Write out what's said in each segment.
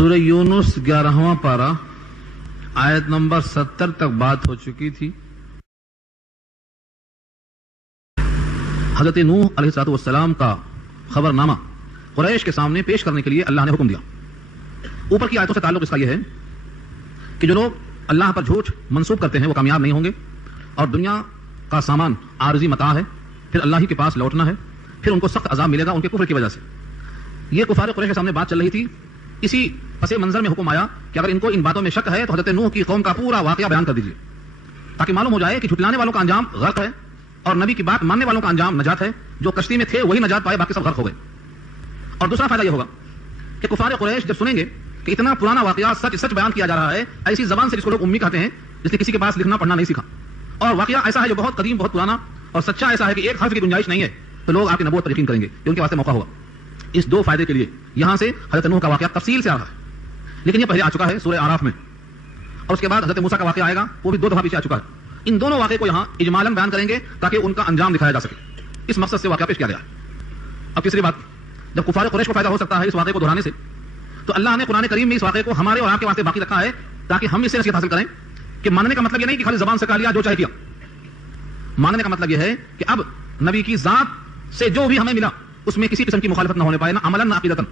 سورہ یونس 11واں پارہ آیت نمبر 70 تک بات ہو چکی تھی. حضرت نوح علیہ السلام کا خبر نامہ قریش کے سامنے پیش کرنے کے لیے اللہ نے حکم دیا. اوپر کی آیتوں سے تعلق اس کا یہ ہے کہ جو لوگ اللہ پر جھوٹ منسوب کرتے ہیں وہ کامیاب نہیں ہوں گے، اور دنیا کا سامان عارضی متاع ہے، پھر اللہ ہی کے پاس لوٹنا ہے، پھر ان کو سخت عذاب ملے گا ان کے کفر کی وجہ سے. یہ کفار قریش کے سامنے بات چل رہی تھی. اسی پس منظر میں حکم آیا کہ اگر ان کو ان باتوں میں شک ہے تو حضرت نوح کی قوم کا پورا واقعہ بیان کر دیجیے، تاکہ معلوم ہو جائے کہ جھٹلانے والوں کا انجام غرق ہے اور نبی کی بات ماننے والوں کا انجام نجات ہے. جو کشتی میں تھے وہی نجات پائے، باقی سب غرق ہو گئے. اور دوسرا فائدہ یہ ہوگا کہ کفار قریش جب سنیں گے کہ اتنا پرانا واقعہ سچ بیان کیا جا رہا ہے ایسی زبان سے جس کو لوگ امی کہتے ہیں، جس نے کسی کے پاس لکھنا پڑھنا نہیں سیکھا، اور واقعہ ایسا ہے جو بہت قدیم، بہت پرانا اور سچا ایسا ہے کہ ایک حرف کی گنجائش نہیں ہے، تو لوگ آپ کی نبوت پر یقین کریں گے کہ ان کے واسطے موقع ہوگا. اس دو فائدے کے لیے یہاں سے حضرت نوح کا واقعہ تفصیل سے آ رہا ہے، لیکن یہ پہلے آ چکا ہے سورہ آراف میں، اور اس کے بعد حضرت موسیٰ کا واقعہ آئے گا، وہ بھی 2 دفعہ پیچھے آ چکا ہے. ان دونوں واقعے کو یہاں اجمالاً بیان کریں گے تاکہ ان کا انجام دکھایا جا سکے. اس مقصد سے واقعہ پیش کیا گیا. اب تیسری بات، جب کفار قریش کو فائدہ ہو سکتا ہے اس واقعے کو دہرانے سے، تو اللہ نے قرآن کریم میں اس واقعے کو ہمارے اور آپ کے واسطے باقی رکھا ہے تاکہ ہم اس سے نصیحت حاصل کریں کہ ماننے کا مطلب یہ نہیں کہ خالی زبان سے کہا لیا جو چاہے کیا. ماننے کا مطلب یہ ہے کہ اب نبی کی ذات سے جو بھی ہمیں ملا اس میں کسی قسم کی مخالفت نہ ہونے پائے، نہ عملاً نہ عقیدتاً،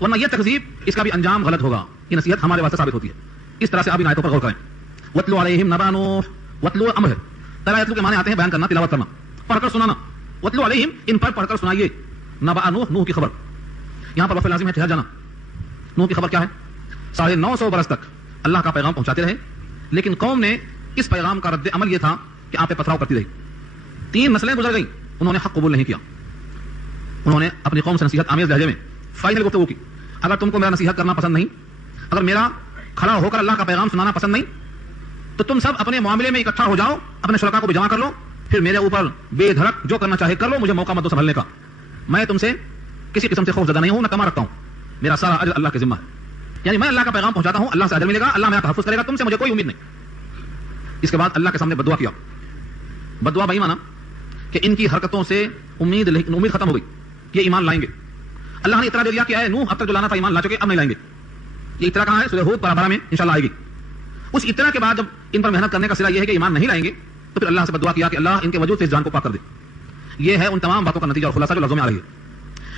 ورنہ یہ تکذیب اس کا بھی انجام غلط ہوگا. یہ نصیحت ہمارے واسطے ثابت ہوتی ہے. اس طرح سے آپ ان آیتوں پر غور کریں. وَاتْلُ عَلَيْهِمْ نَبَأَ نُوحٍ. وَاتْلُ امر ہے، تلایتلو کے معنی آتے ہیں بیان کرنا، تلاوت کرنا، پڑھ کر سنانا. وَاتْلُ عَلَيْهِمْ، ان پر پڑھ کر سنائیے. نبأ نوح، نوح کی خبر. یہاں پر وقف لازم ہے ٹھہر جانا. نوح کی خبر کیا ہے؟ 950 برس تک اللہ کا پیغام پہنچاتے رہے، لیکن قوم نے اس پیغام کا رد عمل یہ تھا کہ آپ پہ پتھراؤ کرتی رہی. 3 نسلیں گزر گئیں، انہوں نے حق قبول نہیں کیا. انہوں نے اپنی قوم سے نصیحت آمیز لہجے میں فائنل گفتگو کی. اگر تم کو میرا نصیحت کرنا پسند نہیں، اگر میرا کھڑا ہو کر اللہ کا پیغام سنانا پسند نہیں، تو تم سب اپنے معاملے میں اکٹھا ہو جاؤ، اپنے شرکا کو بھی جمع کر لو، پھر میرے اوپر بے دھڑک جو کرنا چاہے کر لو، مجھے موقع مت دو سنبھلنے کا. میں تم سے کسی قسم سے خوف زدہ نہیں ہوں، نہ تما رکھتا ہوں. میرا سارا اجر اللہ کے ذمہ ہے. یعنی میں اللہ کا پیغام پہنچاتا ہوں، اللہ سے اجر ملے گا، اللہ میرا تحفظ کرے گا، تم سے مجھے کوئی امید نہیں. اس کے بعد اللہ کے سامنے بدعا کیا. بدعا بھائی مانا کہ ان کی حرکتوں سے امید ختم ہو گئی، یہ ایمان لائیں گے. اللہ نے اطلاع دے دیا کہ اے نوح اب تک جو لانا تھا ایمان لا چکے، اب نہیں لائیں گے. یہ اطلاع کہاں ہے؟ سورہ ہود پارہ 12 میں انشاءاللہ آئے گی. اس اطلاع کے بعد جب ان پر محنت کرنے کا صلہ یہ ہے کہ ایمان نہیں لائیں گے، تو پھر اللہ سے بدعا کیا کہ اللہ ان کے وجود سے اس جان کو پاک کر دے. یہ ہے ان تمام باتوں کا نتیجہ اور خلاصہ جو لفظوں میں آ رہی ہے.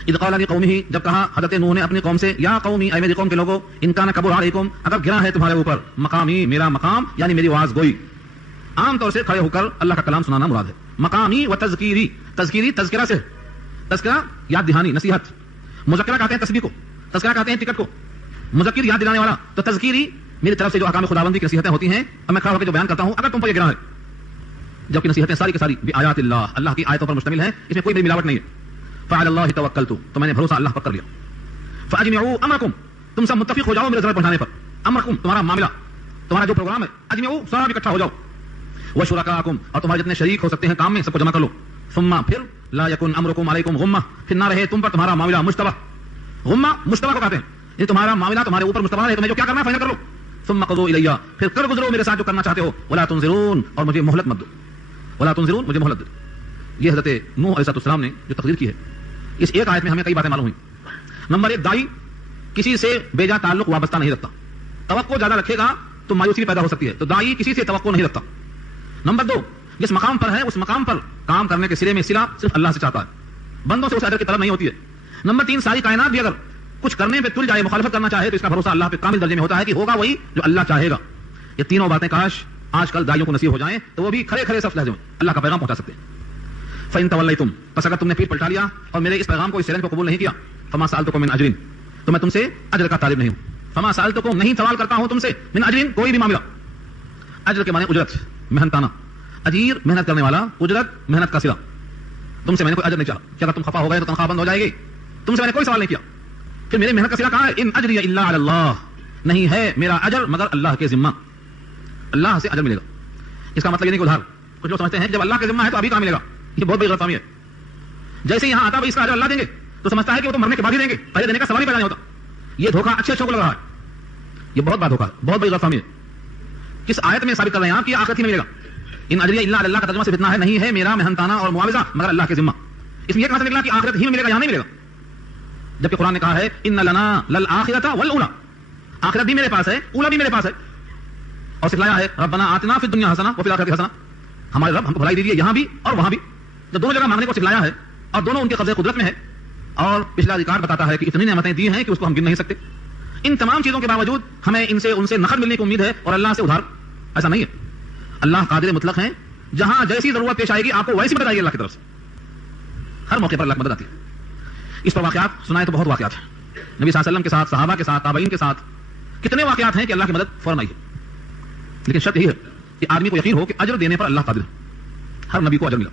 اذ قال لقومه، جب کہا حضرت نوح نے اپنی قوم سے، یا قومی، اے میری قوم کے لوگوں، ان کان کبر علیکم، اگر گرا ہے تمہارے اوپر، مقامی، میرا مقام، یعنی میری آواز گوئی. عام طور سے کھڑے ہو کر اللہ کا کلام سنانا مراد ہے. مقامی و تذکیری، تذکیری تذکرہ سے، تذکرہ یاد دہانی، نصیحت. مذکرہ کہتے ہیں تسبیح کو، تذکرہ کہتے ہیں ٹکٹ کو، مذکر یاد دلانے والا. تو تذکیری میری طرف سے جو احکام خداوندی کی نصیحتیں ہوتی ہیں، اب میں کھڑا ہو کے جو بیان کرتا ہوں، اگر تم پر یہ گرا ہے، جبکہ نصیحتیں ساری کی ساری بآیات اللہ، اللہ کی آیتوں پر مشتمل ہے، اس میں کوئی بھی ملاوٹ نہیں ہے. فعلی اللہ توکلت، تو میں نے بھروسہ اللہ پر کر لیا. فاجمعوا امرکم، تم سب متفق ہو جاؤ میرے ضرر پہنچانے پر. امرکم تمہارا معاملہ، تمہارا جو پروگرام ہے، اجمعوا سب اکٹھا ہو جاؤ. وشرکاکم، اور تمہارے جتنے شریک ہو سکتے ہیں کام میں سب کو جمع کر لو. ثم پھر لا یکن امرکم علیکم غمہ، پھر نہ رہے تم پر تمہارا معاملہ مشتبہ. غمہ مشتبہ کو کہتے ہیں، یہ تمہارا معاملہ تمہارے اوپر مشتبہ ہے، تمہیں جو کیا کرنا ہے فائنل کر لو. ثم قضوا الی، پھر کر گزرو میرے ساتھ جو کرنا چاہتے ہو. ولا تنظرون، اور مجھے مہلت مت دو. ولا تنظرون، مجھے مہلت دو. یہ حضرت نوح علیہ السلام نے جو تقریر کی ہے، اس ایک آیت میں ہمیں کئی باتیں معلوم ہوئی. نمبر 1، داعی کسی سے بے جا تعلق وابستہ نہیں رکھتا. توقع زیادہ رکھے گا تو مایوسی پیدا ہو سکتی ہے، تو داعی کسی سے توقع نہیں رکھتا. نمبر 2، جس مقام پر ہے اس مقام پر کام کرنے کے سرے میں صلہ صرف اللہ سے چاہتا ہے، بندوں سے اس اجر کی طلب نہیں ہوتی ہے. نمبر 3، ساری کائنات بھی اگر کچھ کرنے پہ تل جائے، مخالفت کرنا چاہے، تو اس کا بھروسہ اللہ پہ کامل درجے میں ہوتا ہے کہ ہوگا وہی جو اللہ چاہے گا. یہ تینوں باتیں کاش آج کل داعیوں کو نصیب ہو جائیں تو وہ بھی کھڑے کھڑے صف لہجے میں اللہ کا پیغام پہنچا سکتے ہیں. فَإِن تَوَلَّيْتُمْ، پس اگر تم نے پیٹ پلٹا لیا اور میرے اس پیغام کو، اس چیلنج کو قبول نہیں کیا، فَمَا سَأَلْتُكُم مِّنْ أَجْرٍ، تو میں تم سے اجر کا طالب نہیں ہوں. فَمَا سَأَلْتُكُم، نہیں سوال کرتا ہوں تم سے، مِّنْ أَجْرٍ، کوئی بھی معاملہ. اجر کے معنی اجرت، محنتانہ. اجیر محنت کرنے والا، اجرت محنت کا صلہ. تم سے میں نے کوئی اجر نہیں چاہا کہ اگر تم خفا ہو گئے تو تنخواہ بند ہو جائے گی. تم سے میں نے کوئی سوال نہیں کیا. پھر میرے محنت کا صلہ کہاں ہے؟ ان اجری الا علی اللہ، نہیں ہے میرا اجر مگر اللہ کے ذمہ، اللہ سے اجر ملے گا. اس کا مطلب یہ نہیں کہ ادھار. کچھ لوگ سمجھتے ہیں جب اللہ کے ذمہ ہے تو ابھی کہاں ملے گا. یہ بہت بڑی غلط فہمی ہے. جیسے یہاں آتا ہے اس کا اجر اللہ دیں گے تو سمجھتا ہے کہ وہ تو مرنے کے بعد ہی دیں گے، پہلے دینے کا سوال ہی پیدا نہیں ہوتا. یہ دھوکہ اچھے کو لگ رہا ہے. یہ بہت بڑا دھوکہ ہے، بہت بڑی غلط فہمی ہے. کس آیت میں ثابت کر رہے ہیں آپ کہ آخرت ہی میں ملے گا؟ ان اجری الا علی اللہ کا ترجمہ صرف اتنا ہے، نہیں ہے میرا محنتانہ اور معاوضہ مگر اللہ کے ذمہ. اس میں یہ کہاں سے نکلا کہ آخرت ہی میں ملے گا، یہاں نہیں ملے گا؟ جبکہ قرآن نے کہا ہے ان لنا للآخرۃ والأولیٰ، آخرت بھی میرے پاس ہے, اولا بھی میرے پاس ہے, اور سکھلایا ہے ربنا آتنا فی الدنیا حسنہ وفی الآخرۃ حسنہ, ہمارے رب ہم کو بھلائی دیجیے یہاں بھی اور وہاں بھی. جب دونوں جگہ مانگنے کو سکھلایا ہے اور دونوں ان کے قبضے قدرت میں ہے, اور پچھلا ذکر بتاتا ہے کہ اتنی نعمتیں دی ہیں کہ اس کو ہم گن نہیں سکتے. ان تمام چیزوں کے باوجود ہمیں ان سے نخل ملنے کی امید ہے اور اللہ سے ادھار. ایسا نہیں ہے, اللہ قادر مطلق ہیں, جہاں جیسی ضرورت پیش آئے گی آپ کو ویسی مدد آئے گی اللہ کی طرف سے. ہر موقع پر اللہ کی مدد آتی ہے. اس پر واقعات سنائے تو بہت واقعات ہیں, نبی صلی اللہ علیہ وسلم کے ساتھ, صحابہ کے ساتھ, تابعین کے ساتھ کتنے واقعات ہیں کہ اللہ کی مدد فوراً آئی ہے. لیکن شرط یہی ہے کہ آدمی کو یقین ہو کہ اجر دینے پر اللہ قادر ہے. ہر نبی کو اجر ملا.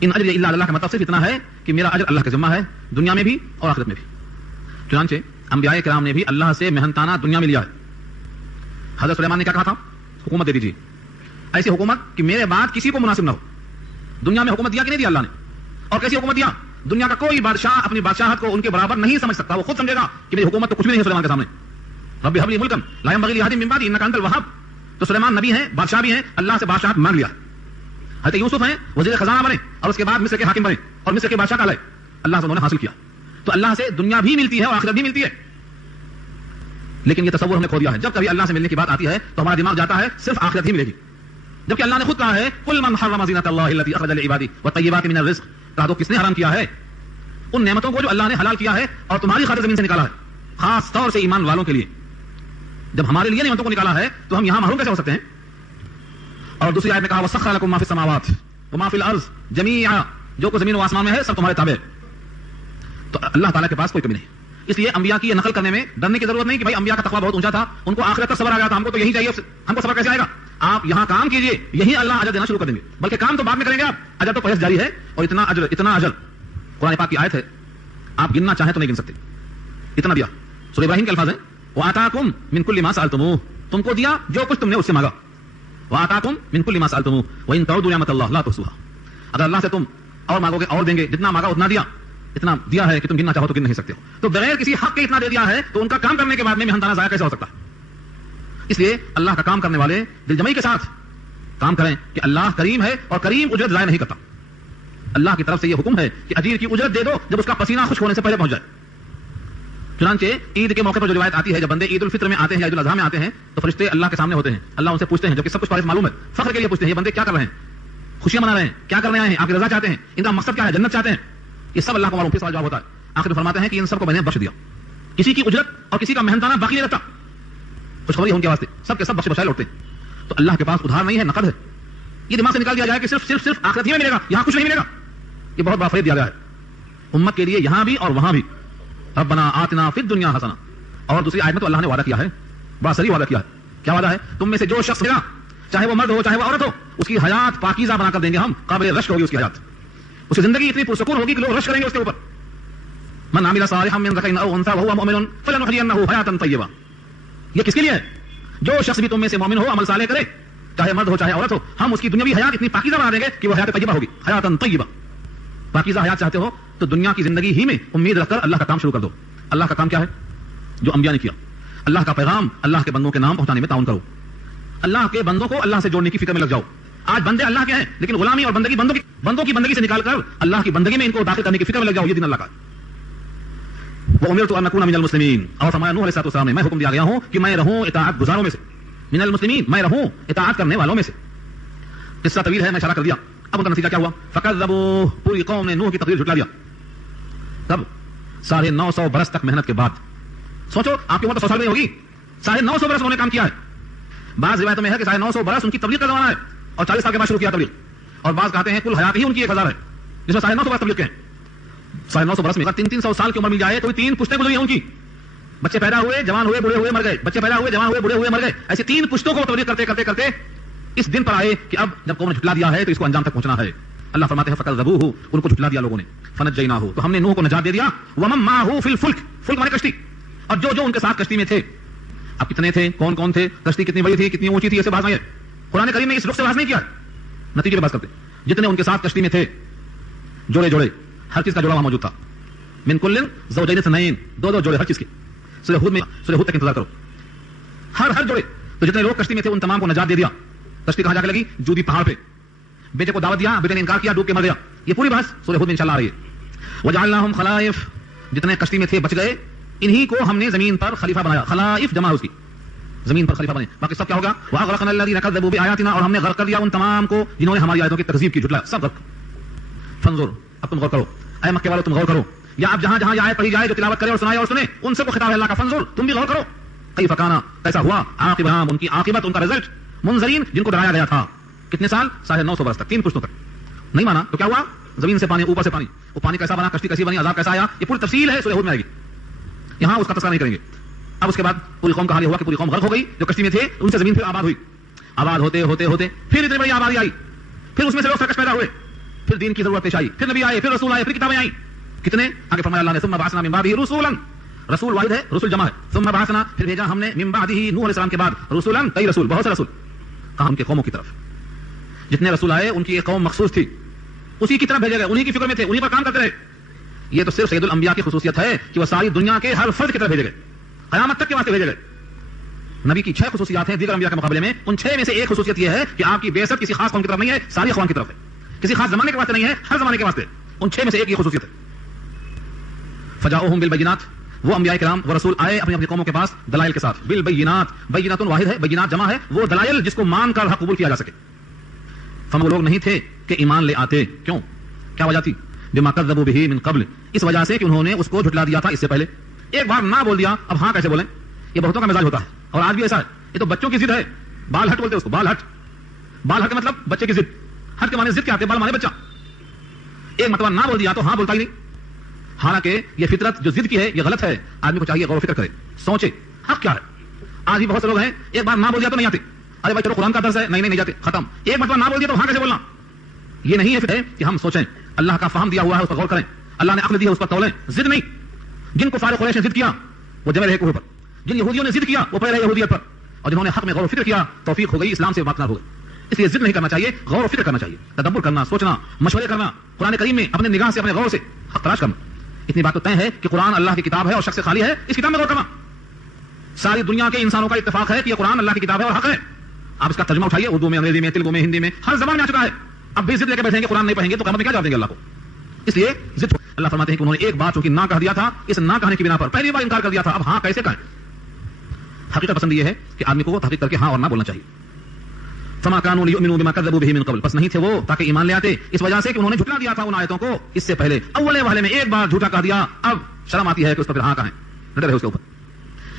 ان اجر الا اللہ کا مطلب صرف اتنا ہے کہ میرا اجر اللہ کے ذمہ ہے, دنیا میں بھی اور آخرت میں بھی. چنانچہ انبیاء کرام نے بھی اللہ سے محنتانہ دنیا میں لیا ہے. حضرت سلیمان نے کیا کہا تھا؟ حکومت دے دیجیے, ایسی حکومت کہ میرے بعد کسی کو مناسب نہ ہو. دنیا میں حکومت دیا کہ نہیں دیا اللہ نے؟ اور کیسی حکومت دیا؟ دنیا کا کوئی بادشاہ اپنی بادشاہت کو ان کے برابر نہیں سمجھ سکتا. وہ خود سمجھے گا کہ میری حکومت تو کچھ بھی نہیں ہے سلیمان کے سامنے. رب هب لي ملکا لا ينبغي لأحد من بعدي انك انت الوهاب. تو سلیمان نبی ہیں, بادشاہ بھی ہیں, اللہ سے بادشاہت مانگ لیا. حضرت یوسف ہیں, وزیر خزانہ بنے اور اس کے بعد مصر کے حاکم بنے اور مصر کے بادشاہ کہلائے. اللہ سے انہوں نے حاصل کیا. تو اللہ سے دنیا بھی ملتی ہے اور آخرت بھی ملتی ہے. لیکن یہ تصور ہم نے کھو دیا ہے. جب کبھی اللہ سے ملنے کی بات آتی ہے تو ہمارا دماغ جاتا ہے صرف آخرت ہی ملے گی, جبکہ اللہ نے خود کہا ہے قل من حرم زینۃ اللہ التی اخرج لعباده والطیبات من الرزق. کہا تو کس نے حرام کیا ہے ان نعمتوں کو جو اللہ نے حلال کیا ہے اور تمہاری خاطر زمین سے نکالا ہے, خاص طور سے ایمان والوں کے لیے. جب ہمارے لیے نعمتوں کو نکالا ہے تو ہم یہاں محروم کیسے ہو سکتے ہیں؟ اور دوسری آیت میں کہا وسخر لکم ما فی السماوات وما فی الارض جميعا, جو کچھ زمین و آسمان میں ہے سب تمہارے تابع ہے. تو اللہ تعالیٰ کے پاس کوئی کمی نہیں. اس لیے انبیاء کی یہ نقل کرنے میں ڈرنے کی ضرورت نہیں کہ بھائی انبیاء کا تقویٰ بہت اونچا تھا, ان کو آخرت تک صبر آ گیا تھا, ہم کو تو یہی چاہیے, ہم کو صبر کیسے آئے گا؟ آپ یہاں کام کیجئے, یہی اللہ اجر دینا شروع کر دیں گے. بلکہ کام تو بعد میں کریں گے آپ, اجر تو پہلے جاری ہے. اور اتنا اجر قرآن پاک کی آیت ہے, آپ گننا چاہیں تو نہیں گن سکتے. اتنا دیا. سورہ ابراہیم کے الفاظ ہیں وآتاکم من کل ما سألتموہ, تم کو دیا جو کچھ تم نے اس سے مانگا. وآتاکم من کل ما سألتموہ وإن تعدوا نعمت اللہ لا تحصوها. اگر اللہ سے تم اور مانگو گے اور دیں گے, جتنا مانگا اتنا دیا. اتنا دیا ہے کہ تم گننا چاہو تو گن نہیں سکتے ہو. تو بغیر کسی حق کے اتنا دے دیا ہے تو ان کا کام کرنے کے بعد میں محنتانہ ضائع کیسے ہو سکتا ہے؟ اس لیے اللہ کا کام کرنے والے دل جمعی کے ساتھ کام کریں کہ اللہ کریم ہے اور کریم اجرت ضائع نہیں کرتا. اللہ کی طرف سے یہ حکم ہے کہ اجیر کی اجرت دے دو جب اس کا پسینہ خشک ہونے سے پہلے پہنچ جائے. چنانچہ عید کے موقع پر جو روایت آتی ہے, جب بندے عید الفطر میں آتے ہیں یا عید الاضحیٰ میں آتے ہیں تو فرشتے اللہ کے سامنے ہوتے ہیں. اللہ ان سے پوچھتے ہیں, جو کہ سب کچھ فارغ معلوم ہے, فخر کے لیے پوچھتے ہیں یہ بندے کیا کر رہے ہیں, خوشیاں منا رہے ہیں, کیا کرنے آئے ہیں, آپ کی رضا چاہتے ہیں, ان کا مقصد کیا ہے, جنت چاہتے ہیں. یہ سب اللہ کو معلوم. پھر سوال جواب ہوتا ہے, آخر میں فرماتے ہیں کہ ان سب کو میں نے بخش دیا. کسی کی اجرت اور کسی کا محنتانہ باقی نہیں رکھتا. خوشخبری ہے ان کے واسطے, سب کے سب بخشے بخشائے لوٹتے ہیں. تو اللہ کے پاس ادھار نہیں ہے, نقد ہے. یہ دماغ سے نکال دیا جائے کہ صرف آخرت ہی میں ملے گا, یہاں کچھ نہیں ملے گا. یہ بہت بڑا فریب دیا گیا ہے امت کے لیے, یہاں بھی اور وہاں بھی. ربنا آتنا فی الدنیا حسنہ. اور دوسری آیت میں تو اللہ نے وعدہ کیا ہے, بڑا صریح وعدہ کیا ہے. کیا وعدہ ہے؟ تم میں سے جو شخص ملا, چاہے وہ مرد ہو چاہے وہ عورت ہو, اس کی حیات پاکیزہ بنا کر دیں گے ہم. قابل رشک ہوگی اس کی حیات, اس کی زندگی اتنی پرسکون ہوگی کہ لوگ رشک کریں گے اس کے اوپر. من عمل صالحا من ذکر او انثى وهو مؤمن فلنحيينه حیاتا طیبہ. یہ کس کے لیے ہے؟ جو شخص بھی تم میں سے مومن ہو, عمل صالح کرے, چاہے مرد ہو چاہے عورت ہو, ہم اس کی دنیاوی حیات اتنی پاکیزہ بنا دیں گے کہ وہ حیات طیبہ ہوگی. حیاتا طیبہ, پاکیزہ حیات چاہتے ہو تو دنیا کی زندگی ہی میں امید رکھ کر اللہ کا کام شروع کر دو. اللہ کا کام کیا ہے جو انبیاء نے کیا؟ اللہ کا پیغام اللہ کے بندوں کے نام پہنچانے میں تعاون کرو. اللہ کے بندوں کو اللہ سے جوڑنے کی فکر میں لگ جاؤ. آج بندے اللہ کے ہیں لیکن غلامی اور بندگی بندوں کی بندگی سے نکال کر اللہ کی بندگی میں ان کو داخل کرنے کی فکر میں لگ جاؤ. یہ دین اللہ کا. وَأُمِرْتُ أَنْ أَكُونَ مِنَ الْمُسْلِمِينَ. اور فرمایا نوح علیہ السلام نے, میں حکم دیا گیا ہوں کہ میں رہوں اطاعت گزاروں میں سے. من المسلمین, میں رہوں اطاعت کرنے والوں میں سے. قصہ طویل ہے, میں اشارہ کر دیا. اب ان کا نتیجہ کیا ہوا؟ فَكَذَّبُوهُ, پوری قوم نے نوح کی تقریر جھٹلا دیا. کب؟ 950 برس تک محنت کے بعد. سوچو آپ کی عمر تو 100 سال نہیں ہوگی, 950 برس انہوں نے کام کیا ہے. بعض روایتوں میں ہے کہ 950 برس ان کی تبلیغ کا زمانہ ہے اور 40 سال کے بعد شروع کیا تبلیغ. اور بعض کہتے ہیں کل حیات ہی ان کی 1000 ہے جس میں 950 برس تبلیغ کے ہیں. 950 برس میں 300 سال کی عمر مل جائے تو 3 پشتیں گزری ہیں ان کی. بچے پیدا ہوئے, جوان ہوئے, بوڑھے ہوئے, مر گئے. بچے پیدا ہوئے, جوان ہوئے, بوڑھے ہوئے, مر گئے. ایسے 3 پشتوں کو تبلیغ کرتے کرتے کرتے اس دن پر آئے کہ اب جب قوم نے جھٹلا دیا ہے تو اس کو انجام تک پہنچنا ہے. اللہ فرماتے ہیں فَكَذَّبُوهُ, ان کو جھٹلا دیا لوگوں نے. فَنَجَّيْنَاهُ, تو ہم نے نوح کو نجات دے دیا. وَمَن مَّعَهُ فِي الْفُلْكِ, فلک مانے کشتی, اور جو ان کے ساتھ کشتی میں تھے. اب کتنے تھے, کون کون تھے, کشتی کتنی بڑی تھی, کتنی اونچی تھی, ایسے بات نہیں ہے. قرآن کریم میں اس رخ سے بات نہیں کیا, نتیجے کی بات کرتے. جتنے ان کے ساتھ کشتی میں تھے, جوڑے جوڑے, ہر چیز کا جوڑا وہاں موجود تھا. من کل زوجین اثنین, دو جوڑے ہر چیز کے. سورہ ہود تک انتظار کرو, ہر جوڑے. تو جتنے لوگ کشتی میں تھے ان تمام کو نجات دے دیا. کشتی کہاں جا کے لگی؟ جودی پہاڑ پہ. بیٹے کو دعوت دیا, بیٹے نے انکار کیا, ڈوب کے مر گیا. یہ پوری بات سورہ ہود میں انشاءاللہ آ رہی ہے. وجعلناہم خلائف, جتنے کشتی میں تھے بچ گئے, انہی کو ہم نے زمین پر خلیفہ بنایا, خلائف جمع اس کی, زمین پر خلیفہ بنے. باقی سب کیا ہوگا, وَأَغْرَقْنَا الَّذِينَ كَذَّبُوا بِآيَاتِنَا, اور ہم نے غرق کر دیا ان تمام کو جنہوں نے ہماری آیتوں کی تکذیب کی, جھٹلایا, سب غرق. فانظر, اب تم غور کرو, اے مکے والو تم غور کرو, یا اب جہاں جہاں یہ آیت پڑھی جائے جو تلاوت کرے اور سنائے اور سنے, ان سے کو خطاب ہے اللہ کا, فانظر تم بھی غور کرو, کیف کان, کیسا ہوا, عاقبۃ, ان کی عاقبت, ان کا رزلٹ, منذرین جن کو ڈرایا گیا تھا. کتنے سال, 950 برس تک, 3 پشتوں تک. نہیں مانا تو کیا ہوا, زمین سے پانی, اوپر سے پانی, وہ پانی کیسا بنا, کشتی کیسی بنی, عذاب کیسا آیا, یہ پوری تفصیل ہے سورہ ہود میں آئے گی, یہاں اس کا تذکرہ نہیں کریں گے. اب اس کے بعد پوری قوم کا حال ہوا کہ پوری قوم غرق ہو گئی, جو کشتی میں تھے ان سے زمین پھر آباد ہوئی, آباد ہوتے ہوتے ہوتے پھر اتنی بڑی آبادی آئی, پھر اس میں سے لوگ سرکش پیدا ہوئے, پھر دین کی ضرورت پیش آئی, پھر نبی آئے, پھر رسول آئے, پھر کتابیں آئیں. کتنے, آگے فرمایا اللہ نے, ثم بعثنا من بعده رسولا, رسول واحد ہے, رسول جمع ہے, ثم بعثنا, پھر بھیجا ہم نے, من بعده نوح علیہ السلام کے بعد, رسولا, کئی رسول, بہت سے رسول, کہا ان کے قوموں کی طرف. جتنے رسول آئے ان کی ایک قوم مخصوص تھی, اسی کی طرف بھیجے گئے, انہی کی فکر میں تھے, انہی پر کام کرتے رہے. یہ تو صرف سید الانبیاء کی خصوصیت ہے کہ وہ ساری دنیا کے ہر فرد کی طرف بھیجے گئے, قیامت تک کے واسطے بھیجے گئے. نبی کی 6 خصوصیات ہیں دیگر انبیاء کے مقابلے میں, ان 6 میں سے ایک خصوصیت یہ ہے کہ آپ کی بعثت کسی خاص قوم کی طرف نہیں ہے, ساری اقوام کی طرف ہے, کسی خاص زمانے کے واسطے نہیں ہے, ہر زمانے کے واسطے. ان 6 میں سے ایک یہ خصوصیت ہے. فجاؤہم بالبینات, وہ انبیاء کرام وہ رسول آئے اپنی اپنی قوموں کے پاس دلائل کے ساتھ, بالبینات, بینات واحد ہے, بینات جمع ہے, وہ دلائل جس کو مان کر حق قبول کیا جا سکے. فم وہ لوگ نہیں تھے کہ ایمان لے آتے, کیوں, کیا وجہ تھی, بما کذبوا به من قبل, اس وجہ سے کہ انہوں نے اس کو جھٹلا دیا تھا اس سے پہلے. ایک بار نہ بول دیا, اب ہاں کیسے بولیں, یہ بہتوں کا مزاج ہوتا ہے, اور آج بھی ایسا ہے. یہ تو بچوں کی ضد ہے, بال ہٹ بولتے ہیں اس کو, بال ہٹ, بال ہٹ کا مطلب بچے کی ضد, ہٹ کے معنی ضد کیا آتے, بال معنی بچہ. ایک مرتبہ نہ بول دیا تو ہاں بولتا ہی نہیں. حالانکہ یہ فطرت جو ضد کی ہے یہ غلط ہے, آدمی کو چاہیے غور و فکر کرے, سوچے حق کیا ہے. آج بھی بہت سے لوگ ہیں, ایک بار نہ بول دیا تو نہیں آتے, ارے بھائی چلو قرآن کا درس ہے, نہیں جاتے, ختم. ایک مرتبہ نہ بول دیا تو ہاں کیسے بولنا. یہ نہیں ہے کہ ہم سوچیں, اللہ کا فہم دیا ہوا ہے اس پر غور کریں, اللہ نے عقل دی ہے اس پر تولیں. ضد نہیں, جن کو فارغ قریش نے ضد کیا وہ جمے رہے کوہ پر, جن یہودیوں نے ضد کیا وہ پڑے رہے یہودیت پر, اور جنہوں نے حق میں غور و فکر کیا توفیق ہو گئی, اسلام سے باکنار ہو گئے. اس لیے ضد نہیں کرنا چاہیے, غور و فکر کرنا چاہیے, تدبر کرنا, سوچنا, مشورے کرنا, قرآن کریم میں اپنے نگاہ سے اپنے غور سے حق تلاش کرنا. اتنی بات تو طے ہے کہ قرآن اللہ کی کتاب ہے اور شخص سے خالی ہے, اس کتاب میں غور کرنا. ساری دنیا کے انسانوں کا اتفاق ہے کہ یہ قرآن اللہ کی کتاب ہے اور حق ہے. آپ اس کا ترجمہ اٹھائیے, اردو میں, انگریزی میں, تیلگو میں, ہندی میں, ہر زبان میں آ چکا ہے. اب بھی ضد لے کے بیٹھیں گے, قرآن نہیں پڑھیں گے تو قیامت میں کیا جواب دیں گے اللہ کو. اس لیے ضد, اللہ فرماتے ہیں کہ انہوں نے ایک بات چونکہ نہ کہہ دیا تھا, اس نہ کہنے کی بنا پر پہلی بار انکار کر دیا تھا, اب ہاں کیسے کہیں. حقیقت پسند یہ ہے کہ آدمی کو تحقیق کر کے ہاں اور نہ بولنا چاہیے. فما كانوا ليؤمنوا بما كذبوا به من قبل, پس نہیں تھے وہ تاکہ ایمان لے آتے, اس وجہ سے کہ انہوں نے جھٹلا دیا تھا ان آیتوں کو اس سے پہلے. اولے والے میں ایک بار جھوٹا کہہ دیا, اب شرم آتی ہے کہ اس پر پھر ہاں کہیں, ڈر ہے اس کے اوپر.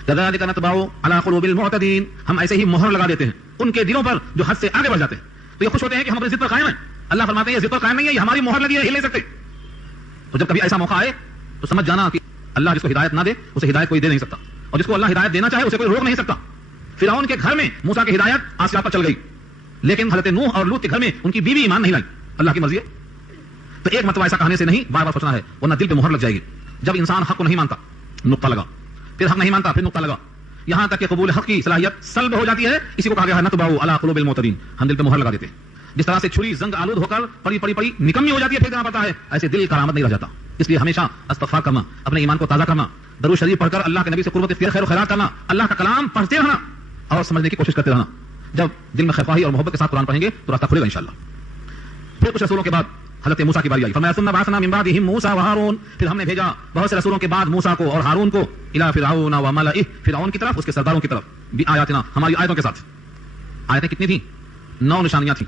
كذلك نطبع على قلوب المعتدين, ہم ایسے ہی مہر لگا دیتے ہیں ان کے دلوں پر جو حد سے آگے بڑھ جاتے ہیں. تو یہ خوش ہوتے ہیں کہ ہم اپنی ضد پر قائم ہیں. اللہ فرماتے ہیں یہ ضد پر قائم نہیں ہے, یہ ہماری مہر لگی ہے, ہل نہیں سکتے. تو جب کبھی ایسا موقع آئے تو سمجھ جانا کہ اللہ جس کو ہدایت نہ دے اسے ہدایت کوئی دے نہیں سکتا, اور جس کو اللہ ہدایت دینا چاہے اسے کوئی روک نہیں سکتا. فرعون کے گھر میں موسیٰ کی ہدایت آسیاب پر چل گئی, لیکن حضرت نوح اور لوط کے گھر میں ان کی بیوی ایمان نہیں لائی. اللہ کی مرضی ہے. تو ایک مرتبہ ایسا کہنے سے نہیں, بار بار سوچنا ہے, ورنہ دل پہ مہر لگ جائے گی. جب انسان حق کو نہیں مانتا, نقطہ لگا, پھر حق نہیں مانتا, پھر نقطہ لگا, یہاں تک کہ قبول حق کی صلاحیت سلب ہو جاتی ہے. اسی کو کہا گیا ہے نطبع علی قلوب المعتدین, ہم دل پہ مہر لگا دیتے ہیں. جس طرح سے چھری زنگ آلود ہو کر پڑی نکمی ہو جاتی ہے, پھر دینا پڑتا ہے, ایسے دل کرامت نہیں رہ جاتا. اس لیے ہمیشہ استغفار کرنا, اپنے ایمان کو تازہ کرنا, درود شریف پڑھ کر اللہ کے نبی سے قربت اختیار خیر و خیرات کرنا, اللہ کا کلام پڑھتے رہنا اور سمجھنے کی کوشش کرتے رہنا. جب دل میں خیرخواہی اور محبت کے ساتھ قرآن پڑھیں گے تو راستہ کھلے گا انشاءاللہ. پھر کچھ رسولوں کے بعد حضرت موسیٰ کی باری آئی. فرمایا ثم بعثنا من بعدهم موسیٰ وہارون, پھر ہم نے بھیجا بہت سے رسولوں کے بعد موسیٰ کو اور ہارون کو, الی فرعون وملئہ, فرعون کی طرف, اس کے سرداروں کی طرف, بآیاتنا, ہماری آیتوں کے ساتھ. آیتیں کتنی تھیں؟ 9 نشانیاں تھیں.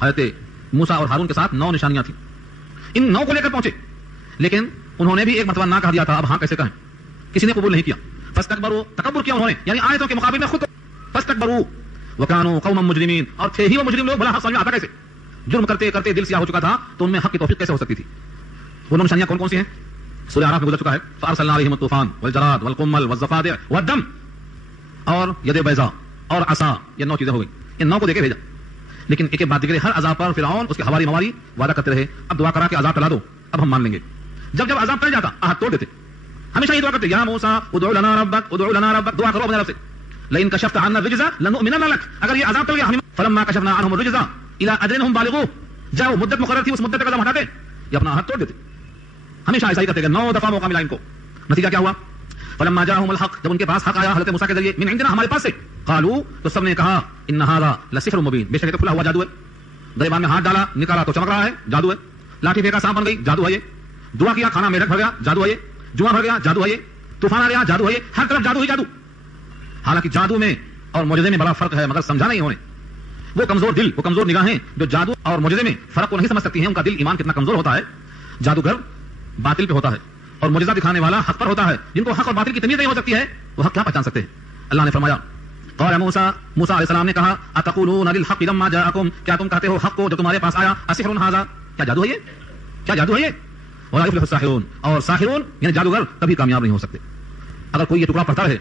حضرت موسیٰ اور ہارون کے ساتھ 9 نشانیاں تھیں. ان 9 کو لے کر پہنچے, لیکن انہوں نے بھی ایک مرتبہ نہ کہہ دیا تھا, اب ہاں کیسے کہیں. کسی نے قبول نہیں کیا. فاستكبروا, تکبر کیا انہوں نے, یعنی آیتوں کے مقابل میں خود فاستكبروا وكانوا قوما مجرمين, اور تھے ہی وہ مجرم لوگ. بھلا حق سمجھ میں آتا کیسے, جرم کرتے کرتے دل سیاہ ہو چکا تھا تو ان میں حق کی توفیق کیسے ہو سکتی تھی. وہ 9 نشانیاں کون کون سی ہیں؟ سورہ اعراف میں گزر چکا ہے. فارسلنا عليهم الطوفان والجراد والقمل والضفادع والدم, اور ید بیضاء اور عصا, یہ 9 چیزیں ہو گئی. ان 9 کو دے کے بھیجا, لیکن ایک بعد دیگر ہر عذاب پر فرعون اس کے حواری مواری وعدہ کرتے رہے, اب دعا کرا کہ عذاب ٹلا دو, اب ہم مان لیں گے. جب عذاب ٹل جاتا عہد توڑ دیتے. ہمیشہ یہ دعا کرتے, یا موسیٰ ادع لنا ربک, ادع لنا ربک, دعا کرو اپنے رب سے. لئن کشفت عنا الرجز لنؤمنن لك, اگر یہ عذاب ٹل گیا, فلما کشفنا عنهم الرجز الى اجل هم بالغوه, جب مدت مقرر تھی اس مدت کا قدم ہٹاتے یا اپنا عہد توڑ دیتے. ہمیشہ ایسا ہی کرتے گئے, 9 دفعہ موقع ملا ان کو. نتیجہ کیا ہوا؟ فلما جاءهم الحق, جب ان کے پاس حق آیا حضرت موسیٰ کے ذریعے, من عندنا, ہمارے پاس سے, قالوا, تو سب نے کہا, ان هذا لسحر مبین, بے شک یہ تو کھلا ہوا جادو ہے. گریبان میں ہاتھ ڈالا, نکالا تو چمک رہا ہے, جادو ہے. لاٹھی پھینکا, سانپ بن گئی, جادو ہے یہ. دعا کیا, کھانا میڈک بھر گیا, جادو ہے یہ. جواں بھر گیا, جادو ہے یہ. طوفان آ گیا جادو ہے, ہر طرف جادو ہی جادو. حالانکہ جادو میں اور معجزے میں بڑا فرق ہے, مگر سمجھا نہیں انہوں نے. وہ کمزور دل, وہ کمزور نگاہیں جو جادو اور معجزے میں فرق کو نہیں سمجھ سکتی ہیں, ان کا دل ایمان کتنا کمزور ہوتا ہے. جادوگر باطل پہ ہوتا ہے اور معجزہ دکھانے والا حق پر ہوتا ہے. جن کو حق اور باطل کی تمیز نہیں ہو سکتی ہے وہ حق کیا پہچان سکتے ہیں؟ اللہ نے فرمایا قال موسیٰ علیہ السلام نے کہا اتقولون للحق لما جاءکم, کیا تم کہتے ہو حق کو جو تمہارے پاس آیا, اسحر ھذا, کیا جادو ہے یہ, کیا جادو ہے یہ. ولا یفلح الساحرون, اور ساحرون یعنی جادوگر کبھی کامیاب نہیں ہو سکتے. اگر کوئی یہ ٹکڑا پڑھتا رہے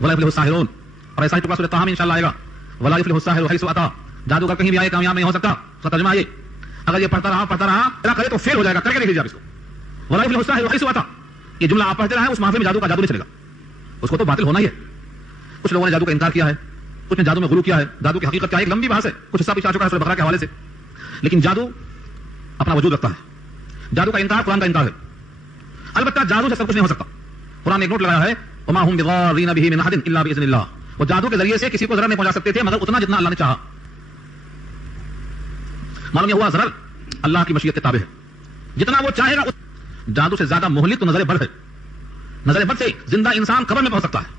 ولا یفلح الساحرون, اور ایسا ہی ٹکڑا سورۃ طٰہٰ میں انشاءاللہ آئے گا, ولا یفلح الساحر حیث اتى, جادوگر کہیں بھی آئے کامیاب نہیں ہو سکتا. اس کا ترجمہ یہ, اگر یہ پڑھتا رہا کرے تو فیل ہو جائے گا, کر کے دیکھ لیجیے آپ اس کو. ولا یفلح الساحر حیث اتى, یہ جملہ آپ پڑھتے رہے اس محفل میں جادو کا جادو نہیں چلے گا, اس کو تو باطل ہونا ہی ہے. کچھ لوگوں نے جادو کا انکار کیا ہے, کچھ نے جادو میں غلو کیا ہے. جادو کی حقیقت کیا ہے, ایک لمبی بحث ہے, کچھ حصہ پیچھے آ چکا ہے سورۃ بقرہ کے حوالے سے. لیکن جادو اپنا وجود رکھتا ہے. جادو کا انکار قرآن کا انکار ہے. البتہ جادو سے سب کچھ نہیں ہو سکتا. قرآن نے ایک نوٹ لگایا ہے وما هم بضارین به من احد الا باذن اللہ, وہ جادو کے ذریعے سے کسی کو ضرر نہیں پہنچا سکتے تھے مگر اتنا جتنا اللہ نے چاہا. معلوم یہ ہوا ضرر اللہ کی مشیت کے تابع ہے, جتنا وہ چاہے گا. جادو سے زیادہ مہلک تو نظر بد ہے. نظر بد سے زندہ انسان قبر میں پہنچ سکتا ہے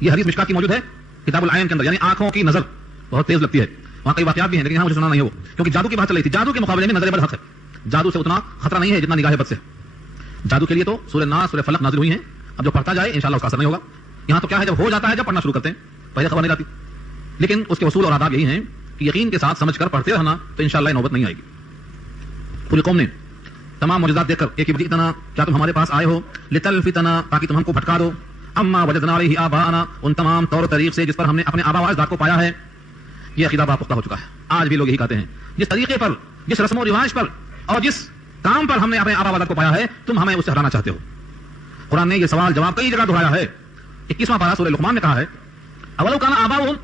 یہ حدیث مشکات کی موجود ہے کتاب العین کے اندر, یعنی آنکھوں کی نظر بہت تیز لگتی ہے. وہاں کئی واقعات بھی ہیں لیکن یہاں مجھے سنانا نہیں ہو, کیونکہ جادو کی بات چل رہی تھی. جادو کے مقابلے میں نظر بد حق ہے. جادو سے اتنا خطرہ نہیں ہے جتنا نگاہ بد سے. جادو کے لیے تو سورہ ناس سورہ فلق نازل ہوئی ہیں, اب جو پڑھتا جائے انشاءاللہ اس کا اثر نہیں ہوگا. یہاں تو کیا ہے, جب ہو جاتا ہے جب پڑھنا شروع کرتے ہیں, پہلے خبر نہیں رہتی. لیکن اس کے اصول اور آداب یہی ہیں کہ یقین کے ساتھ سمجھ کر پڑھتے رہنا تو انشاءاللہ نوبت نہیں آئے گی. پوری قوم نے تمام معجزات دیکھ کر ایک ہی جئتنا, کیا تم ہمارے پاس آئے ہو, لتلفتنا, تاکہ تم ہم کو بھٹکا دو, اما وجدنا علیہ آباءنا, ان تمام طور طریق سے جس پر ہم نے اپنے آبا و اجداد کو پایا ہے. یہ عقیدہ بہت پختہ ہو چکا ہے. آج بھی لوگ یہی کہتے ہیں, جس طریقے پر, جس رسم و رواج پر اور جس کام پر ہم نے اپنے آبا و اجداد کو پایا ہے تم ہمیں اس سے ہٹانا چاہتے ہو. قرآن نے یہ سوال جواب کئی جگہ دہرایا ہے. 21واں پارہ سورہ لقمان میں کہا ہے اولو کان آباؤہم,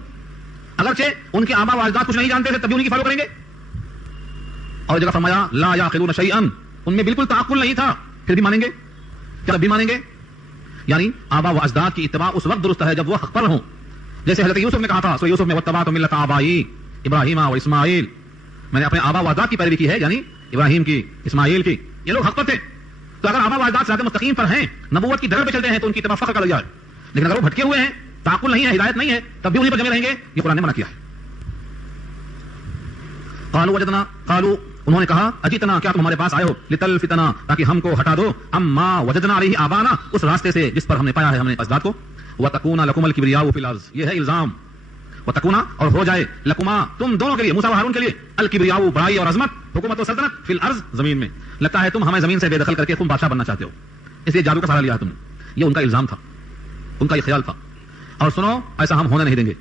اگرچہ ان کے آبا و اجداد کچھ نہیں جانتے تھے تب بھی انہی کی فالو کریں گے. اور جگہ فرمایا لا یعقلون شیئا, ان میں بالکل تعقل نہیں تھا پھر بھی مانیں گے, کیا بھی مانیں گے. یعنی آبا و اجداد کی اتباع اس وقت درست ہے جب وہ حق پر ہوں. جیسے حضرت یوسف نے کہا تھا سورہ یوسف میں واتبعت ملۃ آبائی ابراہیم و اسماعیل, میں نے اپنے آبا و اجداد کی پیروی کی ہے, یعنی ابراہیم کی, اسماعیل کی. یہ لوگ حق پر تھے. تو اگر آبا و اجداد صراط مستقیم پر ہیں, نبوت کی ڈگر پہ چلتے ہیں تو ان کی اتباع فخر کا ذریعہ ہے. لیکن اگر وہ بھٹکے ہوئے ہیں, تعقل نہیں ہے, ہدایت نہیں ہے, تب بھی انہیں پر جمے رہیں گے. یہ قرآن نے منع کیا ہے. قالوا وجدنا, قالوا انہوں نے کہا اجیتنا, کیا تم ہمارے پاس آئے ہو, لتلفتنا, تاکہ ہم کو ہٹا دو, اما وجدنا علیہ آبانا, اس راستے سے جس پر ہم نے پایا ہے ہم نے اجداد کو. وتکون لکم الکبریاء فی الارض, یہ ہے الزام. وتکون, اور ہو جائے, لکما, تم دونوں کے لیے, موسیٰ و ہارون کے لیے, الکبریاء, بڑائی اور عظمت, حکومت و سلطنت, فی الارض, زمین میں. لگتا ہے تم ہمیں زمین سے بے دخل کر کے تم بادشاہ بننا چاہتے ہو, اس لیے جادو کا سہارا لیا ہے تم نے. یہ ان کا الزام تھا, ان کا یہ خیال تھا. اور سنو, ایسا ہم ہونے نہیں دیں گے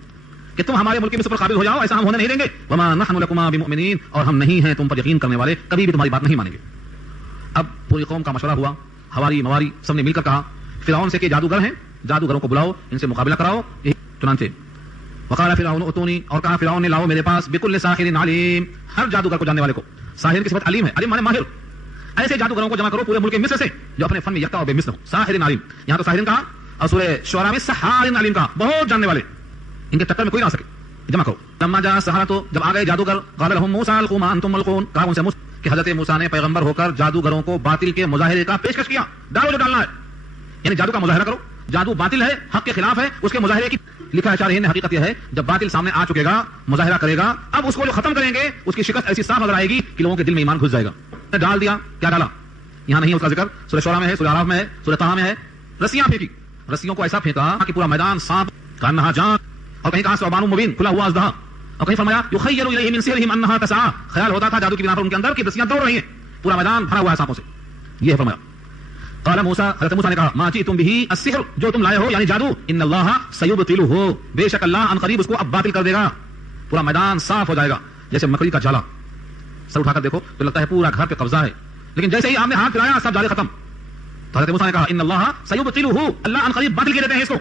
کہ تم ہمارے ملک مصر پر قابل ہو جاؤ, ایسا ہم ہونے نہیں دیں گے. وما نحن لکما بمؤمنین, اور ہم نہیں ہیں تم پر یقین کرنے والے, کبھی بھی تمہاری بات نہیں مانیں گے. اب پوری قوم کا مشورہ ہوا, ہواری مواری سب نے مل کر کہا فرعون سے کہ جادوگر ہیں, جادوگروں کو بلاؤ, ان سے مقابلہ کراؤ. چنانچہ وقال فرعون اتونی, اور کہا فرعون نے لاؤ میرے پاس, بکل ساحر علیم, ہر جادوگر کو جاننے والے کو. ساحر کی صفت علیم ہے, علیم مانے ماہر. ایسے جادوگروں کو جمع کرو پورے ملک مصر سے جو اپنے فن میں یکتا اور بے مثل ہو. ساحر علیم, یہاں تو ساحر کہا, اور سورہ شعراء میں سحار علیم کہا, بہت جاننے والے, ان کے ٹکر میں کوئی نہ سکے, جمع کرو. لما جاء السحرۃ, جب آ گئے جادوگر, قال لهم موسیٰ القوا ما انتم ملقون, کہا ان سے کہ حضرت موسیٰ نے پیغمبر ہو کر جادوگروں کو باطل کے مظاہرے کا پیشکش کیا, ڈالو جو ڈالنا ہے, یعنی جادو کا مظاہرہ کرو. جادو باطل ہے, حق کے خلاف ہے, اس کے مظاہرے کی لکھا ہے شارحین نے, حقیقت یہ ہے جب باطل سامنے آ چکے گا, مظاہرہ کرے گا, اب اس کو جو ختم کریں گے اس کی شکست ایسی صاف نظر آئے گی کہ لوگوں کے دل میں ایمان گھس جائے گا. ڈال دیا, کیا ڈالا یہاں نہیں ہے, اس کا ذکر سورہ شعراء میں ہے, سورہ اعراف میں ہے, سورہ طٰہٰ میں ہے. رسیاں پھینکی, رسیوں کو ایسا پھینکا کہ پورا میدان سانپ کا انہا جان, اور کہیں کہا ثعبان مبین, کھلا ہوا اژدہا, اور کہیں فرمایا یخیل الیہ من سحرہم انہا تسعی, خیال ہوتا تھا جادو کی بنا پر ان کے اندر کہ رسیاں دوڑ رہی ہیں, پورا میدان بھرا ہوا ہے سانپوں سے. یہ ہے فرمایا. قال موسیٰ, حضرت موسیٰ نے کہا ما جئتم به السحر, جو تم لائے ہو یعنی جادو, ان اللہ سیبطلہ, بے شک اللہ ان قریب اس کو اب باطل کر دے گا. پورا میدان صاف ہو جائے گا جیسے مکڑی کا جالا, سر اٹھا کر دیکھو تو لگتا ہے پورا گھر پہ قبضہ ہے, لیکن جیسے ہی آپ نے ہاتھ پھیلایا سب جالے ختم. تو حضرت موسیٰ نے کہا ان اللہ سیبطلہ, اللہ ان قریب باطل کر دیتے ہیں اس کو.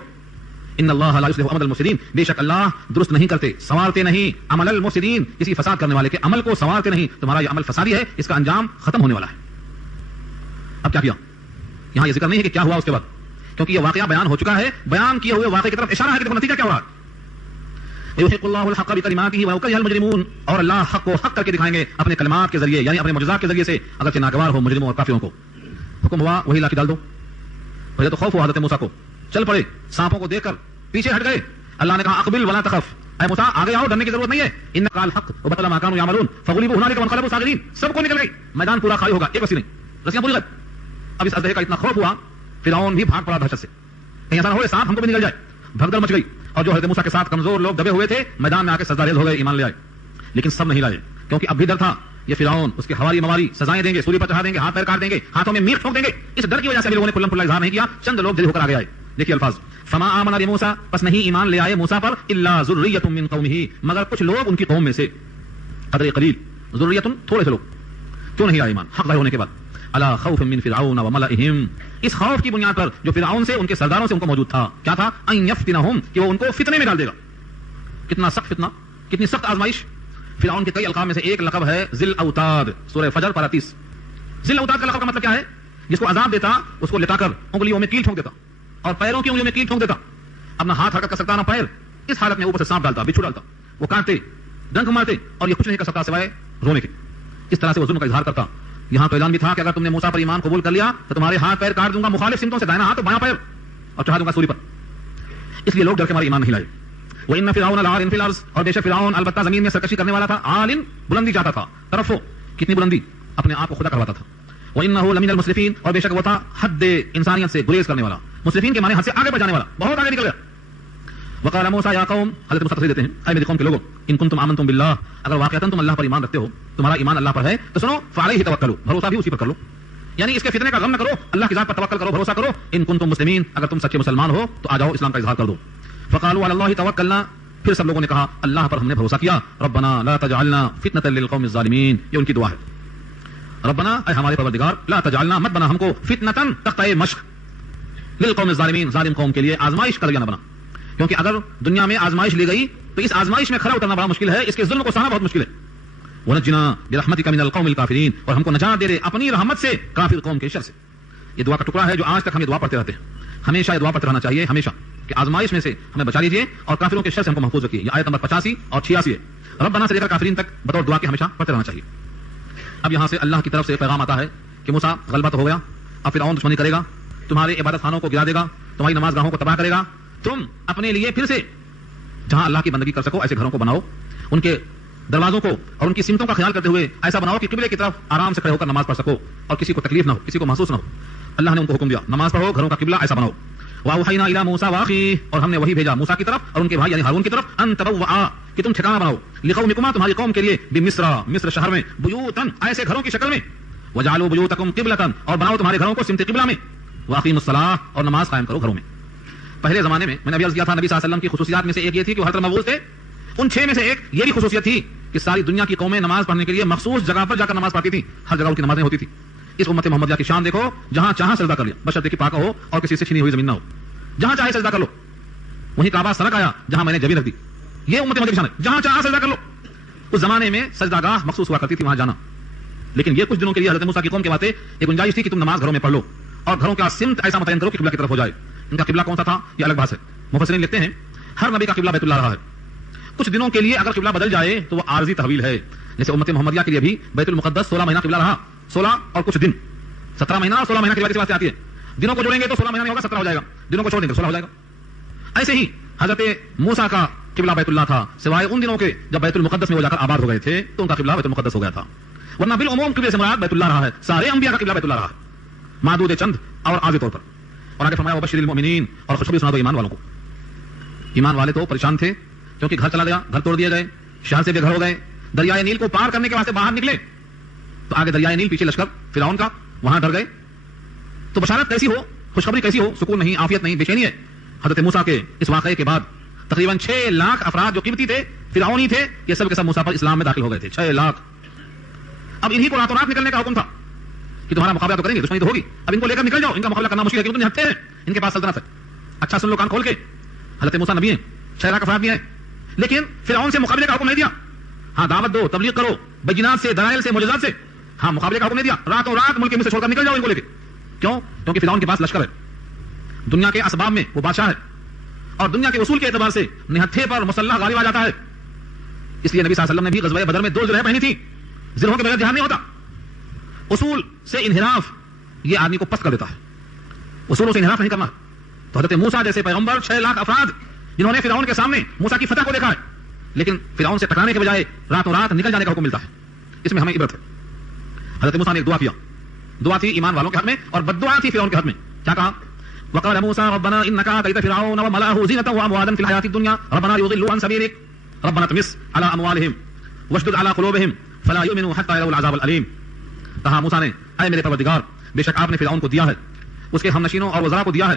ان اللہ لا یصلح عمل المفسدین, بے شک اللہ درست نہیں کرتے, سنوارتے نہیں, عمل المفسدین, کسی فساد کرنے والے کے عمل کو سنوارتے نہیں. تمہارا یہ عمل فسادی ہے, اس کا انجام ختم ہونے والا ہے. اب کیا کیا, یہاں یہ ذکر نہیں ہے کہ کیا ہوا اس کے بعد, کیونکہ یہ واقعہ بیان ہو چکا ہے. بیان کیے ہوئے واقعے کی طرف اشارہ ہے کہ نتیجہ کیا ہوا. یحق اللہ الحق بکلماتہ ویکرہ المجرمون, اور اللہ حق کو حق کر کے دکھائیں گے اپنے کلمات کے ذریعے, یعنی اپنے معجزات کے ذریعے سے, اگرچہ ناگوار ہو مجرموں اور کافروں کو. حکم ہوا وہی لا کے ڈال دو, پہلے تو خوف ہوا حضرت موسیٰ کو, چل پڑے, سانپوں کو دیکھ کر پیچھے ہٹ گئے. اللہ نے کہا اقبل ولا تخف, اے موسیٰ آگے آؤ, ڈرنے کی ضرورت نہیں ہے. انک الحق وبطل ما كانوا يعملون فغلبوا هنالك وانقلبوا صاغرين. سب کو نکل گئی, میدان پورا خالی ہوگا, ایک رسی نہیں, رسیاں پوری غائب. اب اس اژدہے کا اتنا خوف ہوا, فرعون بھی بھاگ پڑا دہشت سے, کہیں ایسا نہ ہو سانپ ہم کو بھی نکل جائے. بھگدڑ مچ گئی, اور جو حضرت موسیٰ کے ساتھ کمزور لوگ دبے ہوئے تھے میدان میں آ کے سجدہ ریز ہو گئے, ایمان لے آئے. لیکن سب نہیں لائے, کیونکہ اب بھی ڈر تھا یہ فرعون اس کے حواری مواری سزائیں دیں گے, سولی پر چڑھا دیں گے, ہاتھ پیر کاٹ دیں گے, ہاتھوں میں میخ ٹھوک دیں گے. اس ڈر کی وجہ سے لوگوں نے کھلم کھلا اظہار نہیں کیا, چند لوگ دل ہو کر آگے آئے. دیکھیے الفاظ, فما آمن لموسیٰ, پس نہیں ایمان لے آئے موسیٰ پر, الا ذریۃ من قومہ, مگر کچھ لوگ ان کی قوم میں سے, قدر قلیل, ذریۃ تھوڑے سے لوگ. کیوں نہیں آئے ایمان حق ظاہر ہونے کے بعد؟ الا خوف من فرعون وملئہم, اس خوف کی بنیاد پر جو فرعون سے, ان کے سرداروں سے ان کو موجود تھا. کیا تھا؟ ان یفتنہم, کہ وہ ان کو فتنے میں ڈال دے گا. کتنا سخت فتنہ, کتنی سخت آزمائش. فرعون کے کئی القاب میں سے ایک لقب ہے ذل اوتاد, سورہ فجر پارہ 30. ذل اوتاد کا لقب کا مطلب کیا ہے؟ جس کو عذاب دیتا اس کو لٹا کر انگلیوں میں کیل ٹھونک دیتا, اور پیروں کی انگلیوں میں کیل ٹھونک دیتا. اپنا ہاتھ حرکت کر سکتا نہ پیر, اس حالت میں اوپر سے سانپ ڈالتا, بچھو ڈالتا, وہ کاٹتے, ڈنک مارتے, اور یہ کچھ نہیں کر سکتا سوائے رونے کے. اس طرح سے وہ ظلم کا اظہار کرتا. یہاں تو اعلان بھی تھا کہ اگر تم نے موسیٰ پر ایمان قبول کر لیا تو تمہارے ہاتھ پیر کاٹ دوں گا مخالف سمتوں سے, دائنا ہاتھ بایاں پیر, اور چڑھا دوں گا سولی پر. اس لیے لوگ ڈر کے ہمارے ایمان نہیں لائے. وَإِنَّ فِرْعَوْنَ لَعَالٍ فِي الْأَرْضِ, اور بے شک فرعون البتہ زمین میں سرکشی کرنے والا تھا. عالٍ, بلندی چاہتا تھا, طرف ہو, کتنی بلندی, اپنے آپ کو خدا کرواتا تھا. وَإِنَّهُ لَمِنَ الْمُسْرِفِينَ, اور بے شک وہ تھا حد انسانیت سے گریز کرنے والا. مسرفین کے معنی حد سے آگے بڑھ جانے والا, بہت آگے نکل گیا. وقال موسیٰ یا قوم, حضرت موسیٰ تصریح دیتے ہیں, اے میری قوم کے لوگوں, ان کنتم آمنتم باللہ, اگر واقعتاً تم اللہ پر ایمان رکھتے ہو, تمہارا ایمان اللہ پر ہے, تو سنو, فعلیہ توکلوا, بھروسہ بھی اسی پر کر لو. یعنی اس کے فتنے کا غم نہ کرو, اللہ کی ذات پر توکل کرو, بھروسہ کرو. ان کنتم مسلمین, اگر تم سچے مسلمان ہو تو آ جاؤ اسلام کا اظہار کر دو. فقالوا علی اللہ توکلنا, پھر سب لوگوں نے کہا اللہ پر ہم نے بھروسہ کیا. ربنا لا تجعلنا فتنة للقوم الظالمین, یہ ان کی دعا ہے. ربنا, اے ہمارے پروردگار, لا تجعلنا, مت بنا ہم کو, فتنة, تختہ مشق, للقوم الظالمین, ظالم قوم کے لیے آزمائش کا ذریعہ نہ بنا. کیونکہ اگر دنیا میں آزمائش لی گئی تو اس آزمائش میں کھڑا اترنا بڑا مشکل ہے, اس کے ظلم کو سہنا بہت مشکل ہے. ونجنا برحمتک من القوم الکافرین, اور ہم کو نجات دے دے اپنی رحمت سے کافر قوم کے شر سے. یہ دعا کا ٹکڑا ہے جو آج تک ہم یہ دعا پڑھتے رہتے ہیں. ہمیشہ یہ دعا پڑھتے رہنا چاہیے, ہمیشہ, کہ آزمائش میں سے ہمیں بچا لیجیے اور کافروں کے شر سے ہم کو محفوظ رکھیے. یہ آیت نمبر 85 اور 86 ہے. ربنا سے لے کر کافرین تک بطور دعا کے ہمیشہ پڑھتے رہنا چاہیے. اب یہاں سے اللہ کی طرف سے پیغام آتا ہے کہ موسیٰ غلبہ تو ہو گیا, اب فرعون دشمنی کرے گا, تمہارے عبادت خانوں کو گرا دے گا, تمہاری نماز گاہوں کو تباہ کرے گا. تم اپنے لیے پھر سے جہاں اللہ کی بندگی کر سکو ایسے گھروں کو بناؤ, ان کے دروازوں کو اور ان کی سمتوں کا خیال کرتے ہوئے ایسا بناؤ کہ قبلے کی طرف آرام سے کھڑے ہو کر نماز پڑھ سکو اور کسی کو تکلیف نہ ہو, کسی کو محسوس نہ ہو. اللہ نے ان کو حکم دیا نماز پڑھو, گھروں کا قبلہ ایسا بناؤ. وَأَوْحَيْنَا إِلَىٰ مُوسَىٰ وَأَخِيهِ, اور ہم نے وہی بھیجا موسیٰ کی طرف اور ان کے بھائی یعنی ہارون کی طرف, ان تبوّعا, کہ تم ٹھکانہ بناؤ, لِقَوْمِكُمَا, تمہاری قوم کے لیے, بمصر, مصر شہر میں, بیوتاً, ایسے گھروں کی شکل میں, وَجَعَلُوا بُيُوتَكُمْ قِبْلَةً, اور بناؤ تمہارے گھروں کو سمت قبلہ میں, وَأَقِيمُوا الصَّلَاةَ, اور نماز قائم کرو گھروں میں. پہلے زمانے میں نے ابھی عرض کیا تھا, نبی صلی اللہ علیہ وسلم کی خصوصیات میں سے ایک یہ تھی کہ وہ ہر طرح مقبول تھے. ان 6 میں سے ایک یہ بھی خصوصیت تھی کہ ساری دنیا کی قومیں نماز پڑھنے کے لیے مخصوص جگہ پر جا کر نماز پڑھتی تھی, ہر جگہ ان کی نمازیں ہوتی تھی. اس امت محمدیہ کی شان دیکھو, جہاں چاہا سجدہ کر لیا, بشرطے کہ پاک ہو اور کسی سے چھینی ہوئی زمین نہ ہو, جہاں چاہے سجدہ کر لو. وہیں کعبہ سرک آیا جہاں میں نے جبین رکھ دی, یہ امت محمدیہ کی شان ہے, جہاں چاہا سجدہ کر لو. اس زمانے میں سجدہ گاہ مخصوص ہوا کرتی تھی وہاں جانا, لیکن یہ کچھ دنوں کے لیے حضرت موسیٰ کی قوم کے واسطے ایک گنجائش تھی کہ تم نماز گھروں میں پڑھ لو اور گھروں کا سمت ایسا متعین کرو کہ قبلہ کی طرف ہو جائے. ان کا قبلہ کون سا تھا یہ الگ بات ہے. مفسرین لکھتے ہیں ہر نبی کا قبلہ بیت اللہ رہا ہے. کچھ دنوں کے لیے اگر قبلہ بدل جائے تو وہ عارضی تحویل ہے. جیسے امت محمدیہ کے لیے بھی بیت المقدس 16 مہینہ قبلہ رہا, 16 اور کچھ دن, 17 مہینہ اور 16 مہینہ قبلہ کے واسطے آتی ہے. دنوں کو جوڑیں گے تو 16 مہینہ نہیں ہوگا, 17 ہو جائے گا. دنوں کو چھوڑ دیں گے 16 ہو جائے گا. ایسے ہی حضرت موسیٰ کا قبلہ بیت اللہ تھا, سوائے ان دنوں کے جب بیت المقدس میں وہ جا کر آباد ہو گئے تھے تو ان کا قبلہ بیت المقدس ہو گیا تھا. ورنہ بالعموم قبلے سے مراد بیت اللہ رہا ہے. سارے انبیاء کا قبلہ بیت اللہ رہا ہے, معدود چند اور عارضی طور پر. اور آگے فرمایا وبشر المؤمنین, اور خوشخبری سنا دو ایمان والوں کو. ایمان والے تو پریشان تھے کیونکہ گھر چلا گیا, گھر توڑ دیے گئے, شہر سے بے گھر ہو گئے, دریائے نیل کو پار کرنے کے واسطے باہر نکلے تو آگے دریائے نیل, پیچھے لشکر فرعون کا, وہاں ڈر گئے. تو بشارت کیسی ہو, خوشخبری کیسی ہو, سکون نہیں, عافیت نہیں, بے چینی ہے. حضرت موسیٰ کے اس واقعے کے بعد تقریباً 6 لاکھ افراد جو قبطی تھے, فرعونی تھے, یہ سب کے سب موسیٰ پر اسلام میں داخل ہو گئے تھے. 6 لاکھ. اب انہی کو راتوں رات نکلنے کا حکم تھا کہ تمہارا مقابلہ تو کریں گے, دشمنی تو ہوگی, اب ان کو لے کر نکل جاؤ, ان کا مقابلہ کرنا مشکل ہے کیونکہ ہتھے ہیں, ان کے پاس سلطنت ہے. اچھا سن لو کان کھول کے, حضرت موسیٰ نبی ہیں, 6 لاکھ افراد بھی ہیں, لیکن فرعون سے مقابلے کا حکم نہیں دیا. ہاں دعوت دو, تبلیغ کرو, بینات سے, دلائل سے, معجزات سے, ہاں مقابلے کا حکم نہیں دیا. راتوں رات ملک سے چھوڑ کر نکل جاؤ ان کو لے کے. کیوں؟ کیونکہ فرعون کے پاس لشکر ہے, دنیا کے اسباب میں وہ بادشاہ ہے, اور دنیا کے اصول کے اعتبار سے نہتھے پر مسلح غالب آ جاتا ہے. اس لیے نبی صلی اللہ علیہ وسلم نے بھی غزوہ بدر میں 2 زرہیں پہنی تھی. زرہوں کے بغیر جہاد نہیں ہوتا. اصول سے انحراف یہ آدمی کو پست کر دیتا ہے. اصولوں سے انحراف نہیں کرنا. تو حضرت موسیٰ جیسے پیغمبر 6 لاکھ افراد جنہوں نے فرعون کے سامنے موسیٰ کی فتح کو دیکھا ہے, لیکن فرعون سے ٹکرانے کے بجائے راتوں رات نکل جانے کا حکم ملتا ہے. اس میں ہمیں عبرت ہے. حضرت موسیٰ نے ایک دعا کیا, دعا تھی ایمان والوں کے حق میں اور بد دعا تھی فرعون کے حق میں. کیا کہا؟ وقال موسى ربنا انك اتيت فرعون وملأه زينة واموالا في الحياة الدنيا ربنا ليضلوا عن سبيلك ربنا اطمس على اموالهم واشدد على قلوبهم فلا يؤمنوا حتى يروا العذاب الالم. کہا موسیٰ نے, اے میرے پروردگار, بے شک آپ نے فرعون کو دیا ہے, اس کے ہم نشینوں اور وزراء کو دیا ہے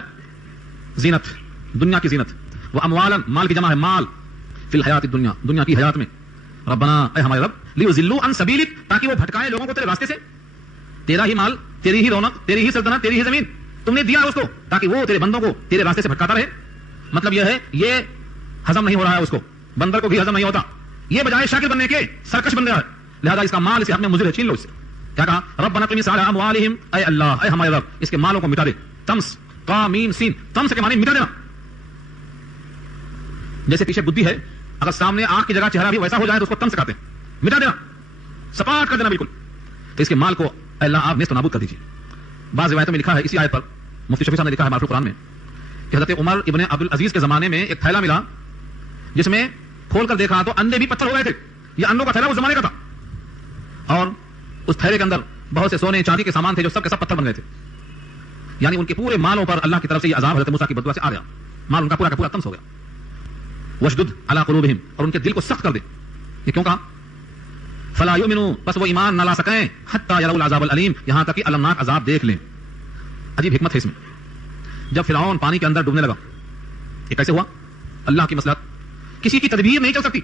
زینت, دنیا کی زینت, وہ اموالا, مال کی جمع ہے مال, فی الحیات الدنیا, دنیا کی حیات میں. ربنا, اے ہمارے رب, لیضلوا عن سبیلک, تاکہ وہ بھٹکائے لوگوں کو تیرے راستے سے. تیرا ہی مال, تیری ہی رونق, تیری ہی سلطنت, تیری ہی زمین, تم نے دیا اس کو تاکہ وہ تیرے بندوں کو تیرے راستے سے بھٹکاتا رہے. مطلب یہ ہے یہ ہضم نہیں ہو رہا ہے, اس کو بندر کو بھی ہضم نہیں ہوتا, یہ بجائے شاکر بننے کے سرکش بن رہا ہے, لہذا اس کا مال اس کے حق میں مضر ہے, چھین لو اس سے. کیا کہا؟ ربنا اطمس علی اموالہم, اے اللہ, اے ہمارے رب, اس کے مالوں کو مٹا دے. تمس, قامین سین, تمس کے معنی مٹا دینا. جیسے پیچھے بدھی ہے, اگر سامنے آنکھ کی جگہ چہرہ بھی ویسا ہو جائے تو اس کو تمس کہتے ہیں, مٹا دینا, سپاٹ کر دینا بالکل. تو اس کے مال کو اے اللہ آپ نیست و نابود کر دیجیے. بعض روایتوں میں لکھا ہے اسی آیت پر, مفتی شفیع صاحب نے لکھا ہے معرفت قرآن میں, کہ حضرت عمر ابن عبدالعزیز کے زمانے میں ایک تھیلا ملا جس میں کھول کر دیکھا تو اندے بھی پتھر ہو گئے تھے. یہ اندوں کا تھیلا اس زمانے کا تھا, اور اس تھیلے کے اندر بہت سے سونے چاندی کے سامان تھے جو سب کے سب پتھر بن گئے تھے. یعنی ان کے پورے مالوں پر اللہ کی طرف سے یہ عذاب حضرت موسیٰ کی بددعا سے آ گیا, مال ان کا پورا تمس ہو گیا. وشدد علی قلوبہم, اور ان کے دل کو سخت کر دے. یہ کیوں کہا؟ فلا یؤمنوا, بس وہ ایمان نہ لا سکیں, حتی یروا العذاب العلیم, یہاں تک کہ المناک عذاب دیکھ لیں. عجیب حکمت ہے اس میں. جب فرعون پانی کے اندر ڈوبنے لگا, یہ کیسے ہوا؟ اللہ کی مصلحت, کسی کی تدبیر نہیں چل سکتی.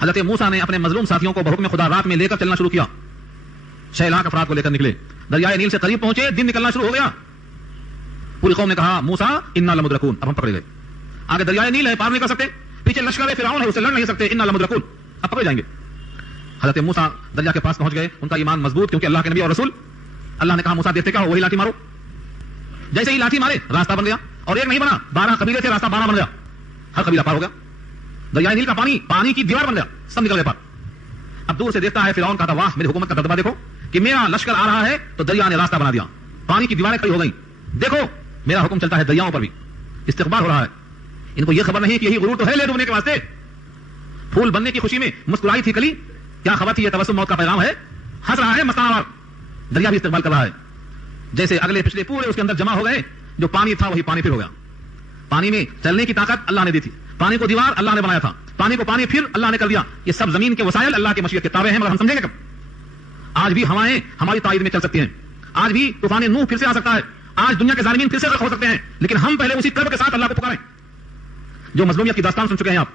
حضرت موسیٰ نے اپنے مظلوم ساتھیوں کو بحکم خدا رات میں لے کر چلنا شروع کیا. 6 لاکھ افراد کو لے کر نکلے, دریائے نیل سے قریب پہنچے, دن نکلنا شروع ہو گیا. پوری قوم نے کہا موسیٰ انا لمدرکون, اب ہم پکڑے گئے. آگے دریائے نیل ہے, پار نہیں کر سکتے, پیچھے لشکر فرعون ہے, اسے لڑ نہیں سکتے, انا لمدرکون, اب پکڑے جائیں گے. حضرت موسیٰ دریا کے پاس پہنچ گئے, ان کا ایمان مضبوط, کیونکہ اللہ کے نبی اور رسول. اللہ نے کہا موسیٰ دیکھتے کیا ہو, وہی لاٹھی مارو. جیسے ہی لاٹھی مارے راستہ بن گیا, اور ایک نہیں بنا, 12 قبیلے تھے, راستہ 12 بن گیا, ہر قبیلہ پار ہو گیا. دریائے نیل کا پانی کی دیوار بن گیا, سب نکل گئے پار. اب دور سے دیکھتا ہے فرعون, کہتا واہ میری حکومت کا دبدبہ دیکھو, کہ میرا لشکر آ رہا ہے تو دریا نے راستہ بنا دیا, پانی کی دیواریں کھڑی ہو گئی, دیکھو میرا حکم چلتا ہے دریاؤں پر بھی, استقبال ہو رہا ہے. ان کو یہ خبر نہیں کہ یہی غرور تو ہے لے ڈوبنے کے واسطے. پھول بننے کی خوشی میں مسکرائی تھی کلی, کیا خبر تھی یہ تبسم موت کا پیغام ہے, ہنس رہا ہے مستعار. دریا بھی استقبال کر رہا ہے. جیسے اگلے پچھلے پورے اس کے اندر جمع ہو گئے, جو پانی تھا وہی پانی پھر ہو گیا. پانی میں چلنے کی طاقت اللہ نے دی تھی, پانی کو دیوار اللہ نے بنایا تھا, پانی کو پانی پھر اللہ نے کر دیا. یہ سب زمین کے وسائل اللہ کی مشیت کے تابع ہیں, مگر ہم سمجھیں گے کب؟ آج بھی ہوائیں ہماری تائید میں چل سکتی ہیں, آج بھی طوفان نوح پھر سے آ سکتا ہے, آج دنیا کے ظالمین پھر سے غرق ہو سکتے ہیں, لیکن ہم پہلے اسی قلب کے ساتھ اللہ کو پکاریں. جو مظلومیت کی داستان سن چکے ہیں آپ,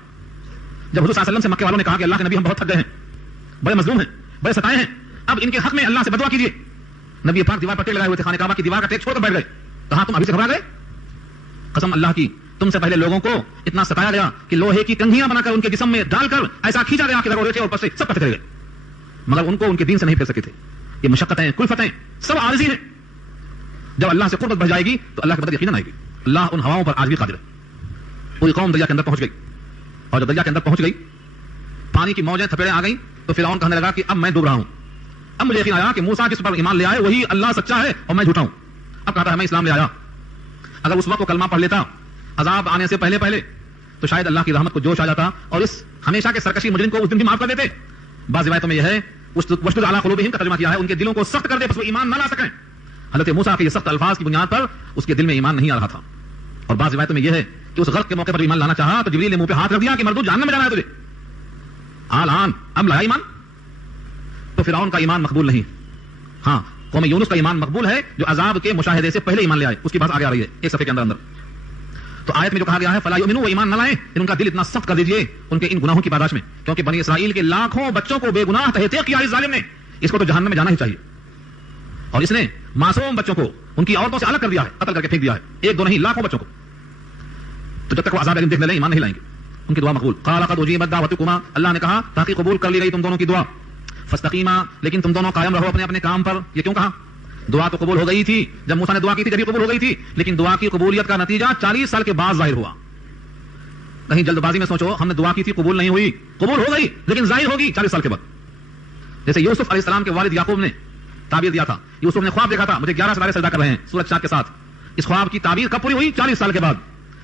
جب حضور صلی اللہ علیہ وسلم سے مکے والوں نے کہا کہ اللہ کے نبی ہم بہت تھک گئے ہیں, بڑے مظلوم ہیں, بڑے ستائے ہیں, اب ان کے حق میں اللہ سے بدعا کیجیے. نبی پاک دیوار پر ٹیک لگائے ہوئے تھے, خانہ کعبہ کی دیوار کا ٹیک چھوڑ کر بیٹھ گئے. کہا تم ابھی سے گھبرا گئے؟ قسم اللہ کی, تم سے پہلے لوگوں کو اتنا ستایا گیا کہ لوہے کی کنگھیاں بنا کر ان کے جسم میں ڈال کر ایسا کھینچا گیا کہ رگڑے تھے اور پس سے سب پھر گئے, مگر ان کو ان کے دین سے نہیں پھر سکے تھے. یہ مشقتیں, کلفتیں سب عارضی ہیں. جب اللہ سے قربت بڑھ جائے گی تو اللہ کی مدد یقیناً آئے گی. اللہ ان ہواؤں پر آج بھی قادر ہے. پوری قوم دریا کے اندر پہنچ گئی, اور جب دریا کے اندر پہنچ گئی, پانی کی موجیں تھپیڑیں آ گئیں, تو فرعون کہنے لگا کہ اب میں ڈوب رہا ہوں, اب مجھے یقین آیا کہ موسیٰ جس پر ایمان لے آئے وہی اللہ سچا ہے اور میں جھوٹا ہوں. اب کہتا ہے میں اسلام لے آیا, اگر اس وقت کو کلمہ پڑھ لیتا عذاب آنے سے پہلے تو شاید اللہ کی رحمت کو جوش آ جاتا, اور اس ہمیشہ کے سرکشی مجرم کو اس دن بھی معاف کر دیتے. بعض روایتوں میں یہ ہے وشدد علی قلوبہم کا ترجمہ کیا ہے, ان کے دلوں کو سخت کر دے, بس وہ ایمان نہ لا سکیں. حضرت موسیٰ کے یہ سخت الفاظ کی بنیاد پر اس کے دل میں ایمان نہیں آ رہا تھا. اور بعض روایتوں میں یہ ہے کہ اس غرق کے موقع پر ایمان لانا چاہا تو جبریل نے منہ پہ ہاتھ رکھ دیا کہ مردود جہنم میں جانا ہے تجھے. آن اب لایا ایمان, تو فرعون کا ایمان مقبول نہیں. ہاں, قوم یونس کا ایمان مقبول ہے, جو عذاب کے مشاہدے سے پہلے ایمان لے آئے. اس کی بات آگے آ رہی ہے ایک صفحے کے اندر. تو آیت میں جو کہا گیا ہے فلا یؤمنوا, وہ ایمان نہ لائیں, ان کا دل اتنا سخت کر دیجئے ان کے ان گناہوں کی پاداش میں, کیونکہ بنی اسرائیل کے لاکھوں بچوں کو بے گناہ تہتے کیا اس ظالم نے, اس کو تو جہنم میں جانا ہی چاہیے. اور اس نے معصوم بچوں کو ان کی عورتوں سے الگ کر دیا ہے, قتل کر کے پھینک دیا ہے, 1 2 نہیں لاکھوں بچوں کو. تو جب تک وہ عذاب علیم دیکھ لیں ایمان نہیں لائیں گے. ان کی دعا مقبول. قال قد اجیبت دعوتکما, اللہ نے کہا تاکہ قبول کر لی گئی تم دونوں کی دعا. فاستقیما, لیکن تم دونوں قائم رہو اپنے اپنے کام پر. یہ کیوں کہا؟ دعا تو قبول ہو گئی تھی, جب موسیٰ نے دعا کی تھی جبھی قبول ہو گئی تھی, لیکن دعا کی قبولیت کا نتیجہ 40 سال کے بعد ظاہر ہوا. کہیں جلد بازی میں سوچو ہم نے دعا کی تھی قبول نہیں ہوئی, قبول ہو گئی لیکن ظاہر ہوگی 40 سال کے بعد. جیسے یوسف علیہ السلام کے والد یعقوب نے تعبیر دیا تھا, یوسف نے خواب دیکھا تھا مجھے 11 ستارے سجدہ کر رہے ہیں سورج چاند کے ساتھ, اس خواب کی تعبیر کب پوری ہوئی؟ 40 سال کے بعد.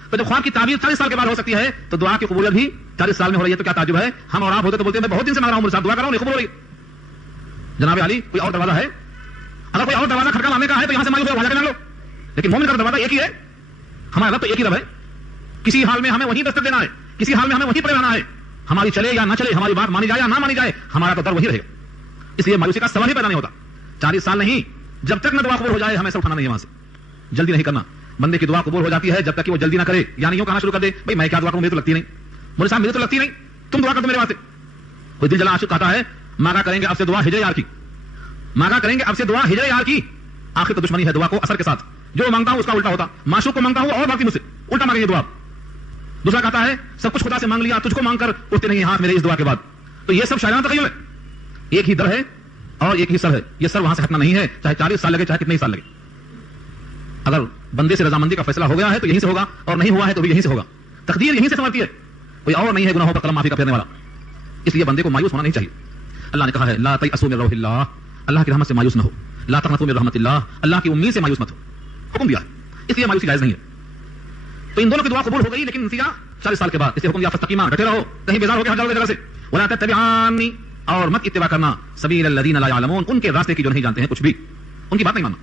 تو جب خواب کی تعبیر 40 سال کے بعد ہو سکتی ہے تو دعا کی قبولیت بھی 40 سال میں ہو رہی ہے. تو کیا تعجب ہے؟ ہم اور آپ ہوتے تو بولتے ہیں میں بہت دن سے مانگ رہا ہوں مجھ سے دعا کر رہا ہوں, نہیں قبول ہو رہی. جناب علی کوئی اور دروازہ ہے؟ اگر کوئی اور دروازہ کھٹکا لانے کا ہے تو یہاں سے مایوس ہو جا کے لو, لیکن مومن کا دروازہ ایک ہی ہے. ہمارا رب تو ایک ہی رب ہے. کسی حال میں ہمیں وہی دستک دینا ہے, کسی حال میں ہمیں وہی پڑے رہنا ہے. ہماری چلے یا نہ چلے, ہماری بات مانی جائے یا نہ مانی جائے, ہمارا تو در وہی رہے گا. اس لیے مایوسی کا سوال ہی پیدا نہیں ہوتا. 40 سال نہیں, جب تک نہ دعا قبول ہو جائے ہمیں سب اٹھانا نہیں ہے وہاں سے. جلدی نہیں کرنا. بندے کی دعا قبول ہو جاتی ہے جب تک کہ وہ جلدی نہ کرے. یعنی یوں کہنا شروع کر دے بھائی میں کیا دعا کروں, مجھے تو لگتی نہیں, مجھے صاحب مجھے تو لگتی نہیں, تم دعا کر دو میرے واسطے. کوئی دل جلا عاشق کہتا ہے مانگا کریں گے اب سے دعا ہجر یار کی, مانگا کریں گے اب سے دعا ہجر یار کی. آخر تو دشمنی ہے دعا کو اثر کے ساتھ. جو مانگتا ہوں اس کا الٹا ہوتا. معشوق کو مانگتا ہوں اور بھاگتی مجھ سے, الٹا مانگیں گے دعا. دوسرا کہتا ہے سب کچھ خدا سے مانگ لیا, تجھ کو مانگ کر اٹھتے نہیں ہاتھ میرے اس دعا کے بعد. تو یہ سب شاعرانہ تخیل ہے. ایک ہی در ہے اور ایک ہی سر ہے. یہ سر وہاں سے ہٹنا نہیں ہے, چاہے 40 سال لگے چاہے کتنے ہی سال لگے. اگر بندے سے رضامندی کا فیصلہ ہو گیا ہے تو یہیں سے ہوگا, اور نہیں ہوا ہے تو بھی یہیں سے ہوگا. تقدیر یہیں سے سنورتی ہے, کوئی اور نہیں ہے گناہوں پر قلم معافی کا پھیرنے والا. اس لیے بندے کو مایوس ہونا نہیں چاہیے. اللہ نے کہا ہے لا تیأسوا من روح اللہ, اللہ کی رحمت سے مایوس نہ ہو. لا تقنطوا من رحمت اللہ, اللہ کی امید سے مایوس مت ہو. حکم دیا ہے, اس لیے مایوسی جائز نہیں ہے. تو ان دونوں کی دعا قبول ہو گئی, لیکن نتیجہ 40 سال کے بعد. اس لیے حکم دیا فاستقیما, ڈٹے رہو, کہیں بیزار ہو کے ہٹ جاؤ گے جگہ سے. ولا تتبعانی, اور مت اتباع کرنا سبیل الذین لا یعلمون, ان کے راستے کی جو نہیں جانتے ہیں کچھ بھی, ان کی بات نہیں ماننا.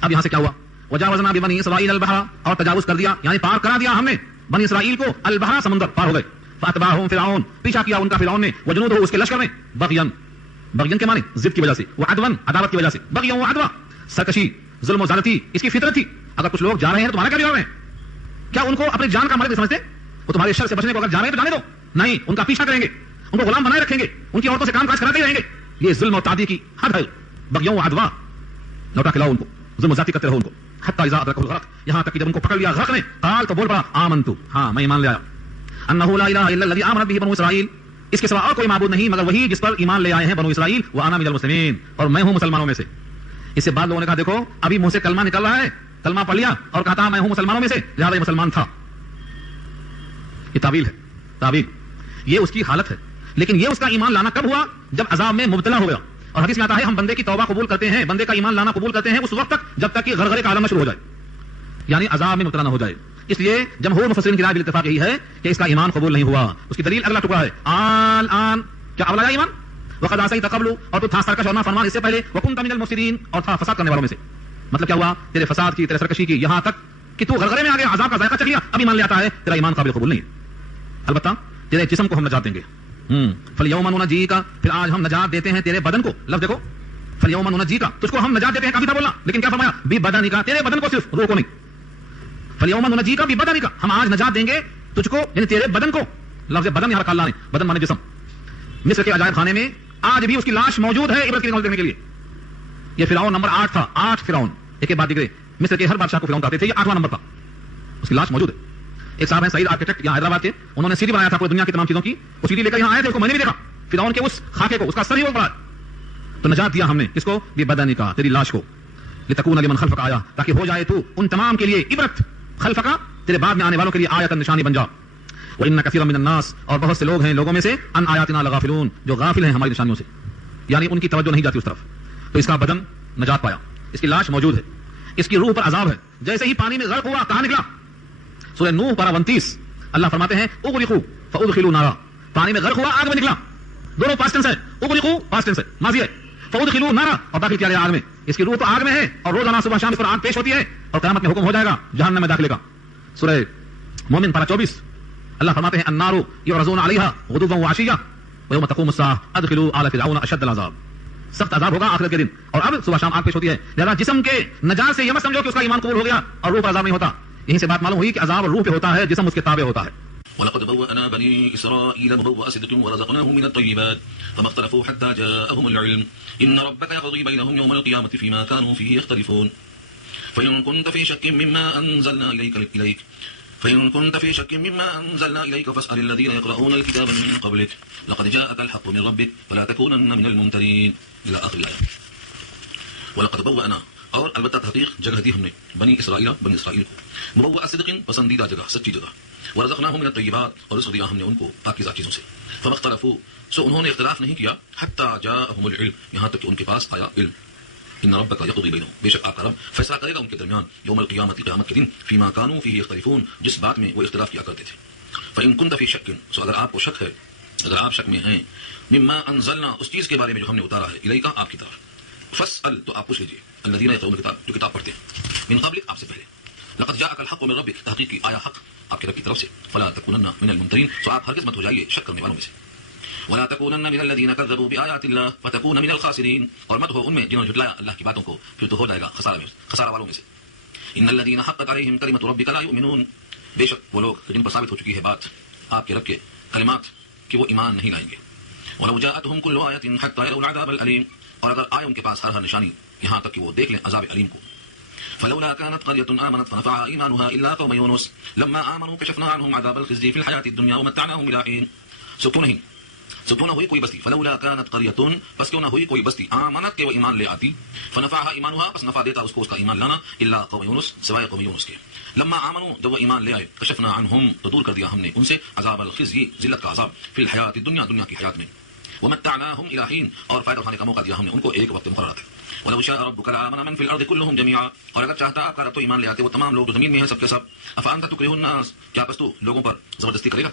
اب یہاں سے کیا ہوا؟ وجاوزنا ببنی اسرائیل البحر, اور تجاوز کر دیا یعنی پار کرا دیا ہم نے بنی اسرائیل کو البحر, سمندر پار ہو گئے. فاتبعهم فرعون, پیچھا کیا ان کا فرعون نے, وجنودہ, اس کے لشکر نے, بغیاً, بغیاً کے معنی ضد کی وجہ سے, وعدواً, عداوت کی وجہ سے, بغیاً وعدوا, سرکشی, ظلم و زیادتی اس کی فطرت تھی. اگر کچھ لوگ جا رہے ہیں تو تمہارا کیا بگاڑ رہے ہیں؟ کیا ان کو اپنی جان کا مالک نہیں سمجھتے؟ وہ تمہارے شر سے بچنے کو اگر جا رہے ہیں تو جانے دو. نہیں, ان کا پیچھا کریں گے, ان کو غلام بنائے رکھیں گے, ان کی عورتوں سے کام کاج کراتے رہیں گے. یہ ظلم و تعدی کی حد ہے. بغیاً وعدوا, لوٹا کھلاؤ ان کو, ظلم و زیادتی کرتے رہو ان کو. حتی اذا ادرکہ الغرق, یہاں تک کہ جب ان کو پکڑ لیا غرق نے, قال, تو بول پڑا, آمنت, ہاں میں ایمان لے آیا, انہ لا الہ الا الذی آمنت بہ بنو اسرائیل, اس کے سوا اور کوئی معبود نہیں مگر وہی جس پر ایمان لے آئے ہیں بنو اسرائیل, وانا من المسلمین, اور میں ہوں مسلمانوں میں سے. اس سے بعد لوگوں نے کہا دیکھو ابھی منہ سے کلمہ نکل رہا ہے, کلمہ پڑھ لیا اور کہتا میں ہوں مسلمانوں میں سے, لہٰذا یہ مسلمان تھا. یہ تعویل ہے, تعویل, یہ اس کی حالت ہے. لیکن یہ اس کا ایمان لانا کب ہوا؟ جب عذاب میں مبتلا ہو گیا. اور حدیث میں آتا ہے ہم بندے کی توبہ قبول کرتے ہیں, بندے کا ایمان لانا قبول کرتے ہیں اس وقت تک جب تک کہ غرغرے کا عالم نہ شروع ہو جائے, یعنی عذاب میں مبتلا نہ ہو جائے. اس لیے جمہور مفسرین کی رائے بالاتفاق یہی ہے کہ اس کا ایمان قبول نہیں ہوا. اس کی دلیل اگلا ٹکڑا ہے, آن, کیا اب لگا ایمان؟ وقد عصیت قبل, اور تو تھا سرکش اور نافرمان اس سے پہلے, وکنت من المفسدین, اور تھا فساد کرنے والوں میں سے. مطلب کیا ہوا؟ تیرے فساد کی, تیرے سرکشی کی, یہاں تک کہ تو غرغرے میں آ گیا, عذاب کا ذائقہ چکھ لیا, اب ایمان لے آتا ہے, تیرا ایمان قابل قبول نہیں ہے. البتہ تیرے جسم کو ہم نجات دیں گے. فالیوم ننجیک, پھر آج ہم نجات دیتے ہیں تیرے بدن کو. لفظ دیکھو, فالیوم ننجیک, تجھ کو ہم نجات دیتے ہیں, کافی تھا بولنا, لیکن کیا فرمایا؟ ببدنک, تیرے بدن کو, صرف روح کو نہیں. فالیوم ننجیک ببدنک, ہم آج نجات دیں گے تجھ کو, یعنی تیرے بدن کو. لفظ بدن یہاں اللہ نے, بدن مانے جسم. مصر کے عجائب خانے میں آج بھی اس کی لاش موجود ہے عبرت کی نظر دیکھنے کے لیے. یہ فرعون نمبر 8 تھا, 8 فرعون, ایک کے بعد دیکھے. مصر کے ہر بادشاہ کو فرعون کہتے تھے, یہ 8واں نمبر تھا, اس کی لاش موجود ہے. ایک صاحب ہیں سعید آرکیٹیکٹ یہاں حیدرآباد کے, انہوں نے سیڑھی بنایا تھا پوری دنیا کی تمام چیزوں کی. وہ سیڑھی لے کر یہاں آئے تھے, اس کو میں نے بھی دیکھا, فرعون کے اس خاکے کو, اس کا سر ہی وہ پڑا. تو نجات دیا ہم نے کس کو؟ ببدنک, تیری لاش کو. لتکون لمن خلفک آیا, تاکہ ہو جائے تو ان تمام کے لیے عبرت, خلفک, تیرے بعد میں آنے والوں کے لیے آیت, نشانی بن جا. وان کثیرا من الناس, اور بہت سے لوگ ہیں لوگوں میں سے, ان آیاتنا لغافلون, جو غافل ہیں ہماری نشانیوں سے, یعنی ان کی توجہ نہیں جاتی اس طرف. تو اس کا بدن نجات پایا, اس کی لاش موجود ہے, اس کی روح پر عذاب ہے. جیسے ہی پانی میں غرق ہوا, کہاں نکلا؟ سورہ نوح پارہ 29 اللہ فرماتے ہیں اغرقوا فادخلوا نارا, پانی میں غرق ہوا, آگ میں نکلا. دونوں پاسٹ ٹینس ہے, اغرقوا پاسٹ ٹینس ہے, ماضی ہے, فادخلوا نارا, اور داخل کیا گیا آگ میں. اس کی روح تو آگ میں ہے, اور روزانہ صبح شام اس پر آگ پیش ہوتی ہے, اور قیامت میں حکم ہو جائے گا جہنم میں داخلے کا. سورہ مومن پارہ 24 اللہ فرماتے ہیں النار یعرضون علیہا غدوا وعشیا ویوم تقوم الساعہ ادخلوا آل فرعون اشد العذاب. سخت عذاب ہوگا آخرت کے دن, اور اب صبح شام آگ پیش ہوتی ہے. لہذا جسم کے نجات سے یہ مت سمجھو کہ اس کا ایمان قبول ہو گیا اور روح پر عذاب نہیں ہوتا. یہیں سے بات معلوم ہوئی کہ عذاب روح پہ ہوتا ہے, جسم اس کے تابع ہوتا ہے. ولقد بوأنا بني إسرائيل مبوأ صدق ورزقناهم من الطيبات فما اختلفوا حتى جاءهم العلم إن ربك يقضي بينهم يوم القيامة فيما كانوا فيه يختلفون فإن كنت في شك مما أنزلنا إليك فاسأل الذين يقرؤون الكتاب من قبلك لقد جاءك الحق من ربك فلا تكونن من الممترين إلى آخر الآية. ولقد بوأنا, اور البتہ تحقیق جگہ دی ہم نے, بنی اسرائیل کو مبوء صدق, پسندیدہ جگہ, سچی جگہ, ورزقناهم من الطیبات, اور رزق دیا ہم نے ان کو پاکیزہ چیزوں سے. فما اختلفوا, سو انہوں نے اختلاف نہیں کیا, حتی جاءهم العلم, یہاں تک کہ ان کے پاس آیا علم. ان ربک یقضی بینہم، بے شک آپ کا رب فیصلہ کرے گا ان کے درمیان یوم القیامت، قیامت کے دن، فیما کانوا فیہ یختلفون، جس بات میں وہ اختلاف کیا کرتے تھے. فإن كنت في شک، سو اگر آپ کو شک ہے، اگر آپ شک میں ہیں، مما انزلنا، اس چیز کے بارے میں جو ہم نے اتارا ہے، الیک، آپ کی طرف، فاسأل، تو آپ پوچھ لیجیے، الذین یقرؤون الکتاب، جو کتاب پڑھتے ہیں، من قبلک، آپ سے پہلے، لقد جاءک الحق من ربک، تحقیقی آیا حق آپ کے رب کی طرف سے، فلا تکونن من الممترین، سو آپ ہرگز مت ہو جائیے شک کرنے والوں میں سے، ولا تکونن من الذین کذبوا بآیات اللہ فتکون من الخاسرین، اور مت ہو ان میں جنہوں نے جھٹلایا اللہ کی باتوں کو، پھر تو ہو جائے گا خسارہ والوں میں سے. ان الذین حقت علیہم کلمۃ ربک لا یؤمنون، بے شک وہ لوگ جن پر ثابت ہو چکی ہے بات آپ کے رب کے کلمات کہ وہ ایمان نہیں لائیں گے. ولو جاءتهم كل آیۃ حتى يروا العذاب الألیم، اور اگر آئے ان کے پاس ہر نشانی یہاں تک کہ وہ دیکھ لیں عذاب علیم کو. فلولا كانت قرية آمنت فنفعها إيمانها إلا قوم يونس لما آمنوا كشفنا عنهم عذاب الخزي في الحياة الدنيا ومتعناهم إلى حين. سکون ہوئی کوئی بستی، فلولا كانت قرية، بس کیوں نہ ہوئی کوئی بستی، آمنت کہ وہ ایمان لے آتی، فنفعها إيمانها، بس نفع دیتا اس کو اس کا ایمان لانا، إلا قوم يونس، سوائے قوم یونس کے. لما آمنوا، جب وہ ایمان لے آئے، کشفنا عنهم، تو دور کر دیا ہم نے ان سے، عذاب الخزي، ذلت کا عذاب، في الحياة الدنيا، دنیا کی حیات میں، ومتعناهم إلى حين، اور فائدہ اٹھانے کا موقع دیا ہم نے ان کو ایک وقت مقرر تھا. ولو شاء ربك لآمن من في الأرض كلهم جميعا، اور اگر چاہتا آپ کا رب تو ایمان لے آتے وہ تمام لوگ جو زمین میں ہیں سب کے سب. أفأنت تكره الناس، کیا بس تو لوگوں پر زبردستی کرے گا،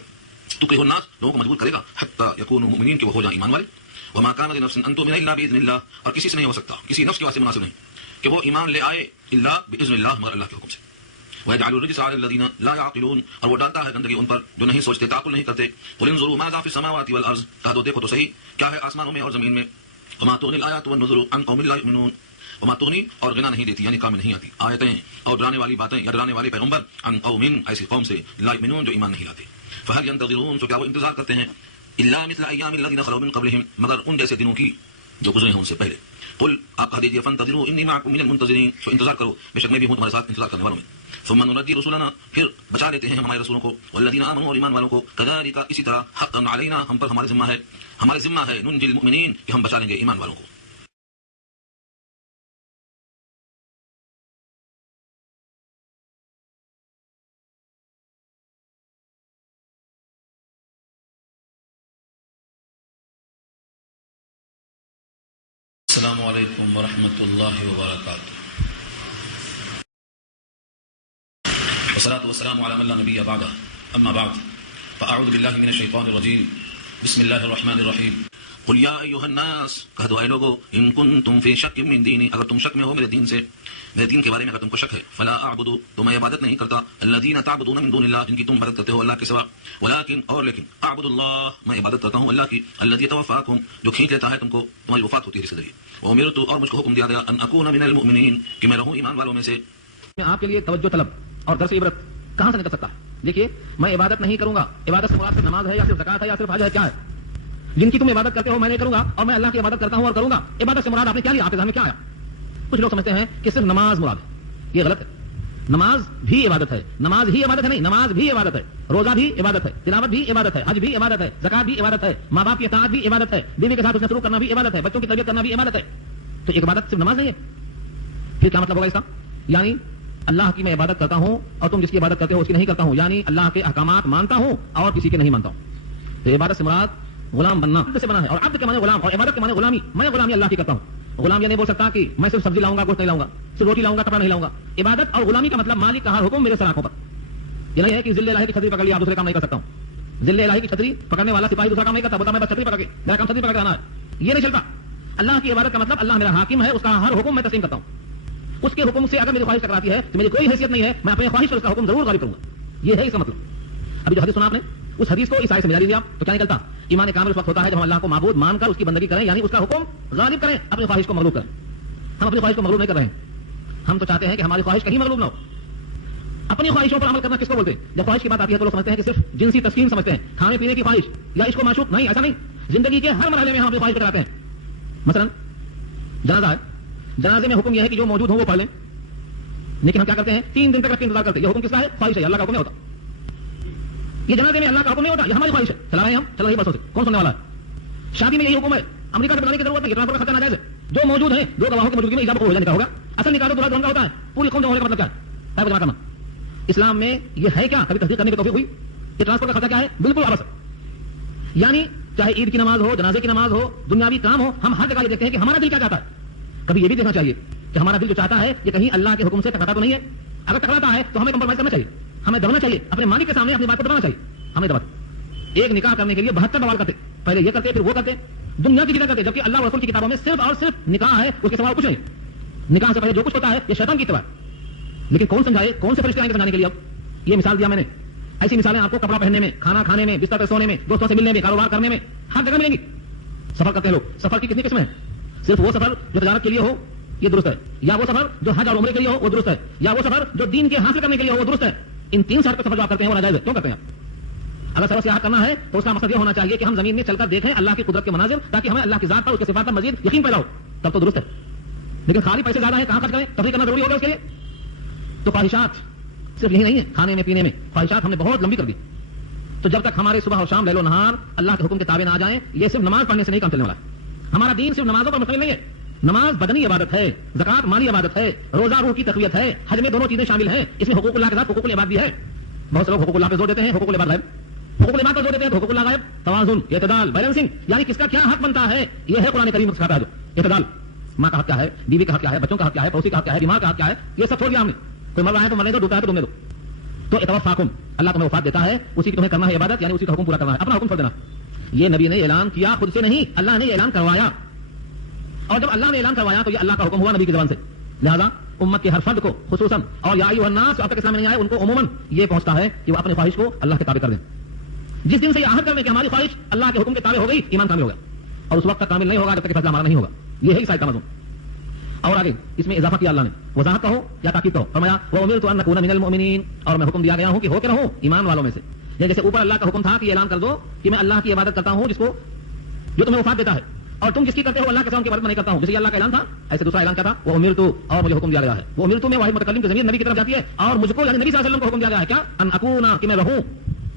تكره الناس، لوگوں کو مجبور کرے گا، حتى يكونوا مؤمنين، کہ وہ ہو جائیں ایمان والے. وما كان لنفس أن تؤمن إلا بإذن الله، اور کسی سے نہیں ہو سکتا، کسی نفس کے واسطے مناسب نہیں کہ وہ ایمان لے آئے، إلا بإذن الله، مگر اللہ کے حکم سے. ويجعل الرجس على الذين لا يعقلون، اور وہ ڈالتا ہے گندگی ان پر جو نہیں سوچتے، تعقل نہیں کرتے. قل انظروا ماذا في السماوات والأرض، کہہ دو دیکھو تو صحیح کیا ہے آسمانوں میں اور زمین میں. وما تغني الآيات والنذر عن قوم لا يؤمنون، وما تغنی، اور غنا نہیں دیتی، یعنی کام نہیں آتی، آیتیں اور ڈرانے والی باتیں یا ڈرانے والے پیغمبر، عن قوم، ایسی قوم سے، لا یؤمنون، جو ایمان نہیں لاتے. فهل ينتظرون، تو کیا وہ انتظار کرتے ہیں، الا مثل ایام الذین خلوا من قبلهم، مگر ان جیسے دنوں کی جو گزرے ہیں ان سے پہلے. قل، آپ کہہ دیجیے، فانتظروا انی معکم من المنتظرین، تو انتظار کرو، بے شک میں بھی ہوں تمہارے ساتھ انتظار کرنے والوں میں. ثم ننجی رسولنا، پھر بچا لیتے ہیں ہم ہمارے رسولوں کو، والذین آمنوا، اور ایمان والوں کو، کذالک، اسی طرح، حقا علینا، ہم پر ہمارے ذمہ ہے، ننجی المؤمنین، کہ ہم بچا لیں گے ایمان والوں کو. السلام علیکم ورحمۃ اللہ وبرکاتہ، والصلاة والسلام علی من لا نبی بعدہ، اما بعد، فاعوذ باللہ من الشیطان الرجیم، بسم اللہ الرحمن الرحیم. قل یا ایھا الناس، کہہ دو اے لوگو، ان کنتم فی شک من دینی، اگر تم شک میں ہو میرے دین سے، میرے دین کے بارے میں اگر تم کو شک ہے، فلا اعبد، تو میں عبادت نہیں کرتا، الذین تعبدون من دون اللہ، جن کی تم عبادت کرتے ہو اللہ کے سوا، ولکن، اور لیکن، اعبد اللہ، میں عبادت کرتا ہوں اللہ کی، الذی یتوفاکم، جو کھینچ لیتا ہے تم کو، تمہاری وفات ہوتی ہے جس ذریعے. وامرت، اور مجھ کو حکم دیا گیا، ان اکون من المؤمنین، کہ میں رہوں ایمان والوں میں سے. میں آپ کے لیے توجہ طلب اور درس عبرت کہاں سے نکل سکتا ہے؟ دیکھیے، میں عبادت نہیں کروں گا، عبادت سے مراد صرف نماز ہے یا صرف زکات ہے یا صرف حج ہے، کیا ہے؟ جن کی تم عبادت کرتے ہو میں نہیں کروں گا، اور میں اللہ کی عبادت کرتا ہوں اور کروں گا. عبادت سے مراد آپ نے کیا لیا، آپ کے ذہن میں کیا آیا؟ کچھ لوگ سمجھتے ہیں کہ صرف نماز مراد ہے، یہ غلط ہے. نماز بھی عبادت ہے، نماز ہی عبادت ہے نہیں، نماز بھی عبادت ہے، روزہ بھی عبادت ہے، تلاوت بھی عبادت ہے، حج بھی عبادت ہے، زکات بھی عبادت ہے، ماں باپ کی اطاعت بھی عبادت ہے، بیوی کے ساتھ حسن سلوک کرنا بھی عبادت ہے، بچوں کی تربیت کرنا بھی عبادت ہے. تو ایک عبادت صرف نماز نہیں ہے، پھر کیا مطلب ہوگا اس کا؟ یعنی اللہ کی میں عبادت کرتا ہوں اور تم جس کی عبادت کرتے ہو اس کی نہیں کرتا ہوں، یعنی اللہ کے احکامات مانتا ہوں اور کسی کے نہیں مانتا ہوں. تو عبادت سے مراد غلام بننا، عبد سے بنا ہے، اور عبد کے معنی غلام، اور عبادت کے معنی غلامی. میں غلامی اللہ کی کرتا ہوں. غلام یہ نہیں بول سکتا کہ میں صرف سبزی لاؤں گا، گوشت نہیں لاؤں گا، صرف روٹی لاؤں گا، کپڑا نہیں لاؤں گا. عبادت اور غلامی کا مطلب مالک کا ہر حکم میرے سر آنکھوں پر. یہ نہیں ہے کہ ذل الہی کی چھتری پکڑ لی آپ دوسرے کام نہیں کر سکتا ہوں. ذل الہی کی چھتری پکڑنے والا سپاہی دوسرا کام نہیں کرتا، بولتا میں بس چھتری پکڑ کے، میرا کام چھتری پکڑ کے آنا ہے، یہ نہیں چلتا. اللہ کی عبادت کا مطلب اللہ میرا حاکم ہے، اس کا ہر حکم میں تسلیم کرتا ہوں. اس کے حکم سے اگر میری خواہش ٹکراتی ہے تو میری کوئی حیثیت نہیں ہے، میں اپنی خواہش پر اس کا حکم ضرور غالب کروں گا. یہ ہے اس کا مطلب. ابھی جو حدیث سنا آپ نے، اس حدیث کو اس آیت سے ملا لیجیے آپ، تو کیا نکلتا؟ ایمان کامل اس وقت ہوتا ہے جب ہم اللہ کو معبود مان کر اس کی بندگی کریں، یعنی اس کا حکم غالب کریں، اپنی خواہش کو مغلوب کریں. ہم اپنی خواہش کو مغلوب نہیں کر رہے ہیں، ہم تو چاہتے ہیں کہ ہماری خواہش کہیں مغلوب نہ ہو. اپنی خواہشوں پر عمل کرنا کس کو بولتے ہیں؟ جب خواہش کی بات آتی ہے تو لوگ سمجھتے ہیں کہ صرف جنسی تسکین سمجھتے ہیں، کھانے پینے کی خواہش یا عشق و معشوق. نہیں، ایسا نہیں. زندگی کے ہر مرحلے میں ہم اپنی خواہش کراتے ہیں. مثلا جنازہ ہے، جنازے میں حکم یہ ہے کہ جو موجود ہوں وہ پڑھ لیں، لیکن ہم کیا کرتے ہیں؟ 3 دن تک رکھ کے انتظار کرتے ہیں. یہ حکم کس کا ہے؟ خواہش ہے، اللہ کا حکم نہیں ہوتا. یہ جنازے میں اللہ کا حکم نہیں ہوتا، یہ ہماری خواہش ہے. چلا رہے ہیں ہم، چل رہی بسوں سے، کون سننے والا ہے؟ شادی میں یہی حکم ہے. امریکہ سے بنانے کی ضرورت نہیں، ٹرانسفر کا خرچہ ناجائز ہے. جو موجود ہیں 2 گواہوں کی موجودگی میں ایجاب ہو جانے کا ہوگا. اصل نکاح دولہا دونوں کا ہوتا ہے. پوری قوم ہونے کا مطلب کیا ہے؟ جمع کرنا. اسلام میں یہ ہے کیا؟ کبھی تصدیق کرنے کی توفیق ہوئی کہ ٹرانسفر کا خرچہ کیا ہے؟ بالکل آبس ہے. یعنی چاہے عید کی نماز ہو، جنازے کی نماز ہو، دنیاوی کام ہو، ہم ہر جگہ یہ دیکھتے ہیں کہ ہمارا دل کیا چاہتا ہے. کبھی یہ بھی دیکھنا چاہیے کہ ہمارا دل جو چاہتا ہے یہ کہیں اللہ کے حکم سے ٹکراتا تو نہیں ہے. اگر ٹکراتا ہے تو ہمیں کمپرومائز کرنا چاہیے, ہمیں دبنا چاہیے, اپنے مالک کے سامنے اپنی بات کو دبانا چاہیے. ہمیں دبا ایک نکاح کرنے کے لیے 72 بوال کرتے, پہلے یہ کرتے پھر وہ کرتے, دنیا کی چیزیں کرتے, جبکہ اللہ اور رسول کی کتابوں میں صرف اور صرف نکاح ہے, اس کے سوا کچھ نہیں. نکاح سے پہلے جو کچھ ہوتا ہے یہ شیطان کی اتباع. لیکن کون سمجھائے, کون سے فرشتے آئیں گے سمجھانے کے لیے؟ اب یہ مثال دیا میں نے, ایسی مثالیں آپ کو کپڑا پہننے میں, کھانا کھانے میں, بستر پہ سونے میں, دوستوں سے ملنے میں, کاروبار کرنے میں, ہر جگہ ملیں گی. سفر کرتے ہیں لوگ, سفر کی کتنی قسمیں ہیں؟ صرف وہ سفر جو تجارت کے لیے ہو یہ درست ہے, یا وہ سفر جو حج اور عمرے کے لیے ہو وہ درست ہے, یا وہ سفر جو دین کے حاصل کرنے کے لیے ہو وہ درست ہے. ان 3 سال کا سفر جو آپ کرتے ہیں وہ ناجائز ہے. کیوں کرتے ہیں آپ؟ اگر سفر سیاحت کرنا ہے تو اس کا مقصد یہ ہونا چاہیے کہ ہم زمین میں چل کر دیکھیں اللہ کی قدرت کے مناظر, تاکہ ہمیں اللہ کی ذات پر, اس کے صفات پر مزید یقین پیدا ہو, تب تو درست ہے. لیکن خالی پیسے زیادہ ہیں, کہاں خرچ کریں؟ تفریح کرنا ضروری ہوگا اس کے لیے. تو خواہشات صرف یہی نہیں ہے, کھانے میں پینے میں خواہشات ہم نے بہت لمبی کر دی. تو جب تک ہمارے صبح اور شام لیل و نہار اللہ کے حکم کے تابع نہ آ جائیں, یہ صرف نماز پڑھنے سے نہیں کام چلنے والا ہے. ہمارا دین صرف نمازوں پر مشتمل نہیں ہے. نماز بدنی عبادت ہے, زکات مالی عبادت ہے, روزہ روح کی تقویت ہے, حج میں دونوں چیزیں شامل ہیں. اس میں حقوق اللہ کے ساتھ حقوق العباد بھی ہے. بہت سے لوگ حقوق اللہ پہ زور دیتے ہیں, حقوق العباد غائب. حقوق العباد پر زور دیتے ہیں تو حقوق اللہ غائب. توازن, اعتدال, بیلنسنگ, یعنی کس کا کیا حق بنتا ہے, یہ ہے قرآن کریم سکھاتا ہے. جو اعتدال, ماں کا حق کیا ہے, بیوی کا حق کیا ہے, بچوں کا حق کیا ہے, پڑوسی کا حق کیا ہے, بیمار کا حق کیا ہے, یہ سب چھوڑ دیا ہم نے. کوئی مر رہا ہے تو مرنے دو, ڈوبتا ہے تو ڈوبنے دو. تو اتوفاکم, اللہ تمہیں وفات دیتا ہے, اسی کی تمہیں کرنا ہے عبادت, یعنی اسی کا حکم پورا کرنا ہے, اپنا حکم چھوڑ دینا. یہ نبی نے اعلان کیا خود سے نہیں, اللہ نے اعلان کروایا. اور جب اللہ نے اعلان کروایا تو یہ اللہ کا حکم ہوا نبی کی زبان سے. لہذا امت کے ہر فرد کو خصوصاً, اور یا ایھا الناس, اب تک اسلام میں نہیں آئے ان کو عموماً یہ پہنچتا ہے کہ وہ اپنی خواہش کو اللہ کے تابع کر دیں. جس دن سے یہ عہد کر دیں کہ ہماری خواہش اللہ کے حکم کے تابع ہو گئی, ایمان کامل ہو گیا. اور اس وقت تک کامل نہیں ہوگا جب تک کہ فیصلہ ہمارا نہیں ہوگا. یہ ہے عیسائی کا مضمون. اور آگے اس میں اضافہ کیا اللہ نے, وضاحت کہو یا تاکید کہو, فرمایا وَأُمِرْتُ أَنْ أَكُونَ مِنَ الْمُؤْمِنِينَ, اور میں حکم دیا گیا ہوں کہ ہو کے رہوں ایمان والوں میں سے. جیسے اوپر اللہ کا حکم تھا کہ اعلان کر دو کہ میں اللہ کی عبادت کرتا ہوں جس کو, جو تمہیں وفات دیتا ہے, اور تم جس کی کرتے ہو اللہ کے سوا کی عبادت میں نہیں کرتا ہوں. جیسے اللہ کا اعلان تھا, ایسے دوسرا اعلان کیا تھا, وہ امرت, اور مجھے حکم دیا گیا ہے. وہ امرت میں واحد متکلم کی ضمیر نبی کی طرف جاتی ہے, اور مجھ کو یعنی نبی صلی اللہ علیہ وسلم کو حکم دیا گیا ہے کیا, ان اکون, کہ میں رہوں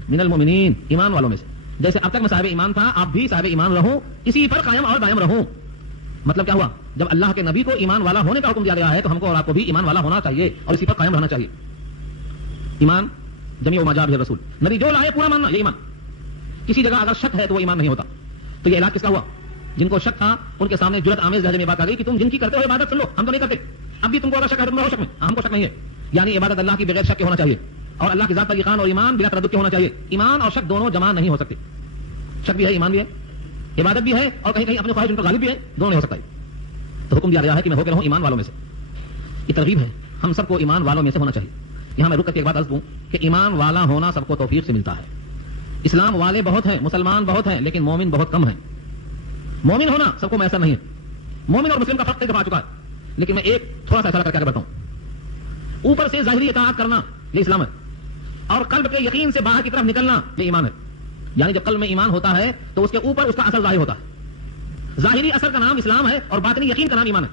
من المؤمنین, ایمان والوں میں سے. جیسے اب تک میں صاحب ایمان تھا, آپ بھی صاحب ایمان رہوں, اسی پر قائم اور دائم رہوں. مطلب کیا ہوا, جب اللہ کے نبی کو ایمان والا ہونے کا حکم دیا گیا ہے تو ہم کو اور آپ کو بھی ایمان والا ہونا چاہیے اور اسی پر قائم رہنا چاہیے. ایمان جمیع ما جاء بہ الرسول, نبی جو لائے پورا ماننا, یہ ایمان. کسی جگہ اگر شک ہے تو وہ ایمان نہیں ہوتا. تو یہ علاج کس کا ہوا, جن کو شک تھا ان کے سامنے جرأت آمیز لہجے میں بات آ گئی کہ تم جن کی کرتے ہو عبادت سن لو, ہم تو نہیں کرتے. اب بھی تم کو اگر شک ہے تم رہو شک میں, ہم کو شک نہیں ہے. یعنی عبادت اللہ کی بغیر شک کے ہونا چاہیے, اور اللہ کی ذات پر یقین اور ایمان بلا تردد کے ہونا چاہیے. ایمان اور شک دونوں جمع نہیں ہو سکتے. شک بھی ہے, ایمان بھی ہے, عبادت بھی ہے, اور کہیں کہیں اپنے خواہش ان پر غالب بھی ہے, دونوں نہیں ہو سکتا. تو حکم دیا گیا ہے کہ میں ہو کے رہوں ایمان والوں میں سے. یہ ترغیب ہے, ہم سب کو ایمان والوں میں سے ہونا چاہیے. یہاں میں رک کر کے ایک بات عرض دوں کہ ایمان والا ہونا سب کو توفیق سے ملتا ہے. اسلام والے بہت ہیں, مسلمان بہت ہیں, لیکن مومن بہت کم ہیں. مومن ہونا سب کو میسر نہیں ہے. مومن اور مسلم کا فرق دفعہ آ چکا ہے, لیکن میں ایک تھوڑا سا ایسا کر کے آگے بڑھتا ہوں. اوپر سے ظاہری اطاعت کرنا یہ اسلام ہے, اور قلب کے یقین سے باہر کی طرف نکلنا یہ ایمان ہے. یعنی جب قلب میں ایمان ہوتا ہے تو اس کے اوپر اس کا اثر ظاہر ہوتا ہے. ظاہری اثر کا نام اسلام ہے اور باطنی یقین کا نام ایمان ہے.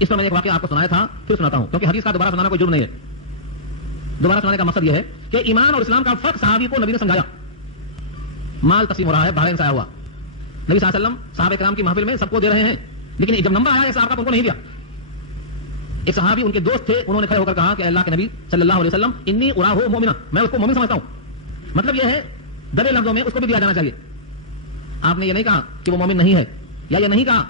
اس پر میں ایک واقعہ آپ کو سنایا تھا, پھر سناتا ہوں, کیونکہ حدیث کا دوبارہ سنانا کوئی جرم نہیں ہے. دوبارہ سنانے کا مقصد یہ ہے کہ ایمان اور اسلام کا فرق صحابی کو نبی نے سمجھایا. مال تقسیم ہو رہا ہے, بھارے سے آیا ہوا, نبی صلی اللہ علیہ وسلم صحابہ کرام کی محفل میں سب کو دے رہے ہیں, لیکن جب نمبر آیا صحابہ کا ان کو نہیں دیا. ایک صحابی ان کے دوست تھے, انہوں نے کھڑے ہو کر کہا کہ اللہ کے نبی صلی اللہ علیہ وسلم انی اراه مومنا, میں اس کو مومن سمجھتا ہوں. مطلب یہ ہے دبے لفظوں میں اس کو بھی دیا جانا چاہیے. آپ نے یہ نہیں کہا کہ وہ مومن نہیں ہے, یا یہ نہیں کہا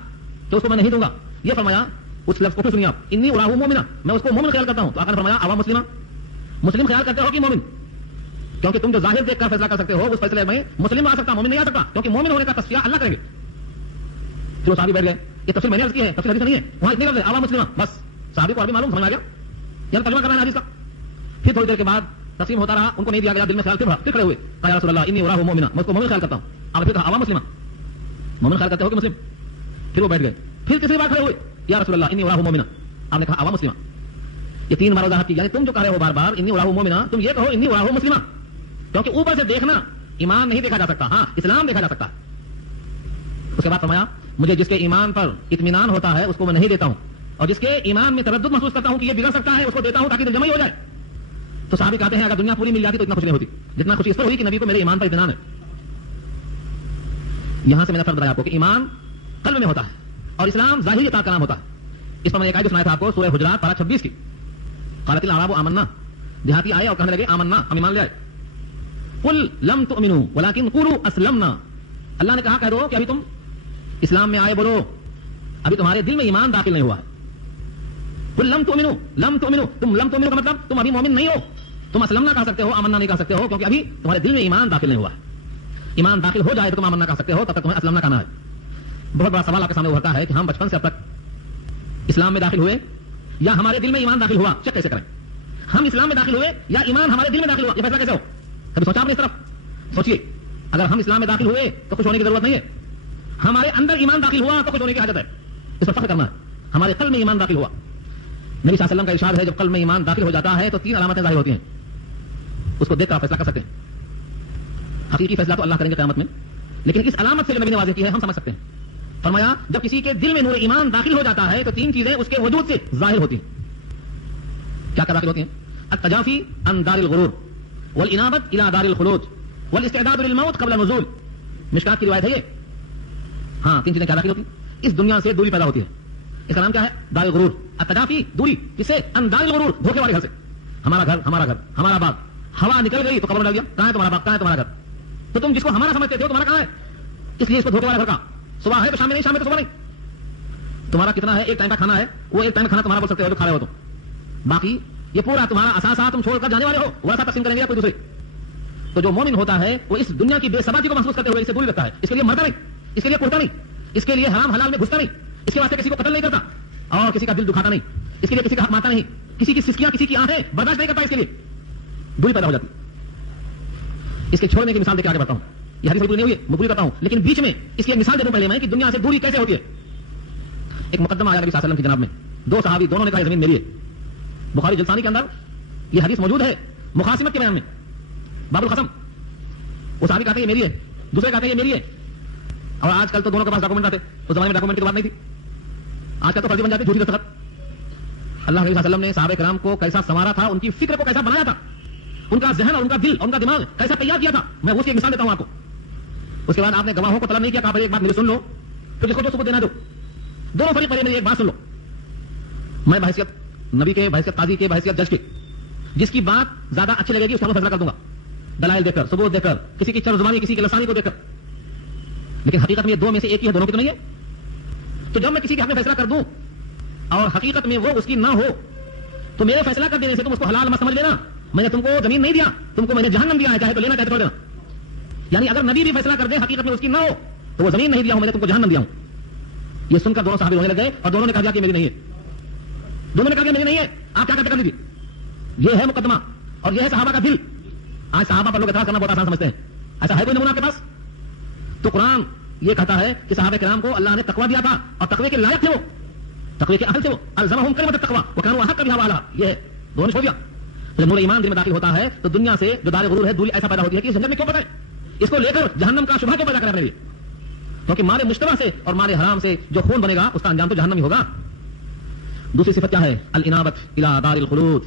کہ اس کو میں نہیں دوں گا. یہ فرمایا, اس لفظ کو سنیے آپ, انی اراه مومنا, میں اس کو مومن خیال کرتا ہوں. تو آقا نے فرمایا عوام مسلمہ, مسلم خیال کرتے ہو کہ مومن, کیونکہ تم جو ظاہر دیکھ کر فیصلہ کر سکتے ہو اس فیصلے میں مسلم آ سکتا, مومن نہیں آ سکتا, کیونکہ مومن ہونے کا تذکیہ اللہ کریں گے. پھر وہ صحابی بیٹھ گئے. یہ تفسیر میں نے عرض کی ہے, تفسیر حدیث نہیں ہے, وہاں اتنے لفظ ہیں عوام مسلمہ, بس صحابی کو عربی معلوم, سمجھ آ گیا, یعنی ترجمہ کرنا ہے حدیث کا. پھر تھوڑی دیر کے بعد تقسیم ہوتا رہا, ان کو نہیں دیا گیا, دل میں خیال پھر کھڑے ہوئے, کہا یا رسول اللہ انی اراه مومنا, میں اس کو مومن خیال کرتا ہوں. آپ پھر کہا عوام مسلمہ, مومن خیال کرتے ہو کہ مسلم. پھر وہ بیٹھ گئے, پھر تیسری بار کھڑے ہوئے, یا رسول اللہ انی اراه مومنا, آپ نے کہا عوام مسلمہ. یہ 3 بار وضاحت کی, یعنی تم جو کہہ رہے ہو بار بار انی اراه مومنا, تم یہ کہو انی اراه مسلمہ, کیونکہ اوپر سے دیکھنا ایمان نہیں دیکھا جا سکتا, ہاں اسلام دیکھا جا سکتا ہے. اس کے بعد فرمایا مجھے جس کے ایمان پر اطمینان ہوتا ہے اس کو میں نہیں دیتا ہوں, اور جس کے ایمان میں تردد محسوس کرتا ہوں کہ یہ بگڑ سکتا ہے اس کو دیتا ہوں تاکہ دل جمع ہو جائے. تو صحابی کہتے ہیں اگر دنیا پوری مل جاتی تو اتنا خوشی نہیں ہوتی جتنا خوشی اس پر ہوئی کہ نبی کو میرے ایمان پر اطمینان ہے. یہاں سے میں نے فرض بتایا آپ کو کہ ایمان قلب میں ہوتا ہے اور اسلام ظاہری اطاعت کا نام ہوتا ہے. اس پر میں ایک آیت سنایا تھا آپ کو, سورہ حجرات پارہ 26 کی. قالت الاعراب آمنا, دیہاتی آئے اور کہنے لگے آمنا, ہم ایمان لے آئے. قل لم تؤمنوا ولكن قولوا اسلمنا, اللہ نے کہا کہہ دو کہ ابھی تم اسلام میں آئے, بولو ابھی تمہارے دل میں ایمان داخل نہیں ہوا ہے. قل لم تؤمنوا لم تؤمنوا تم لم تؤمنوا کا مطلب تم ابھی مومن نہیں ہو. تم اسلمنا کہہ سکتے ہو, آمنا نہیں کہہ سکتے ہو, کیونکہ ابھی تمہارے دل میں ایمان داخل نہیں ہوا ہے. ایمان داخل ہو جائے تو تم آمنا کہہ سکتے ہو, تب تک تمہیں اسلمنا کہنا ہے. بہت بڑا سوال آپ کے سامنے ابھرتا ہے کہ ہم بچپن سے اب تک اسلام میں داخل ہوئے یا ہمارے دل میں ایمان داخل ہوا, چیک کیسے کریں؟ ہم اسلام میں داخل ہوئے یا ایمان ہمارے دل میں داخل ہوا, یہ فیصلہ کیسے ہو؟ کبھی سوچا آپ نے اس طرف؟ سوچیے, اگر ہم اسلام میں داخل ہوئے تو خوش ہونے کی ضرورت نہیں ہے. ہمارے اندر ایمان داخل ہوا تو خوش ہونے کی حاجت ہے, اس پر فخر کرنا ہے. ہمارے قلب میں ایمان داخل ہوا. نبی صلی اللہ علیہ وسلم کا ارشاد ہے, جب قلب میں ایمان داخل ہو جاتا ہے تو 3 علامتیں ظاہر ہوتی ہیں. اس کو دیکھ کر آپ فیصلہ کر سکتے ہیں. حقیقی فیصلہ تو اللہ کریں گے قیامت میں, لیکن اس علامت سے جو نبی نے واضح کی ہے ہم سمجھ سکتے ہیں. فرمایا جب کسی کے دل میں نور ایمان داخل ہو جاتا ہے تو 3 چیزیں اس کے وجود سے ظاہر ہوتی ہیں. کیا داخل ہوتی ہیں؟ التجافی عن دار الغرور والانابت الى دار الخلود والاستعداد للموت قبل النزول. مشکات کی روایت ہے یہ. ہاں 3 چیزیں کیا داخل ہوتی ہیں؟ اس دنیا سے دوری پیدا ہوتی ہے. اس کا نام کیا ہے؟ دار الغرور. التجافی دوری, کس سے؟ عن دار الغرور, دھوکے والے گھر سے. ہمارا گھر ہمارا باغ, ہوا نکل گئی تو قبر ڈال دیا. کہاں ہے تمہارا باغ, کہاں ہے تمہارا گھر؟ تو تم جس کو ہمارا سمجھتے تھے تمہارا کہاں ہے؟ اس لیے اس کو دھوکے والے گھر کا. صبح ہے تو شام میں نہیں, شام میں تو صبح نہیں. تمہارا کتنا ہے؟ ایک ٹائم کا کھانا ہے, وہ ایک ٹائم کھانا تمہارا بول سکتے ہو جو کھا رہے ہو تم. باقی یہ پورا تمہارا اثاثہ تم چھوڑ کر جانے والے ہو, ویسا تقسیم کریں گے کوئی دوسرے. تو جو مومن ہوتا ہے وہ اس دنیا کی بے ثباتی کو محسوس کرتے ہوئے اسے دوری رکھتا ہے. اس کے لیے مرتا نہیں, اس کے لیے پڑتا نہیں, اس کے لیے حرام حلال میں گھستا نہیں, اس کے واسطے کسی کو قتل نہیں کرتا اور کسی کا دل دکھاتا نہیں, اس کے لیے کسی کا حق مارتا نہیں, کسی کی سسکیاں کسی کی آنکھیں برداشت نہیں کرتا. اس کے لیے دوری پیدا ہو جاتی. اس کے چھوڑنے کی مثال دے کے آگے بڑھتا ہوں. یہ حدیث پوری نہیں ہوئی, میں پوری کرتا ہوں, لیکن بیچ میں اس کی ایک مثال دے دوں پہلے میں کہ دنیا سے دوری کیسے ہوتی ہے. ایک مقدمہ آیا نبی صلی اللہ علیہ وسلم کی جناب میں, 2 صحابی, دونوں نے کہا زمین میری ہے. بخاری جلسانی کے اندر یہ حدیث موجود ہے مخاصمت کے بیان میں, باب القسم. وہ صحابی کہتے ہیں یہ میری ہے, دوسرے کہتے ہیں یہ میری ہے. اور آج کل تو دونوں کے پاس ڈاکومنٹ آتے, اس زمانے میں ڈاکومنٹ کی بات نہیں تھی. آج کل تو فرضی بن جاتی, جھوٹی دستخط. اللہ نبی صلی اللہ علیہ وسلم نے صحابہ کرام کو کیسا سنوارا تھا, ان کی فکر کو کیسا بنایا تھا, ان کا ذہن اور ان کا دل اور ان کا دماغ کیسا تیار کیا تھا. میں اس کی مثال دیتا ہوں آپ کو. اس کے بعد آپ نے گواہوں کو طلب نہیں کیا, کہا ایک بات میری سن لو, پھر جس کو جو ثبوت دینا دو. دونوں فریق پہلے میری ایک بات سن لو. میں بحیثیت نبی کے, بحیثیت قاضی کے, بحیثیت جج کے, جس کی بات زیادہ اچھی لگے گی اس کا فیصلہ کر دوں گا, دلائل دے کر, ثبوت دے کر, کسی کی چرب زبانی کسی کی لسانی کو دے کر. لیکن حقیقت میں یہ 2 میں سے ایک ہی ہے, دونوں کی تو نہیں ہے. تو جب میں کسی کے حق میں فیصلہ کر دوں اور حقیقت میں وہ اس کی نہ ہو تو میرے فیصلہ کر دینے سے تم اس کو حلال مت سمجھ لینا. میں نے تم کو زمین نہیں دیا, تم کو میں نے جہنم دیا ہے, چاہے تو لینا چاہے تو لینا. یعنی اگر نبی بھی فیصلہ کر دے حقیقت میں اس کی نہ ہو تو وہ زمین نہیں دیا ہوں, میں نے تم کو جہنم دیا ہوں. یہ سن کر دونوں صحابی رونے لگے اور دونوں نے کہا کہ میری نہیں ہے. دونوں نے کہا کہ میری نہیں ہے. آپ کیا کرتے کر لیجیے. یہ ہے مقدمہ اور یہ ہے صحابہ کا دل. آج صحابہ پر لوگ اعتراض کرنا بہت آسان سمجھتے ہیں. ایسا ہے کوئی نمونہ آپ کے پاس؟ تو قرآن یہ کہتا ہے کہ صحابہ کرام کو اللہ نے تقویٰ دیا تھا اور تقوی کے لائق تھے, وہ تقوی کے اہل تھے, وہ الزمہم کلمۃ التقویٰ وکانوا احق بها واہلھا. یہ ہے دونوں نے چھوڑ دیا. جب نور ایمان دل میں داخل ہوتا ہے تو دنیا سے جو دار غرور ہے دوری ایسا پیدا ہوتی ہے کہ اس جنت میں کیوں بتائیں, اس کو لے کر جہنم کا شبہ کیوں پیدا کریں اپنے لیے. کیونکہ مال مشتبہ سے اور مال حرام سے جو خون بنے گا اس کا انجام تو جہنم ہی ہوگا. دوسری صفت کیا ہے؟ الانابت الی دار الخلود.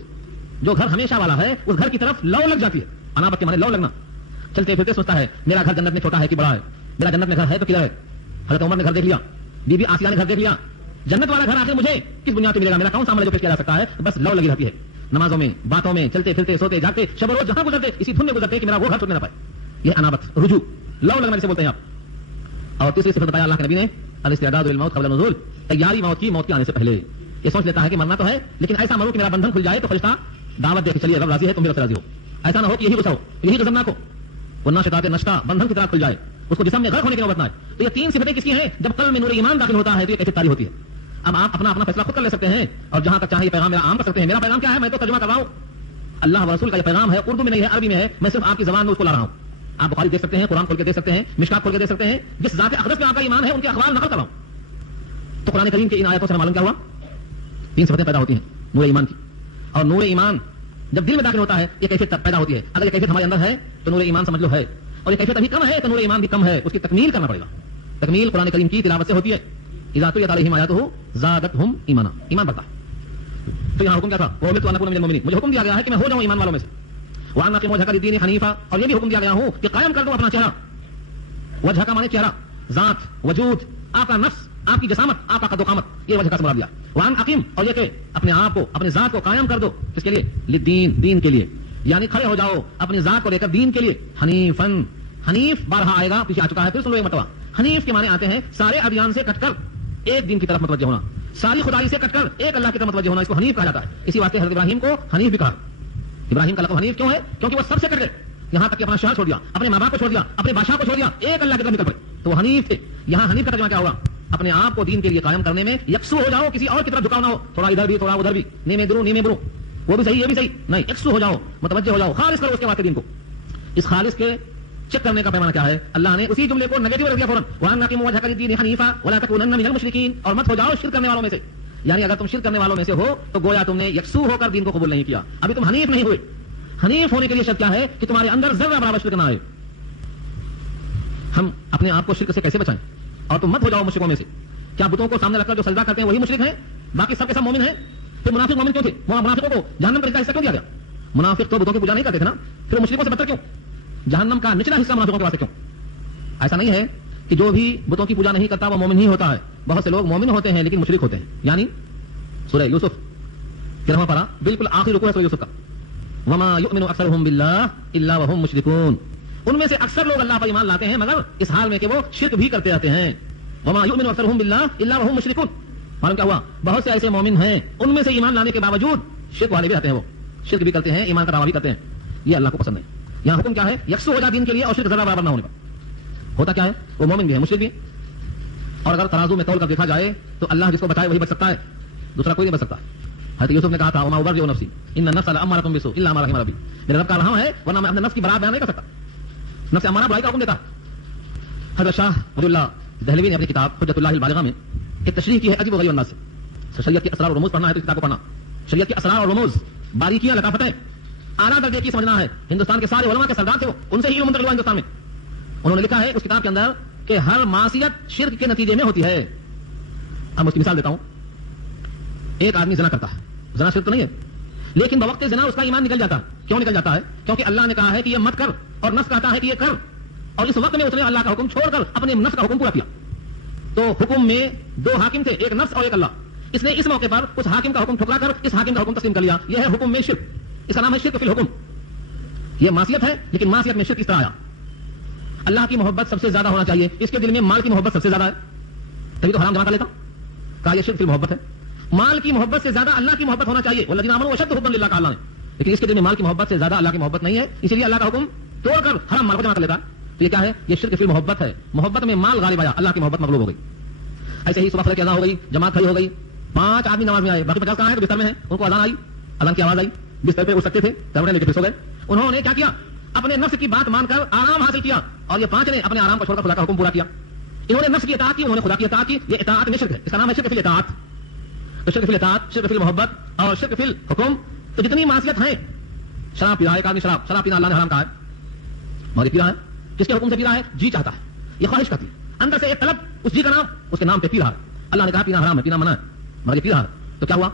جو گھر ہمیشہ والا ہے اس گھر کی طرف لو لگ جاتی ہے. انابت کے معنی لو لگنا. چلتے پھرتے سوچتا ہے میرا گھر جنت میں چھوٹا ہے کہ بڑا ہے, میرا جنت میں گھر ہے تو کدھر ہے. حضرت عمر نے گھر دیکھ لیا, بی بی آسیہ نے گھر دیکھ لیا. جنت والا گھر آخر مجھے کس بنیاد پہ ملے گا, میرا کون سا عمل جو پیش کیا جا سکتا ہے. بس لو لگی رہتی ہے نمازوں میں, باتوں میں, چلتے پھرتے, سوتے جاگتے, شب و روز جہاں گزرتے اسی دھن میں گزرتے کہ میرا وہ گھر چھوڑنے نہ پائے. یہ انابت, رجوع, لو لگنا جسے بولتے ہیں آپ. اور تیسری صفت بتایا اللہ کے نبی نے, الاستعداد للموت قبل النزول. تیاری موت کی, موت کے آنے سے پہلے. یہ سوچ لیتا ہے کہ مرنا تو ہے لیکن ایسا مرو کہ میرا بندھن کھل جائے تو فرشتہ دعوت دے کے چلیے رب راضی ہے تم بھی رب راضی ہو. ایسا نہ ہو کہ یہی غصہ ہو, یہی غضبناک ہو, ورنہ شتات نشتا بندھن کی طرح کھل جائے, اس کو جسم میں غرق ہونے کی نوبت نہ آئے. تو یہ 3 صفتیں کس کی ہیں؟ جب قلب میں نور ایمان داخل ہوتا ہے تو یہ کیسے تاری ہوتی ہے. اب آپ اپنا فیصلہ خود کر لے سکتے ہیں اور جہاں تک چاہے یہ پیغام میرا عام کر سکتے ہیں. میرا پیغام کیا ہے میں تو ترجمہ کر رہا ہوں. اللہ و رسول کا یہ پیغام ہے, اردو میں نہیں ہے, عربی میں ہے. میں صرف آپ کی زبان میں اس کو لا رہا ہوں. آپ بخاری دیکھ سکتے ہیں, قرآن کھول کے دیکھ سکتے ہیں, مشکات کھول کے دیکھ سکتے ہیں. جس ذات اقدس میں آپ کا ایمان ہے ان کے اخبار نقل کر رہا ہوں. تو قرآن کریم کی ان آیتوں سے معلوم کیا ہوا؟ 3 صفتیں پیدا ہوتی ہیں نور ایمان کی. اور نور ایمان جب دل میں داخل ہوتا ہے یہ کیفیت پیدا ہوتی ہے. اگر یہ کیفیت ہمارے اندر ہے تو نور ایمان سمجھ لو ہے, اور یہ کیفیت ابھی کم ہے تو نور ایمان بھی کم ہے. اس کی تکمیل کرنا پڑے گا. تکمیل قرآن کریم کی تلاوت سے ہوتی ہے. اذا تلیت علیہم آیاتہ زادتہم ایمانا, ایمان بڑھتا. تو یہاں حکم کیا تھا؟ وامرت ان اکون من المؤمنین, مجھے حکم دیا گیا ہے کہ میں ہو جاؤں ایمان والوں میں سے. وان اقیم وجہک للدین حنیفا, اور یہ بھی حکم دیا گیا ہوں کہ قائم کر دو اپنا چہرہ. وجہ کا معنی چہرہ, ذات, وجود, آپ کا نفس, آپ کی جسامت, آپ کا قد و قامت, یہ وجہ کا مراد دیا. وان اقیم, اور یہ کہ اپنے آپ کو, اپنے ذات کو قائم کر دو. کس کے لیے؟ للدین, دین کے لیے. یعنی کھڑے ہو جاؤ اپنی ذات کو لے کر دین کے لیے. حنیفن, حنیف بارہا آئے گا, پیچھے آ چکا ہے, پھر سن لو ایک مرتبہ. حنیف کے معنی آتے ہیں سارے ادیان سے کٹ کر ایک دین کی طرف متوجہ ہونا، ساری خدائی سے کٹ کر ایک اللہ کی طرف متوجہ ہونا، اس کو حنیف کہا جاتا ہے. اسی واسطے حضرت ابراہیم کو حنیف بھی کہا. ابراہیم کا لقب حنیف کیوں ہے؟ کیونکہ وہ سب سے کٹ گئے، یہاں تک کہ اپنا شہر چھوڑ دیا، اپنے ماں باپ کو چھوڑ دیا، اپنے بادشاہ کو چھوڑ دیا، ایک اللہ کی طرف نکل پڑے، تو وہ حنیف تھے. یہاں حنیف کا ترجمہ کیا ہوگا؟ اپنے آپ کو دین کے لیے قائم کرنے میں یکسو ہو جاؤ، کسی اور کی طرف جھکاؤ نہ ہو، تھوڑا ادھر بھی تھوڑا ادھر بھی، نیمے برو وہ بھی صحیح یہ بھی صحیح نہیں، یکسو ہو جاؤ، متوجہ ہو جاؤ، خالص کرو اس کے واسطے دین کو. اس خالص کے چیک کرنے کا پیمانہ کیا ہے؟ اللہ نے اسی جملے کو نیگیٹو رکھ دیا فوراً، وَأَنْ أَقِيمُوا وَجْهَكَ لِلدِّينِ حَنِيفًا وَلَا تَكُونَنَّ مِنَ الْمُشْرِكِينَ، اور مت ہو جاؤ شرک کرنے والوں میں سے. یعنی اگر تم شرک کرنے والوں میں سے ہو تو گویا تم نے یکسو ہو کر دین کو قبول نہیں کیا، ابھی تم حنیف نہیں ہوئے. حنیف ہونے کے لیے شرط کیا ہے؟ کہ تمہارے اندر ذرہ برابر شرک نہ آئے. ہم اپنے آپ کو شرک سے کیسے بچائیں؟ اور تم مت ہو جاؤ مشرکوں میں سے. کیا بتوں کو سامنے رکھ کر جو سجدہ کرتے ہیں وہی مشرک ہیں؟ باقی سب کے سب مومن ہیں؟ پھر منافق مومن کیوں تھے؟ منافقوں کو جہنم کا حصہ کیوں دیا گیا؟ منافق تو بتوں کی پوجا نہیں کرتے تھے نا، پھر مشرکوں سے بدتر کیوں؟ جہنم کا نچلا حصہ منافقوں کے واسطے کیوں؟ ایسا نہیں ہے کہ جو بھی بتوں کی پوجا نہیں کرتا وہ مومن ہی ہوتا ہے. بہت سے لوگ مومن ہوتے ہیں لیکن مشرک ہوتے ہیں. یعنی سورہ یوسف 13واں پارہ بالکل آخری رکوع ہے سورہ یوسف کا، وما یؤمن اکثرهم باللہ الا وهم مشرکون. ان میں سے اکثر لوگ اللہ پر ایمان لاتے ہیں مگر اس حال میں کہ وہ شرک بھی کرتے رہتے ہیں. وما یؤمن اکثرهم باللہ الا وهم مشرکون. معلوم کیا ہوا؟ بہت سے ایسے مومن ہیں ان میں سے ایمان لانے کے باوجود شرک والے بھی رہتے ہیں، وہ شرک بھی کرتے ہیں، ایمان کا دعویٰ بھی کرتے ہیں. یہ اللہ کو پسند نہیں. یہاں حکم کیا ہے؟ یکسو ہو جا دین کے لیے اور شرک ذرہ برابر نہ ہونے پر. ہوتا کیا ہے؟ وہ مومن بھی ہے، مشرک بھی. اور اگر ترازو میں تول کر دیکھا جائے تو اللہ جس کو بچائے وہی بچ سکتا ہے، دوسرا کوئی نہیں بچ سکتا. حضرت یوسف نے کہا تھا وما ابرئ نفسی ان النفس لامارۃ بالسوء الا ما رحم ربی. میرے رب کا رحم ہے ورنہ میں اپنے نفس کی برابر بیان نہیں کر سکتا. نفس امارہ برائی کا حکم دیتا. حضرت شاہ ولی اللہ دہلوی نے اپنی کتاب حجت اللہ البالغہ میں ایک تشریح کی ہے عجیب و غریب انداز سے. شریعت کے اسرار اور رموز پڑھنا ہے تو کتاب کو پڑھنا. شریعت کے اسرار اور رموز، باریکیاں، لطافتیں اعلیٰ درجے کی سمجھنا ہے. ہندوستان کے سارے علماء کے سردار تھے وہ، ان سے ہی علم منتقل ہوا ہندوستان میں. انہوں نے لکھا ہے اس کتاب کے اندر کہ ہر معصیت شرک کے نتیجے میں ہوتی ہے. اب اس کی مثال دیتا ہوں. ایک آدمی زنا کرتا ہے، زنا شرک تو نہیں ہے لیکن بوقت زنا اس کا ایمان نکل جاتا ہے. کیوں نکل جاتا ہے؟ کیونکہ اللہ نے کہا ہے کہ یہ مت کر اور نفس کہتا ہے کہ یہ کر، اور اس وقت میں اس نے اللہ کا حکم چھوڑ کر اپنے نفس کا حکم پورا کیا. تو حکم میں دو حاکم تھے، ایک نفس اور ایک اللہ. اس نے اس موقع پر اس حاکم کا حکم ٹھکرا کر اس حاکم کا حکم تسلیم کر لیا. یہ ہے حکم میں شرک. اس کا نام ہے شرک فی الحکم. یہ معصیت ہے لیکن معصیت میں شرک اس طرح آیا. اللہ کی محبت سب سے زیادہ ہونا چاہیے، اس کے دل میں مال کی محبت سب سے زیادہ ہے، تبھی تو حرام جمع کر لیتا. کہا یہ شرک فی محبت ہے. مال کی محبت سے زیادہ اللہ کی محبت ہونا چاہیے، والذین آمنوا اشد حبا للہ کا اللہ نے. لیکن اس کے دل میں مال کی محبت سے زیادہ اللہ کی محبت نہیں ہے، اسی لیے اللہ کا حکم توڑ کر حرام مال کو جمع کر لیتا. تو یہ کیا ہے؟ یہ شرک فی محبت ہے. محبت میں مال غالب آیا، اللہ کی محبت مغلوب ہو گئی. ایسے ہی صبح فجر کی اذان ہو گئی، جماعت کھڑی ہو گئی، 5 آدمی نماز میں آئے، باقی 50 کہاں ہیں تو بستر میں ہیں. ان کو اذان آئی، اذان کی آواز آئی، بستر پہ اٹھ سکتے تھے، تروڑے لے کے سو گئے. انہوں نے کیا کیا؟ اپنے نفس کی بات مان کر آرام حاصل کیا، اور یہ 5 نے اپنے آرام کو چھوڑ کر خدا کا حکم پورا کیا. انہوں نے نفس کی اطاعت کی، انہوں نے خدا کی اطاعت کی. یہ اطاعت میں شرک ہے، اس کا نام ہے شرک فی الاطاعت. تو شرک فی الاطاعت، شرک فی المحبت اور شرک فی الحکم. تو جتنی معصیت ہیں، شراب پی رہا ہے ایک آدمی، شراب پینا اللہ نے حرام کہا ہے، مگر پی رہا ہے کس کے حکم سے پی رہا ہے؟ جی چاہتا ہے، یہ خواہش کرتی ہے اندر سے ایک طلب، اس جی کا نام اس کے نام پہ پی رہا ہے. اللہ نے کہا پینا حرام ہے، پینا منع ہے، مگر یہ پی رہا ہے. تو کیا ہوا؟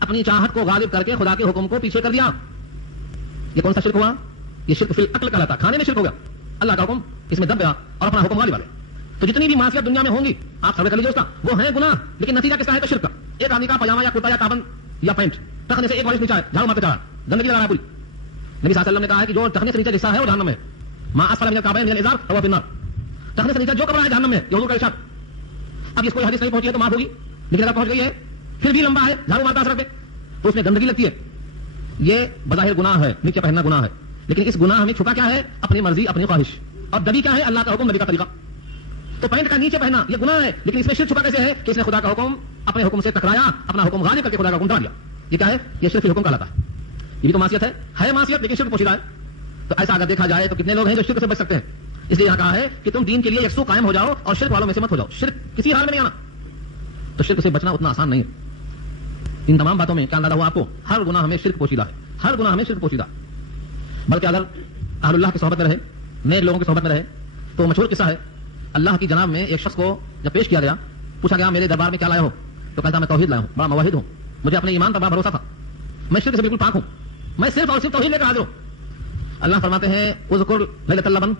اپنی چاہت کو غالب کر کے خدا کے حکم کو پیچھے کر دیا. یہ کون سا شرک ہوا؟ یہ شرک فی العقل کہلاتا ہے. کھانے میں شرک ہو گیا، اللہ کا حکم اس میں دب گیا اور اپنا حکم غالب آ گیا. تو جتنی بھی معصیت دنیا میں ہوں گی آپ سروے کر لیجیے اس کا، وہ ہیں گناہ، لیکن نتیجہ کس کا ہے؟ تو شرک کا. ایک آدمی کا پاجامہ یا کرتا یا کابن یا پینٹ ٹخنے سے ایک بارش نیچے آئے، جھاڑو مارتے چڑھا، گندگی لگا پوری. نبی صلی اللہ علیہ وسلم نے کہا ہے کہ جو ٹخنے سے نیچے حصہ ہے وہ جہنم میں ہے. ما اسفل من الكعبین من الازار فهو في النار. ٹخنے سے نیچے جو کپڑا ہے جہنم میں، یہ حضور کا ارشاد. اب اس کو حدیث نہیں پہنچی ہے تو معاف ہوگی، لیکن اگر پہنچ گئی ہے پھر بھی لمبا ہے، جھاڑو مارتا سڑک پہ، تو اس میں گندگی لگتی ہے. یہ بظاہر گناہ ہے، نیچے پہننا گناہ ہے، لیکن اس گناہ میں چھپا کیا ہے؟ اپنی مرضی، اپنی خواہش. اور دبی کیا ہے؟ اللہ کا حکم، نبی کا طریقہ. تو پینٹ کا نیچے پہننا یہ گناہ ہے، لیکن اس میں شرک چھپا کیسے ہے؟ کہ اس نے خدا کا حکم اپنے حکم سے ٹکرایا، اپنا حکم غالب کر کے خدا کا حکم ڈال دیا. یہ کیا ہے؟ یہ شرک حکم کہلاتا ہے. یہ بھی تو معصیت ہے معصیت، لیکن شرک پوشیدہ ہے. تو ایسا اگر دیکھا جائے تو کتنے لوگ ہیں جو شرک سے بچ سکتے ہیں؟ اس لیے یہاں کہا ہے کہ تم دین کے لیے یکسو قائم ہو جاؤ اور شرک والوں میں سے مت ہو جاؤ. شرک کسی حال میں نہیں آنا. تو شرک سے بچنا اتنا آسان نہیں ہے. ان تمام باتوں میں کیا اندازہ ہوا آپ کو؟ ہر گناہ میں شرک پوشیدہ ہے، ہر گناہ میں شرک پوشیدہ. بلکہ اگر اہل اللہ کی صحبت میں رہے، نیک لوگوں کی صحبت میں رہے تو مشہور قصہ ہے. اللہ کی جناب میں ایک شخص کو جب پیش کیا گیا، پوچھا گیا میرے دربار میں کیا لائے ہو؟ تو کہتا میں توحید لایا ہوں، بڑا موحد ہوں، مجھے اپنے ایمان پر بڑا بھروسہ تھا، میں شرک سے بالکل پاک ہوں، میں صرف اور صرف توحید لے کر حاضر ہوں. اللہ فرماتے ہیں اذکر لیلۃ اللبن،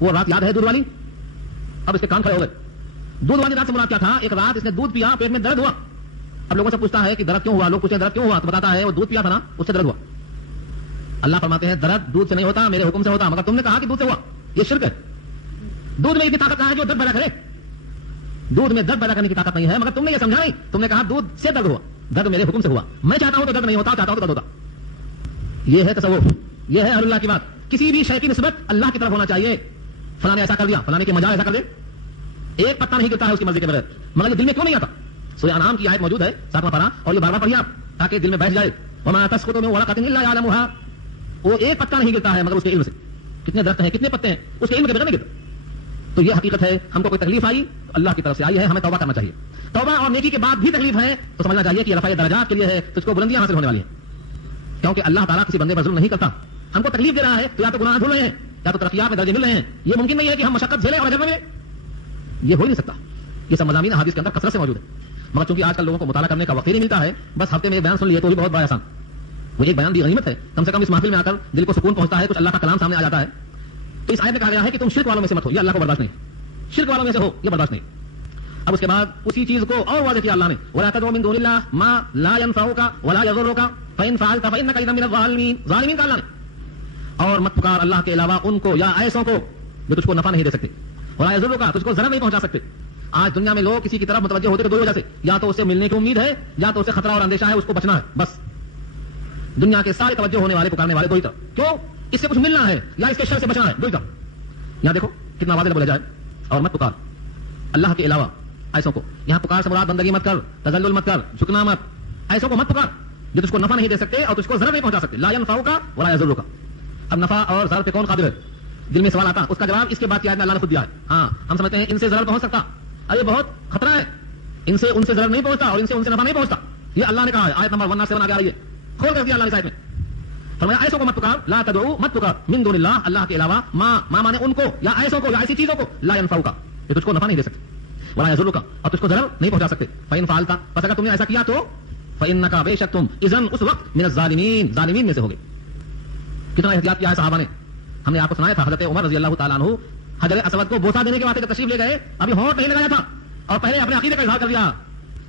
وہ رات یاد ہے دودھ والی؟ اب اس کے کان کھڑے ہو گئے. دودھ والی رات سے مراد کیا تھا؟ ایک رات اس نے دودھ پیا، پیٹ میں درد ہوا. اب لوگوں سے پوچھتا ہے کہ درد کیوں ہوا؟ لوگ پوچھتے ہیں درد کیوں ہوا؟ تو بتاتا ہے وہ دودھ پیا تھا نا، اس سے درد ہوا. اللہ فرماتے ہیں درد دودھ سے نہیں ہوتا، میرے حکم سے ہوتا، مگر تم نے کہا کہ دودھ سے ہوا. یہ شرک ہے. دودھ میں اتنی طاقت کہاں ہے جو درد پیدا کرے؟ دودھ میں درد پیدا کرنے کی طاقت نہیں ہے، مگر تم نے یہ سمجھا نہیں، تم نے کہا دودھ سے درد ہوا، درد میرے حکم سے ہوا، میں چاہتا ہوں تو درد نہیں ہوتا، چاہتا ہوں تو درد ہوتا. یہ ہے تصوف، یہ ہے اللہ کی بات. کسی بھی شے کی نسبت اللہ کی طرف ہونا چاہیے. فلاں نے ایسا کر دیا، فلاں کے مجاز ایسا کر دے، ایک پتہ نہیں گرتا ہے اس کی مرضی کے بغیر، مگر یہ دل میں کیوں نہیں آتا؟ سورہ انعام کی آیت موجود ہے 7واں پارہ، اور یہ بار بار پڑھیے آپ تاکہ دل میں بیٹھ جائے. وما تسقط من ورقة الا يعلمها، وہ ایک پتا نہیں گرتا ہے مگر اس کے علم سے. کتنے درخت ہیں، کتنے پتے ہیں، اس کے علم کے بغیر نہیں گرتا. تو یہ حقیقت ہے. ہم کو کوئی تکلیف آئی تو اللہ کی طرف سے آئی ہے، ہمیں توبہ کرنا چاہیے. توبہ اور نیکی کے بعد بھی تکلیف ہے تو سمجھنا چاہیے کہ رفع درجات کے لیے ہے، تو اس کو بلندیاں حاصل ہونے والی ہیں. کیونکہ اللہ تعالیٰ کسی بندے پر ظلم نہیں کرتا. ہم کو تکلیف دے رہا ہے تو یا تو گناہ دھل رہے ہیں یا تو ترقیات میں درجے مل رہے ہیں. یہ ممکن نہیں ہے کہ ہم مشقت جھیلیں اور اجر نہ ملے، یہ ہو ہی نہیں سکتا. یہ سب مضامین حدیث کے اندر کثرت سے موجود ہے، مگر چونکہ آج کل لوگوں کو مطالعہ کرنے کا وقت ہی نہیں ملتا ہے، بس ہفتے میں ایک بیان سن لیے تو بھی بہت بڑا احسان. وہ ایک بیان بھی غنیمت ہے، کم سے کم اس محفل میں آ کر دل کو سکون پہنچتا ہے، کچھ اللہ کا کلام سامنے آ جاتا ہے. تو اس آیت میں کہا گیا ہے کہ تم شرک والوں میں سے مت ہو، یہ اللہ کو برداشت نہیں. شرک والوں میں سے ہو، یہ برداشت نہیں. اب اس کے بعد اسی چیز کو اور واضح کیا اللہ نے، وَلَا تَدْعُ مِن دُونِ اللَّهِ مَا لَا يَنفَعُكَ وَلَا يَضُرُّكَ فَإِن فَعَلْتَ فَإِنَّكَ إِذًا مِنَ الظَّالِمِينَ. ظالمین کا اللہ نے. اور مت پکار اللہ کے علاوہ ان کو یا ایسوں کو جو تجھ کو نفع نہیں دے سکتے، وَلَا يَضُرُّكَ تجھ کو ضرر نہیں پہنچا سکتے. آج دنیا میں لوگ کسی کی طرف متوجہ ہوتے ہیں دو وجہ سے، یا تو اسے ملنے کی امید ہے یا تو اسے خطرہ اور اندیشہ ہے، اس کو بچنا ہے. بس دنیا کے سارے توجہ ہونے والے پکارنے والے دو ہی طرف، کیوں؟ اس سے کچھ ملنا ہے یا اس کے شر سے بچنا ہے، دو ہی طرف. یہاں دیکھو کتنا واضح بولا جائے، اور مت پکار اللہ کے علاوہ ایسوں کو. یہاں پکار سے مراد بندگی مت کر، تذلل مت کر، جھکنا مت. ایسوں کو مت پکار جو تجھ کو نفع نہیں دے سکتے اور تجھ کو ضرر نہیں پہنچا سکتے. لا ينفعك ولا يضرك. اب نفع اور ضرر پہ کون قادر ہے؟ دل میں سوال آتا، اس کا جواب اس کے بعد کی آیت میں اللہ نے خود دیا ہے. ہاں ہم سمجھتے ہیں ان سے ضرر پہنچ سکتا، ارے بہت خطرہ ہے، ان سے ضرر نہیں پہنچتا اور ان سے نفع نہیں پہنچتا. یہ اللہ نے کہا ہے، آیت نمبر 107 آگے آ رہی ہے، کھول کر دیا اللہ نے آیت میں. فرمایا ایسوں کو مت پکار، لا تدعو مت پکار من دون اللہ، اللہ کے علاوہ، ما مانے ان کو یا ایسوں کو یا ایسی چیزوں کو، لا ينفعك یہ تجھ کو نفع نہیں دے سکتے، ولا يضرك اور تجھ کو ضرر نہیں پہنچا سکتے. فإن فعلت پس اگر تم نے ایسا کیا تو فإنك بے شک تم اذن اس وقت من الظالمین ظالمین میں سے ہوگے. کتنا احتیاط کیا ہے صحابہ نے. ہم نے آپ کو سنایا تھا حضرت عمر رضی اللہ تعالیٰ عنہ حجر اسود کو بوسہ دینے کے واسطے تشریف لے گئے، ابھی ہونٹ نہیں لگایا تھا اور پہلے اپنے عقیدے کا اظہار کر دیا.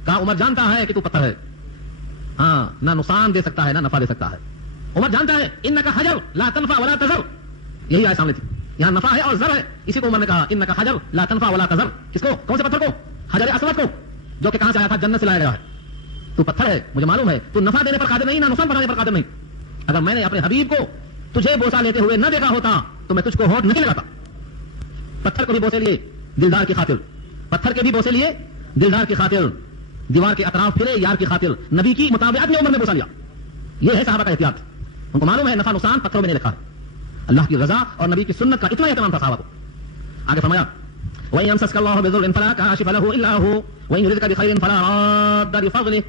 کہا عمر جانتا ہے کہ تو پتھر ہے، ہاں نہ نقصان دے سکتا ہے نہ نفع دے سکتا ہے. عمر جانتا ہے انک حجر لا تنفع ولا تضر. یہی آیت سامنے تھی، یہاں نفع ہے اور ضر ہے. اسی کو عمر نے کہا انک حجر لا تنفع ولا تضر. کس کو؟ کون سے پتھر کو؟ حجر اسود کو، جو کہ کہاں سے آیا تھا؟ جنت سے لایا گیا ہے. تو پتھر ہے، مجھے معلوم ہے تو نفع دینے پر قادر نہیں، نہ نقصان پہنچانے پر قادر نہیں. اگر میں نے اپنے حبیب کو تجھے بوسہ لیتے ہوئے نہ دیکھا ہوتا تو میں تجھ کو ہونٹ نہیں لگاتا. پتھر کو بھی بوسے لیے دلدار کی خاطر، پتھر کے بھی بوسے لیے دلدار کی خاطر، دیوار کے اطراف پھرے یار کی خاطر. نبی کی مطابقت میں عمر نے بوسہ لیا. یہ ہے صحابہ کا احتیاط. ان کو معلوم ہے نفع نقصان پتھروں میں نہیں لکھا ہے. اللہ کی رضا اور نبی کی سنت کا اتنا اہتمام تھا صحابہ کو. آگے فرمایا وَإِن يَمْسَسْكَ اللَّهُ بِضُرٍّ فَلَا كَاشِفَ لَهُ إِلَّا هُوَ وَإِن يُرِدْكَ بِخَيْرٍ فَلَا رَادَّ لِفَضْلِهِ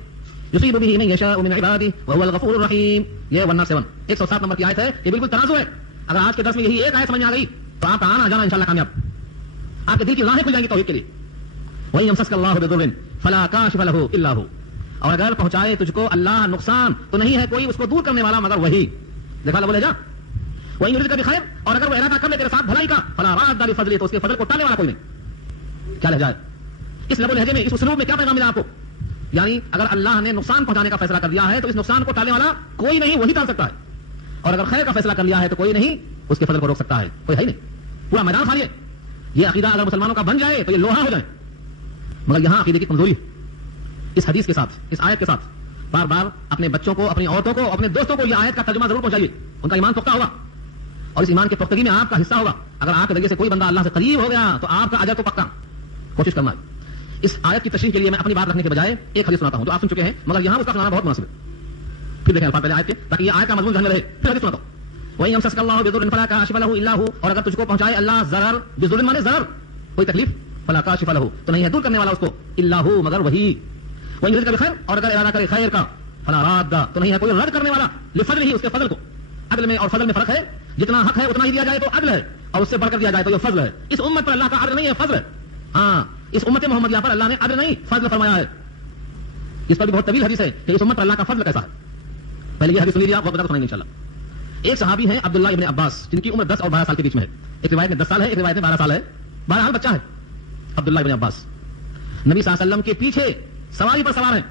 يُصِيبُ بِهِ مَن يَشَاءُ مِنْ عِبَادِهِ وَهُوَ الْغَفُورُ الرَّحِيمُ. یہ 107 نمبر کی آیت ہے. یہ بالکل ترازو ہے. اگر آج کے درس میں یہی ایک آیت سمجھ میں آ گئی تو آپ کا آنا جانا انشاءاللہ کامیاب. آپ کے دل کی راہیں کھل جائیں گی توحید کے لیے. وَإِن يَمْسَسْكَ اللَّهُ بِضُرٍّ فَلَا كَاشِفَ لَهُ إِلَّا هُوَ. اور اگر پہنچائے تجھ کو اللہ نقصان تو نہیں ہے کوئی اس کو دور کرنے والا مگر وہی. دیکھا لو بولے جا وہی یرید کا بخیر، اور اگر وہ ارادہ کر لے تیرے ساتھ بھلائی کا فلا راد لفضل تو اس کے فضل کو ٹالنے والا کوئی نہیں. کیا لہجہ ہے اس لب و لہجے میں، اس اسلوب میں کیا پیغام ملا آپ کو؟ یعنی اگر اللہ نے نقصان پہنچانے کا فیصلہ کر دیا ہے تو اس نقصان کو ٹالنے والا کوئی نہیں، وہی ٹال سکتا ہے. اور اگر خیر کا فیصلہ کر لیا ہے تو کوئی نہیں اس کے فضل کو روک سکتا ہے، کوئی ہے ہی نہیں. پورا میدان خالی ہے. یہ عقیدہ اگر مسلمانوں کا بن جائے تو یہ لوہا ہو جائے. مگر یہاں عقیدے کی کمزوری اس حدیث کے ساتھ، اس آیت کے ساتھ بار بار اپنے بچوں کو، اپنی عورتوں کو، اپنے دوستوں کو یہ آیت کا ترجمہ ضرور پہنچائیے. ان کا ایمان پختہ ہوگا اور اس ایمان کی پختگی میں آپ کا حصہ ہوگا. اگر آپ کے ذریعے سے کوئی بندہ اللہ سے قریب ہو گیا تو آپ کا اجر تو پکا. کوشش کرنا ہے. اس آیت کی تشریح کے لیے میں اپنی بات رکھنے کے بجائے ایک حدیث سناتا ہوں جو آپ سن چکے ہیں، مگر یہاں اس کا سنانا بہت مناسب ہے. پھر دیکھیں الفاظ پہلے آیت کے تاکہ یہ آیت کا مضمون ذہن میں رہے. پھر حدیث سناتا ہوں. وَإِن يَمْسَسْكَ اللَّهُ بِضُرٍّ فَلَا كَاشِفَ لَهُ إِلَّا هُوَ. اور اگر تجھ کو پہنچائے اللہ ضرر، بضر مانے ضرر، کوئی تکلیف، فلا کاشف له تو نہیں ہے دور کرنے والا اس کو، الا هو مگر وہی. وَإِن يُرِدْكَ بِخَيْرٍ اور اگر ارادہ کرے خیر کا، فلا راد تو نہیں ہے کوئی رد کرنے والا، لفضلہ اس کے فضل کو. عدل میں اور فضل میں فرق ہے. جتنا حق ہے اتنا ہی دیا جائے تو عدل ہے، اور اس سے بڑھ کر دیا جائے تو یہ فضل ہے. اس امت پر اللہ کا عدل نہیں ہے، فضل ہے. ہاں اس امت محمدیہ پر اللہ نے عدل نہیں فضل فرمایا ہے. اس پر بھی بہت طویل حدیث ہے کہ اس امت پر اللہ کا فضل کیسا ہے. پہلے یہ حدیث سن لیجیے، آپ وقت سنائیں گے انشاءاللہ. ایک صحابی ہیں عبداللہ ابن عباس، جن کی عمر 10 اور 12 سال کے بیچ میں ہے. ایک روایت میں 10 سال ہے، ایک روایت میں 12 سال ہے. بہرحال بچہ ہے عبداللہ ابن عباس. نبی صلی اللہ علیہ وسلم کے پیچھے سواری پر سوار ہیں.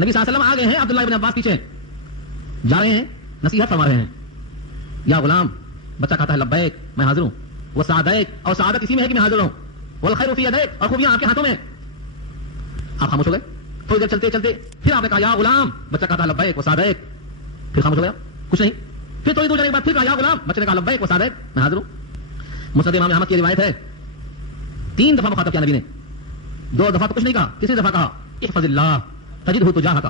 نبی صلی اللہ علیہ وسلم آگے ہیں، عبداللہ ابن عباس پیچھے ہیں. جا رہے ہیں، نصیحت فرما رہے ہیں. یا غلام، بچہ کہتا ہے لبیک میں حاضر ہوں. وہ سعادیک اور سعادت اسی میں ہے کہ میں حاضر ہوں. والخیر فی یدیک اور خوبیاں آپ کے ہاتھوں میں. آپ خاموش ہو گئے. تھوڑی دیر چلتے چلتے پھر آپ نے کہا یا غلام, بچہ کہا لبیک و سعدیک, پھر خاموش ہو گیا, کچھ نہیں. پھر تھوڑی دور جانے کے بعد پھر کہا یا غلام, بچے نے کہا لبیک و سعدیک, میں حاضر ہوں. مسند امام احمد کی روایت ہے 3 دفعہ مخاطب کیا نبی نے, 2 دفعہ تو کچھ نہیں کہا, تیسری دفعہ کہا احفظ اللہ تجدہ تجاہک,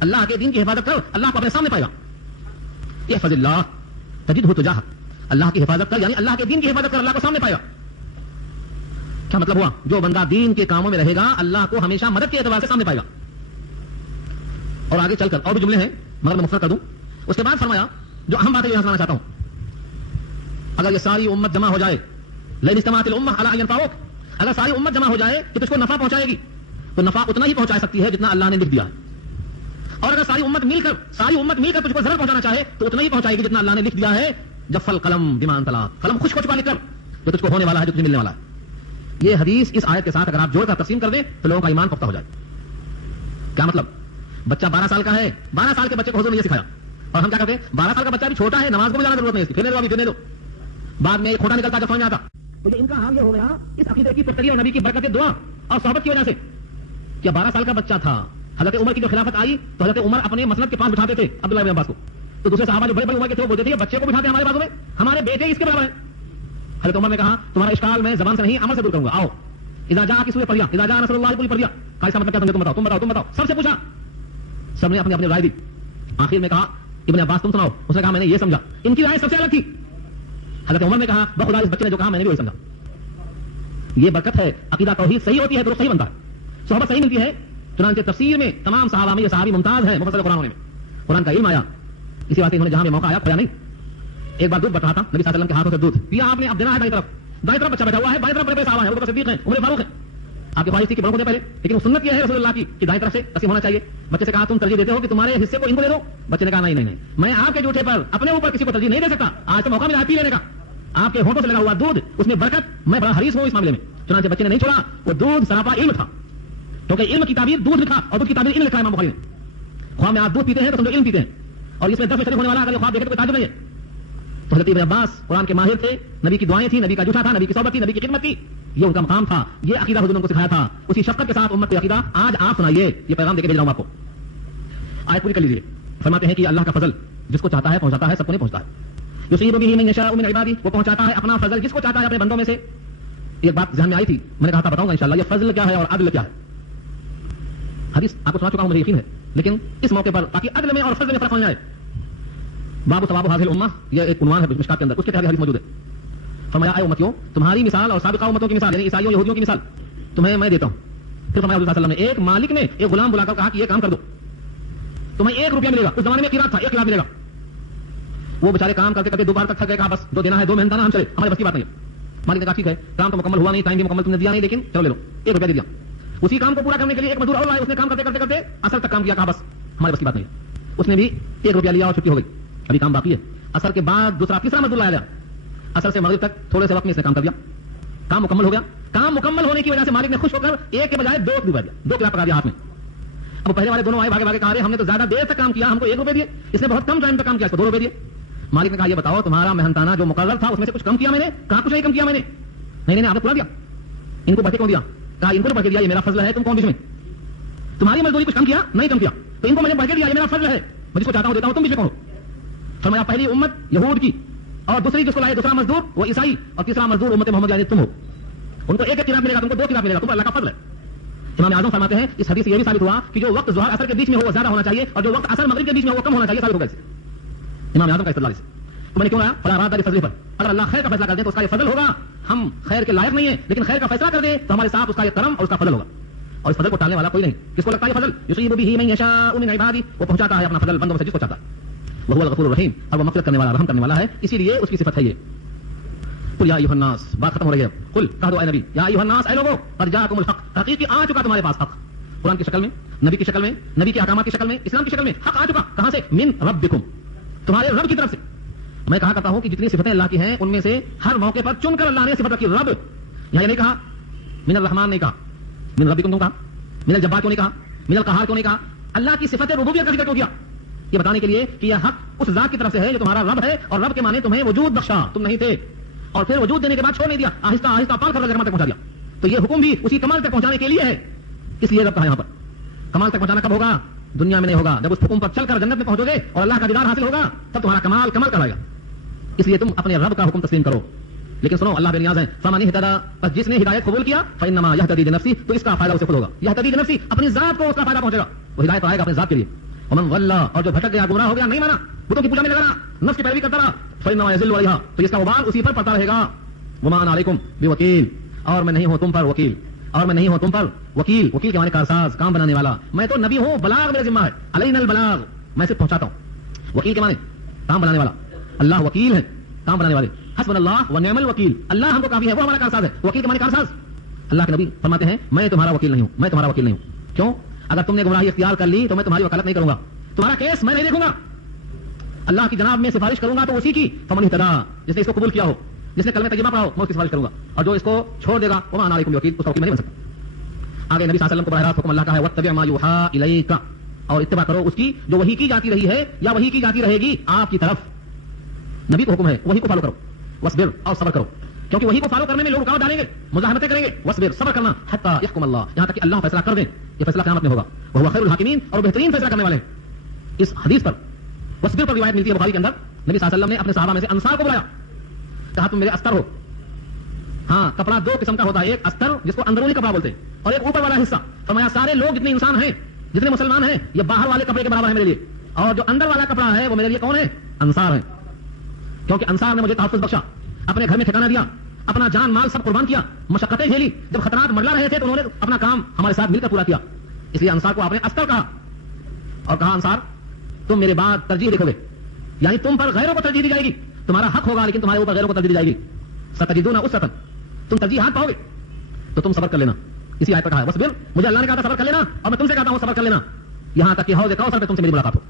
اللہ کے دین کی حفاظت کر, اللہ کو اپنے سامنے پائے گا. احفظ اللہ تجدہ تجاہک, اللہ کی حفاظت کر یعنی اللہ کے دین کی حفاظت کر, اللہ کو سامنے پائے گا. کیا مطلب ہوا؟ جو بندہ دین کے کاموں میں رہے گا اللہ کو ہمیشہ مدد کے اعتبار سے سامنے پائے گا. اور آگے چل کر اور بھی جملے ہیں مگر میں مختصر کر دوں. اس کے بعد فرمایا جو اہم بات ہے یہاں سنانا چاہتا ہوں, اگر یہ ساری امت جمع ہو جائے, لئن اجتمعت الامہ علی ان ينفعوک, اگر ساری امت جمع ہو جائے کہ تجھ کو نفع پہنچائے گی تو نفع اتنا ہی پہنچا سکتی ہے جتنا اللہ نے لکھ دیا ہے. اور اگر ساری امت مل کر تجھ کو ضرر پہنچانا چاہے تو اتنا ہی پہنچائے گی جتنا اللہ نے لکھ دیا ہے. جف القلم بما انطلع, قلم خوش ہو چکا لکھ کر جو تجھ کو ہونے والا ہے, جو تجھے ملنے والا ہے. یہ حدیث اس آیت کے ساتھ اگر آپ جوڑ کر تقسیم کر دیں تو لوگوں کا ایمان پختہ ہو جائے. کیا مطلب؟ بچہ 12 سال کا ہے, 12 سال کے بچے کو حضور نے یہ سکھایا, اور ہم کیا کرتے ہیں 12 سال کا بچہ بھی چھوٹا ہے, نماز کو بھی جانا ضرورت نہیں, پھرنے دو, بعد میں کھوٹا نکلتا جب سمجھ میں آتا. تو یہ ان کا حال یہ ہو گیا اس عقیدے کی پختگی اور نبی کی برکت دعا اور صحبت کی وجہ سے. کیا 12 سال کا بچہ تھا, حضرت عمر کی جو خلافت آئی تو حضرت عمر اپنے مسند کے پاس بٹھاتے تھے عبداللہ بن عباس کو, تو دوسرے صحابہ جو بڑے بڑے عمر کے تھے وہ بولتے تھے بچے کو بٹھاتے ہمارے بازو میں, ہمارے بیٹے اس کے برابر ہیں. حضرت عمر نے کہا تمہارا اشکال میں زبان سے نہیں عمل سے دور کروں گا, آؤ اذا جاء کی سورہ پڑھیا, اذا جاء نصر اللہ پوری پڑھیا, کا اس کا مطلب کیا تم بتاؤ. سب سے پوچھا, سب نے اپنی رائے دی. آخر میں کہا ابن عباس تم سناؤ. اس نے کہا میں نے یہ سمجھا, ان کی رائے سب سے الگ تھی. حضرت عمر نے کہا بخدا اس بچے نے جو کہا میں نے بھی وہی سمجھا. یہ برکت ہے, عقیدہ توحید صحیح ہوتی ہے تو صحیح بنتا ہے, صحبت صحیح ملتی ہے. چنانچہ تفسیر میں تمام صحابہ میں یہ صحابی ممتاز ہے مفسر قرآن ہونے میں, قرآن کا علم آیا, اسی واسطے انہوں نے جہاں بھی موقع آیا کھویا نہیں. ایک بار دودھ بٹ رہا تھا, نبی صلی اللہ علیہ وسلم کے ہاتھوں سے دودھ پیا آپ نے, اب دینا ہے دائیں طرف بچہ بیٹھا ہوا ہے, بائیں طرف بڑے صحابہ ہیں, ابوبکر صدیق ہیں, عمر فاروق ہیں. آپ کی خواہش تھی کہ بڑوں کو دے پہلے, لیکن وہ سنت یہ ہے رسول اللہ کی کہ دائیں طرف سے تقسیم ہونا چاہیے. بچے سے کہا تم ترجیح دیتے ہو کہ تمہارے حصے کو ان کو دے دو, بچے نے کہا نہیں, میں آپ کے جھوٹے پر اپنے اوپر کسی کو ترجیح نہیں دے سکتا, آج تو موقع ملا ہے پی لینے کا. آپ کے ہونٹوں سے لگا ہوا دودھ, اس میں برکت, میں بڑا حریص ہوں اس معاملے میں. چنانچہ بچے نے نہیں چھوڑا, وہ دودھ سراپا علم تھا, کیونکہ علم کی تعبیر دودھ لکھا اور دودھ کی تعبیر علم لکھا ہے امام بخاری نے. خواہ میں آپ دودھ پیتے ہیں تو سمجھو علم پیتے ہیں, اور اس میں 10 میں شریک ہونے والا اگر خواب دیکھے تو کوئی تعجب نہیں ہے. تو حضرت ابن عباس قرآن کے ماہر تھے, نبی کی دعائیں تھیں, نبی کا جھوٹا تھا, نبی کی صحبت تھی, نبی کی خدمت تھی, یہ ان کا مقام تھا. یہ عقیدہ حضور نے ان کو سکھایا تھا, اسی شفقت کے ساتھ امت کو عقیدہ آج آپ سنائیے. یہ پیغام دے کے بھیج رہا ہوں آپ کو, آیت پوری کر لیجیے. فرماتے ہیں کہ اللہ کا فضل جس کو چاہتا ہے پہنچاتا ہے, سب کو نہیں پہنچتا ہے. یصیب به من یشاء من عبادی, وہ پہنچاتا ہے اپنا فضل جس کو چاہتا ہے اپنے بندوں میں سے. ایک بات ذہن میں آئی تھی, میں نے کہا تھا بتاؤں گا انشاءاللہ, یہ فضل کیا ہے اور عدل کیا ہے. حدیث آپ کو سنا چکا ہوں, مجھے یقین ہے, لیکن اس موقع پر تاکہ عدل میں اور فضل میں فرق سمجھ آئے. باب ثواب هذه الامه, یہ ایک عنوان ہے مشکات کے اندر, اس کے تحت حدیث موجود ہے. فرمایا اے امتیوں, تمہاری مثال اور سابقہ امتوں کی مثال یعنی عیسائیوں یہودیوں کی مثال تمہیں میں دیتا ہوں. پھر فرمایا حضور صلی اللہ علیہ وسلم نے, ایک مالک نے ایک غلام بلا کر کہا کہ یہ کام کر دو, تمہیں 1 روپیہ ملے گا. اس زمانے میں قیراط تھا, 1 قیراط ملے گا. وہ بیچارے کام کرتے کرتے دوبارہ تک تھک گئے, کہا بس 2 دینا ہے, 2 محنت ہم چلے, ہمارے بس کی بات نہیں ہے. مالک نے کہا ٹھیک ہے, کام تو مکمل ہوا نہیں, ٹائم بھی مکمل تم نے دیا نہیں, لیکن چلو لے لو, 1 روپیہ دے دیا. اسی کام کو پورا کرنے کے لیے ایک مزدور اور لائے, اس نے کام کرتے کرتے کرتے اثر تک کام کیا, کہا بس ہمارے بس کی بات نہیں ہے. اس نے بھی 1 روپیہ لیا اور چھٹی ہو گئی, ابھی کام باقی ہے. اثر کے بعد دوسرا تیسرا مزدور لایا گیا, اثر سے مغرب تک تھوڑے سے وقت میں اس نے کام کر دیا, کام مکمل ہو گیا. کام مکمل ہونے کی وجہ سے مالک نے خوش ہو کر 1 کے بجائے 2 دیا, 2 کلاس پکڑا دیا ہاتھ میں. اب پہلے والے دونوں آئے بھاگے بھاگے, کہا رہے ہم نے تو زیادہ دیر تک کام کیا, ہم کو 1 روپے دیے, اس نے بہت کم ٹائم تک کام کیا, اس کو 2 روپے دیے. مالک نے کہا یہ بتاؤ تمہارا محنتانہ جو مقرر تھا اس میں سے کچھ کم کیا میں نے؟ کہا کچھ نہیں کم کیا میں نے. نہیں آپ نے پورا دیا. ان کو بڑھ کے کیوں دیا؟ کہا ان کو بڑھ کے دیا, یہ میرا فضل ہے, تم کون بیچ میں؟ تمہاری مزدوری کچھ کم کیا نہیں کم کیا, تو ان کو میں نے بڑھ کے دیا, یہ میرا فضل ہے, میں جس کو چاہتا ہوں دیتا ہوں, تم بیچ میں کون ہو؟ فرمایا پہلی امت یہود کی, اور دوسری جس کو لائے دوسرا مزدور وہ عیسائی, اور تیسرا مزدور امت محمد یعنی تم ہو. ان کو 1 قیراط ملے گا, تم کو 2 قیراط ملے گا, تم اللہ کا فضل ہے. امام اعظم فرماتے ہیں اس حدیث سے یہ بھی ثابت ہوا کہ جو وقت ظہر اثر کے بیچ میں ہو وہ زیادہ ہونا چاہیے, اور جو وقت اثر مغرب کے بیچ میں ہو وہ کم ہونا چاہیے. ثابت ہوگا اس سے امام اعظم کا استدلال. تو میں نے کیوں لایا؟ فلا راد فضل پر, اگر اللہ خیر کا فیصلہ کر دے تو اس کا یہ فضل ہوگا. ہم خیر کے لائق نہیں ہیں, لیکن خیر کا فیصلہ کر دے تو ہمارے ساتھ اس کا یہ کرم اور اس کا فضل ہوگا, اور اس فضل کو ٹالنے والا کوئی نہیں. کس کو لگتا ہے فضل؟ یصیب به من یشاء من عبادی, وہ پہنچاتا ہے اپنا فضل بندوں سے جس کو چاہتا ہے. وہ الغفور الرحیم, اور وہ مغفرت کرنے والا, رحم کرنے والا ہے, اسی لیے اس کی صفت ہے یہ. قل یا ایھا الناس, بات ختم ہو رہی ہے. قل کہہ دو اے نبی, یا ایھا الناس, اے لوگوں, قد جاءکم الحق, حقیقی آ چکا تمہارے پاس حق. قرآن کی شکل میں, نبی کی شکل میں, نبی کے احکامات کی شکل میں, اسلام کی شکل میں حق آ چکا. کہاں سے؟ من ربکم, تمہارے رب کی طرف سے. میں کہا کرتا ہوں کہ جتنی صفتیں اللہ کی ہیں ان میں سے ہر موقع پر چن کر اللہ نے صفت رکھی رب. یہاں نہیں کہا من الرحمن, نہیں کہا من ربکم, کیوں کہا من الجبار, کیوں نہیں کہا من القہار, کیوں نہیں کہا؟ اللہ کی صفت ربوبیت کا ذکر کیوں کیا؟ یہ بتانے کے لیے کہ یہ حق اس ذات کی طرف سے ہے جو تمہارا رب ہے, اور رب کے معنی تمہیں وجود بخشا, تم نہیں تھے, اور پھر وجود دینے کے بعد چھوڑ نہیں دیا, آہستہ آہستہ پال کر جگہ تک پہنچا دیا. تو یہ حکم بھی اسی کمال تک پہنچانے کے لیے ہے اس لیے رب کہا یہاں پر کمال تک پہنچانا کب ہوگا؟ دنیا میں نہیں ہوگا، جب اس حکم پر چل کر جنت میں پہنچو گے اور اللہ کا دیدار حاصل ہوگا تب تمہارا کمال کہلائے گا. اس لیے تم اپنے رب کا حکم تسلیم کرو. لیکن سنو اللہ بے نیاز ہے. فمن اہتدی، بس جس نے ہدایت قبول کیا فانما یہتدی لنفسہ، تو اس کا فائدہ اسے خود ہوگا. یہتدی لنفسہ، اپنی ذات کو اس کا فائدہ پہنچے گا، وہ ہدایت پائے گا اپنے ذات کے لیے. ومن ضل، اور جو بھٹک گیا گمراہ ہو گیا، نہیں مانا، بتوں کی پوجا میں لگا رہا، نفس کی پیروی کرتا رہا، فانما یضل علیہا، تو اس کا وبال اسی پر پڑتا رہے گا. وما انا علیکم بوکیل، اور میں نہیں ہوں تم پر وکیل، اور میں نہیں ہوں تم پر وکیل. وکیل کے معنی کارساز، کام بنانے والا. میں تو نبی ہوں، بلاغ میرے ذمہ ہے. علینا البلاغ، میں صرف پہنچاتا ہوں. وکیل کے معنی کام بنانے والا. اللہ وکیل ہے، کام بنانے والے. حسبنا اللہ ونعم الوکیل، اللہ ہم کو کافی ہے، وہ ہمارا کارساز ہے. وکیل کے معنی کارساز. اللہ کے نبی فرماتے ہیں میں تمہارا وکیل نہیں ہوں، میں تمہارا وکیل نہیں ہوں. کیوں؟ اگر تم نے گمراہی اختیار کر لی تو میں تمہاری وکالت نہیں کروں گا، تمہارا کیس میں نہیں دیکھوں گا. اللہ کی جناب میں سفارش کروں گا تو اسی کی. فمن اہتدی، جس نے اس کو قبول کیا ہو، جس نے کلمہ طیبہ پڑھا ہو، میں اس کی سفارش کروں گا. اور جو اس کو چھوڑ دے گا وما انا علیکم بوکیل، اس کا وکیل نہیں بن سکتا. آگے نبی صلی اللہ علیہ وسلم کو براہ راست حکم اللہ کا ہے واتبع ما یوحى الیک، اور اتباع کرو اس کی جو وحی کی جاتی رہی ہے یا وحی کی جاتی رہے گی آپ کی طرف. نبی کو حکم ہے وحی کو فالو کرو. واصبر، اور صبر کرو، کیونکہ وحی کو فالو کرنے میں لوگ رکاوٹ ڈالیں گے، مزاحمتیں کریں گے. واصبر، صبر کرنا، حتی یحکم اللہ، یہاں تک کہ اللہ فیصلہ کر دیں. یہ فیصلہ قیامت میں ہوگا. وہو خیر الحاکمین، اور بہترین فیصلہ کرنے والے ہیں. اس حدیث پر واصبر پر روایت ملتی ہے بخاری کے اندر. نبی صلی اللہ علیہ وسلم نے اپنے صحابہ میں سے انصار کو بلایا، کہا تم میرے استر ہو. ہاں، کپڑا دو قسم کا ہوتا ہے، ایک استر جس کو اندرونی کپڑا بولتے ہیں، اور ایک اوپر والا حصہ. فرمایا سارے لوگ جتنے انسان ہیں، جتنے مسلمان ہیں، یہ باہر والے کپڑے کے برابر ہے میرے لیے، اور جو اندر والا کپڑا ہے وہ میرے لیے کون ہے؟ انصار ہیں. کیونکہ انصار نے مجھے تحفظ بخشا، اپنے گھر میں ٹھکانہ دیا، اپنا جان مال سب قربان کیا، مشقتیں جھیلی. جب خطرات منڈلا رہے تھے تو انہوں نے اپنا کام ہمارے ساتھ مل کر پورا کیا. اس لیے انصار کو آپ نے استر کہا، اور کہا انصار تم میرے بعد ترجیح دیکھو گے، یعنی تم پر غیروں کو ترجیح دی جائے گی. تمہارا حق ہوگا لیکن تمہارے اوپر غیروں کو ترجیح دی جائے گی. ستجدون اسوة، تم ترجیح ہاتھ پاؤ گے تو تم صبر کر لینا. اسی آیت پر کہا ہے واصبر، مجھے اللہ نے کہا تھا صبر کر لینا، اور میں تم سے کہتا ہوں صبر کر لینا، یہاں تک کہ حوض کوثر پہ تم سے میری ملاقات ہو.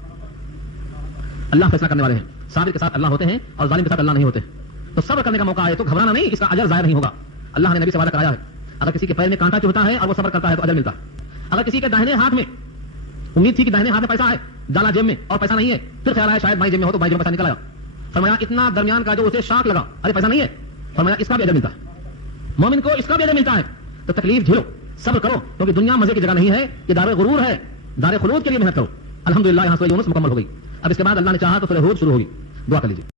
اللہ فیصلہ کرنے والے ہیں. صابر کے ساتھ اللہ ہوتے ہیں اور ظالم کے ساتھ اللہ نہیں ہوتے. تو صبر کرنے کا موقع آئے تو گھبرانا نہیں، اس کا اجر ضائع نہیں ہوگا. اللہ نے نبی سے وعدہ کرایا ہے، اگر کسی کے پیر میں کانٹا چبھتا ہے اور وہ صبر کرتا ہے تو اجر ملتا ہے. اگر کسی کے داہنے ہاتھ میں امید تھی کہ داہنے ہاتھ میں پیسہ ہے، ڈالا جیب میں اور پیسہ نہیں ہے، پھر خیال آیا شاید بھائی جیب میں ہو تو بھائی جیب میں پیسہ نکل آیا. فرمایا اتنا درمیان کا جو اسے شاک لگا، ارے پیسہ نہیں ہے، فرمایا اس کا بھی اجر ملتا ہے. مومن کو اس کا بھی اجر ملتا ہے. تو تکلیف جھیلو، صبر کرو، کیونکہ دنیا مزے کی جگہ نہیں ہے، یہ دار غرور ہے. دار خلود کے لیے محنت کرو. الحمدللہ یہاں سورہ یونس مکمل ہو گئی. اب اس کے بعد اللہ نے چاہا تو سورہ ہود شروع ہوگی. دعا کر لیجیے.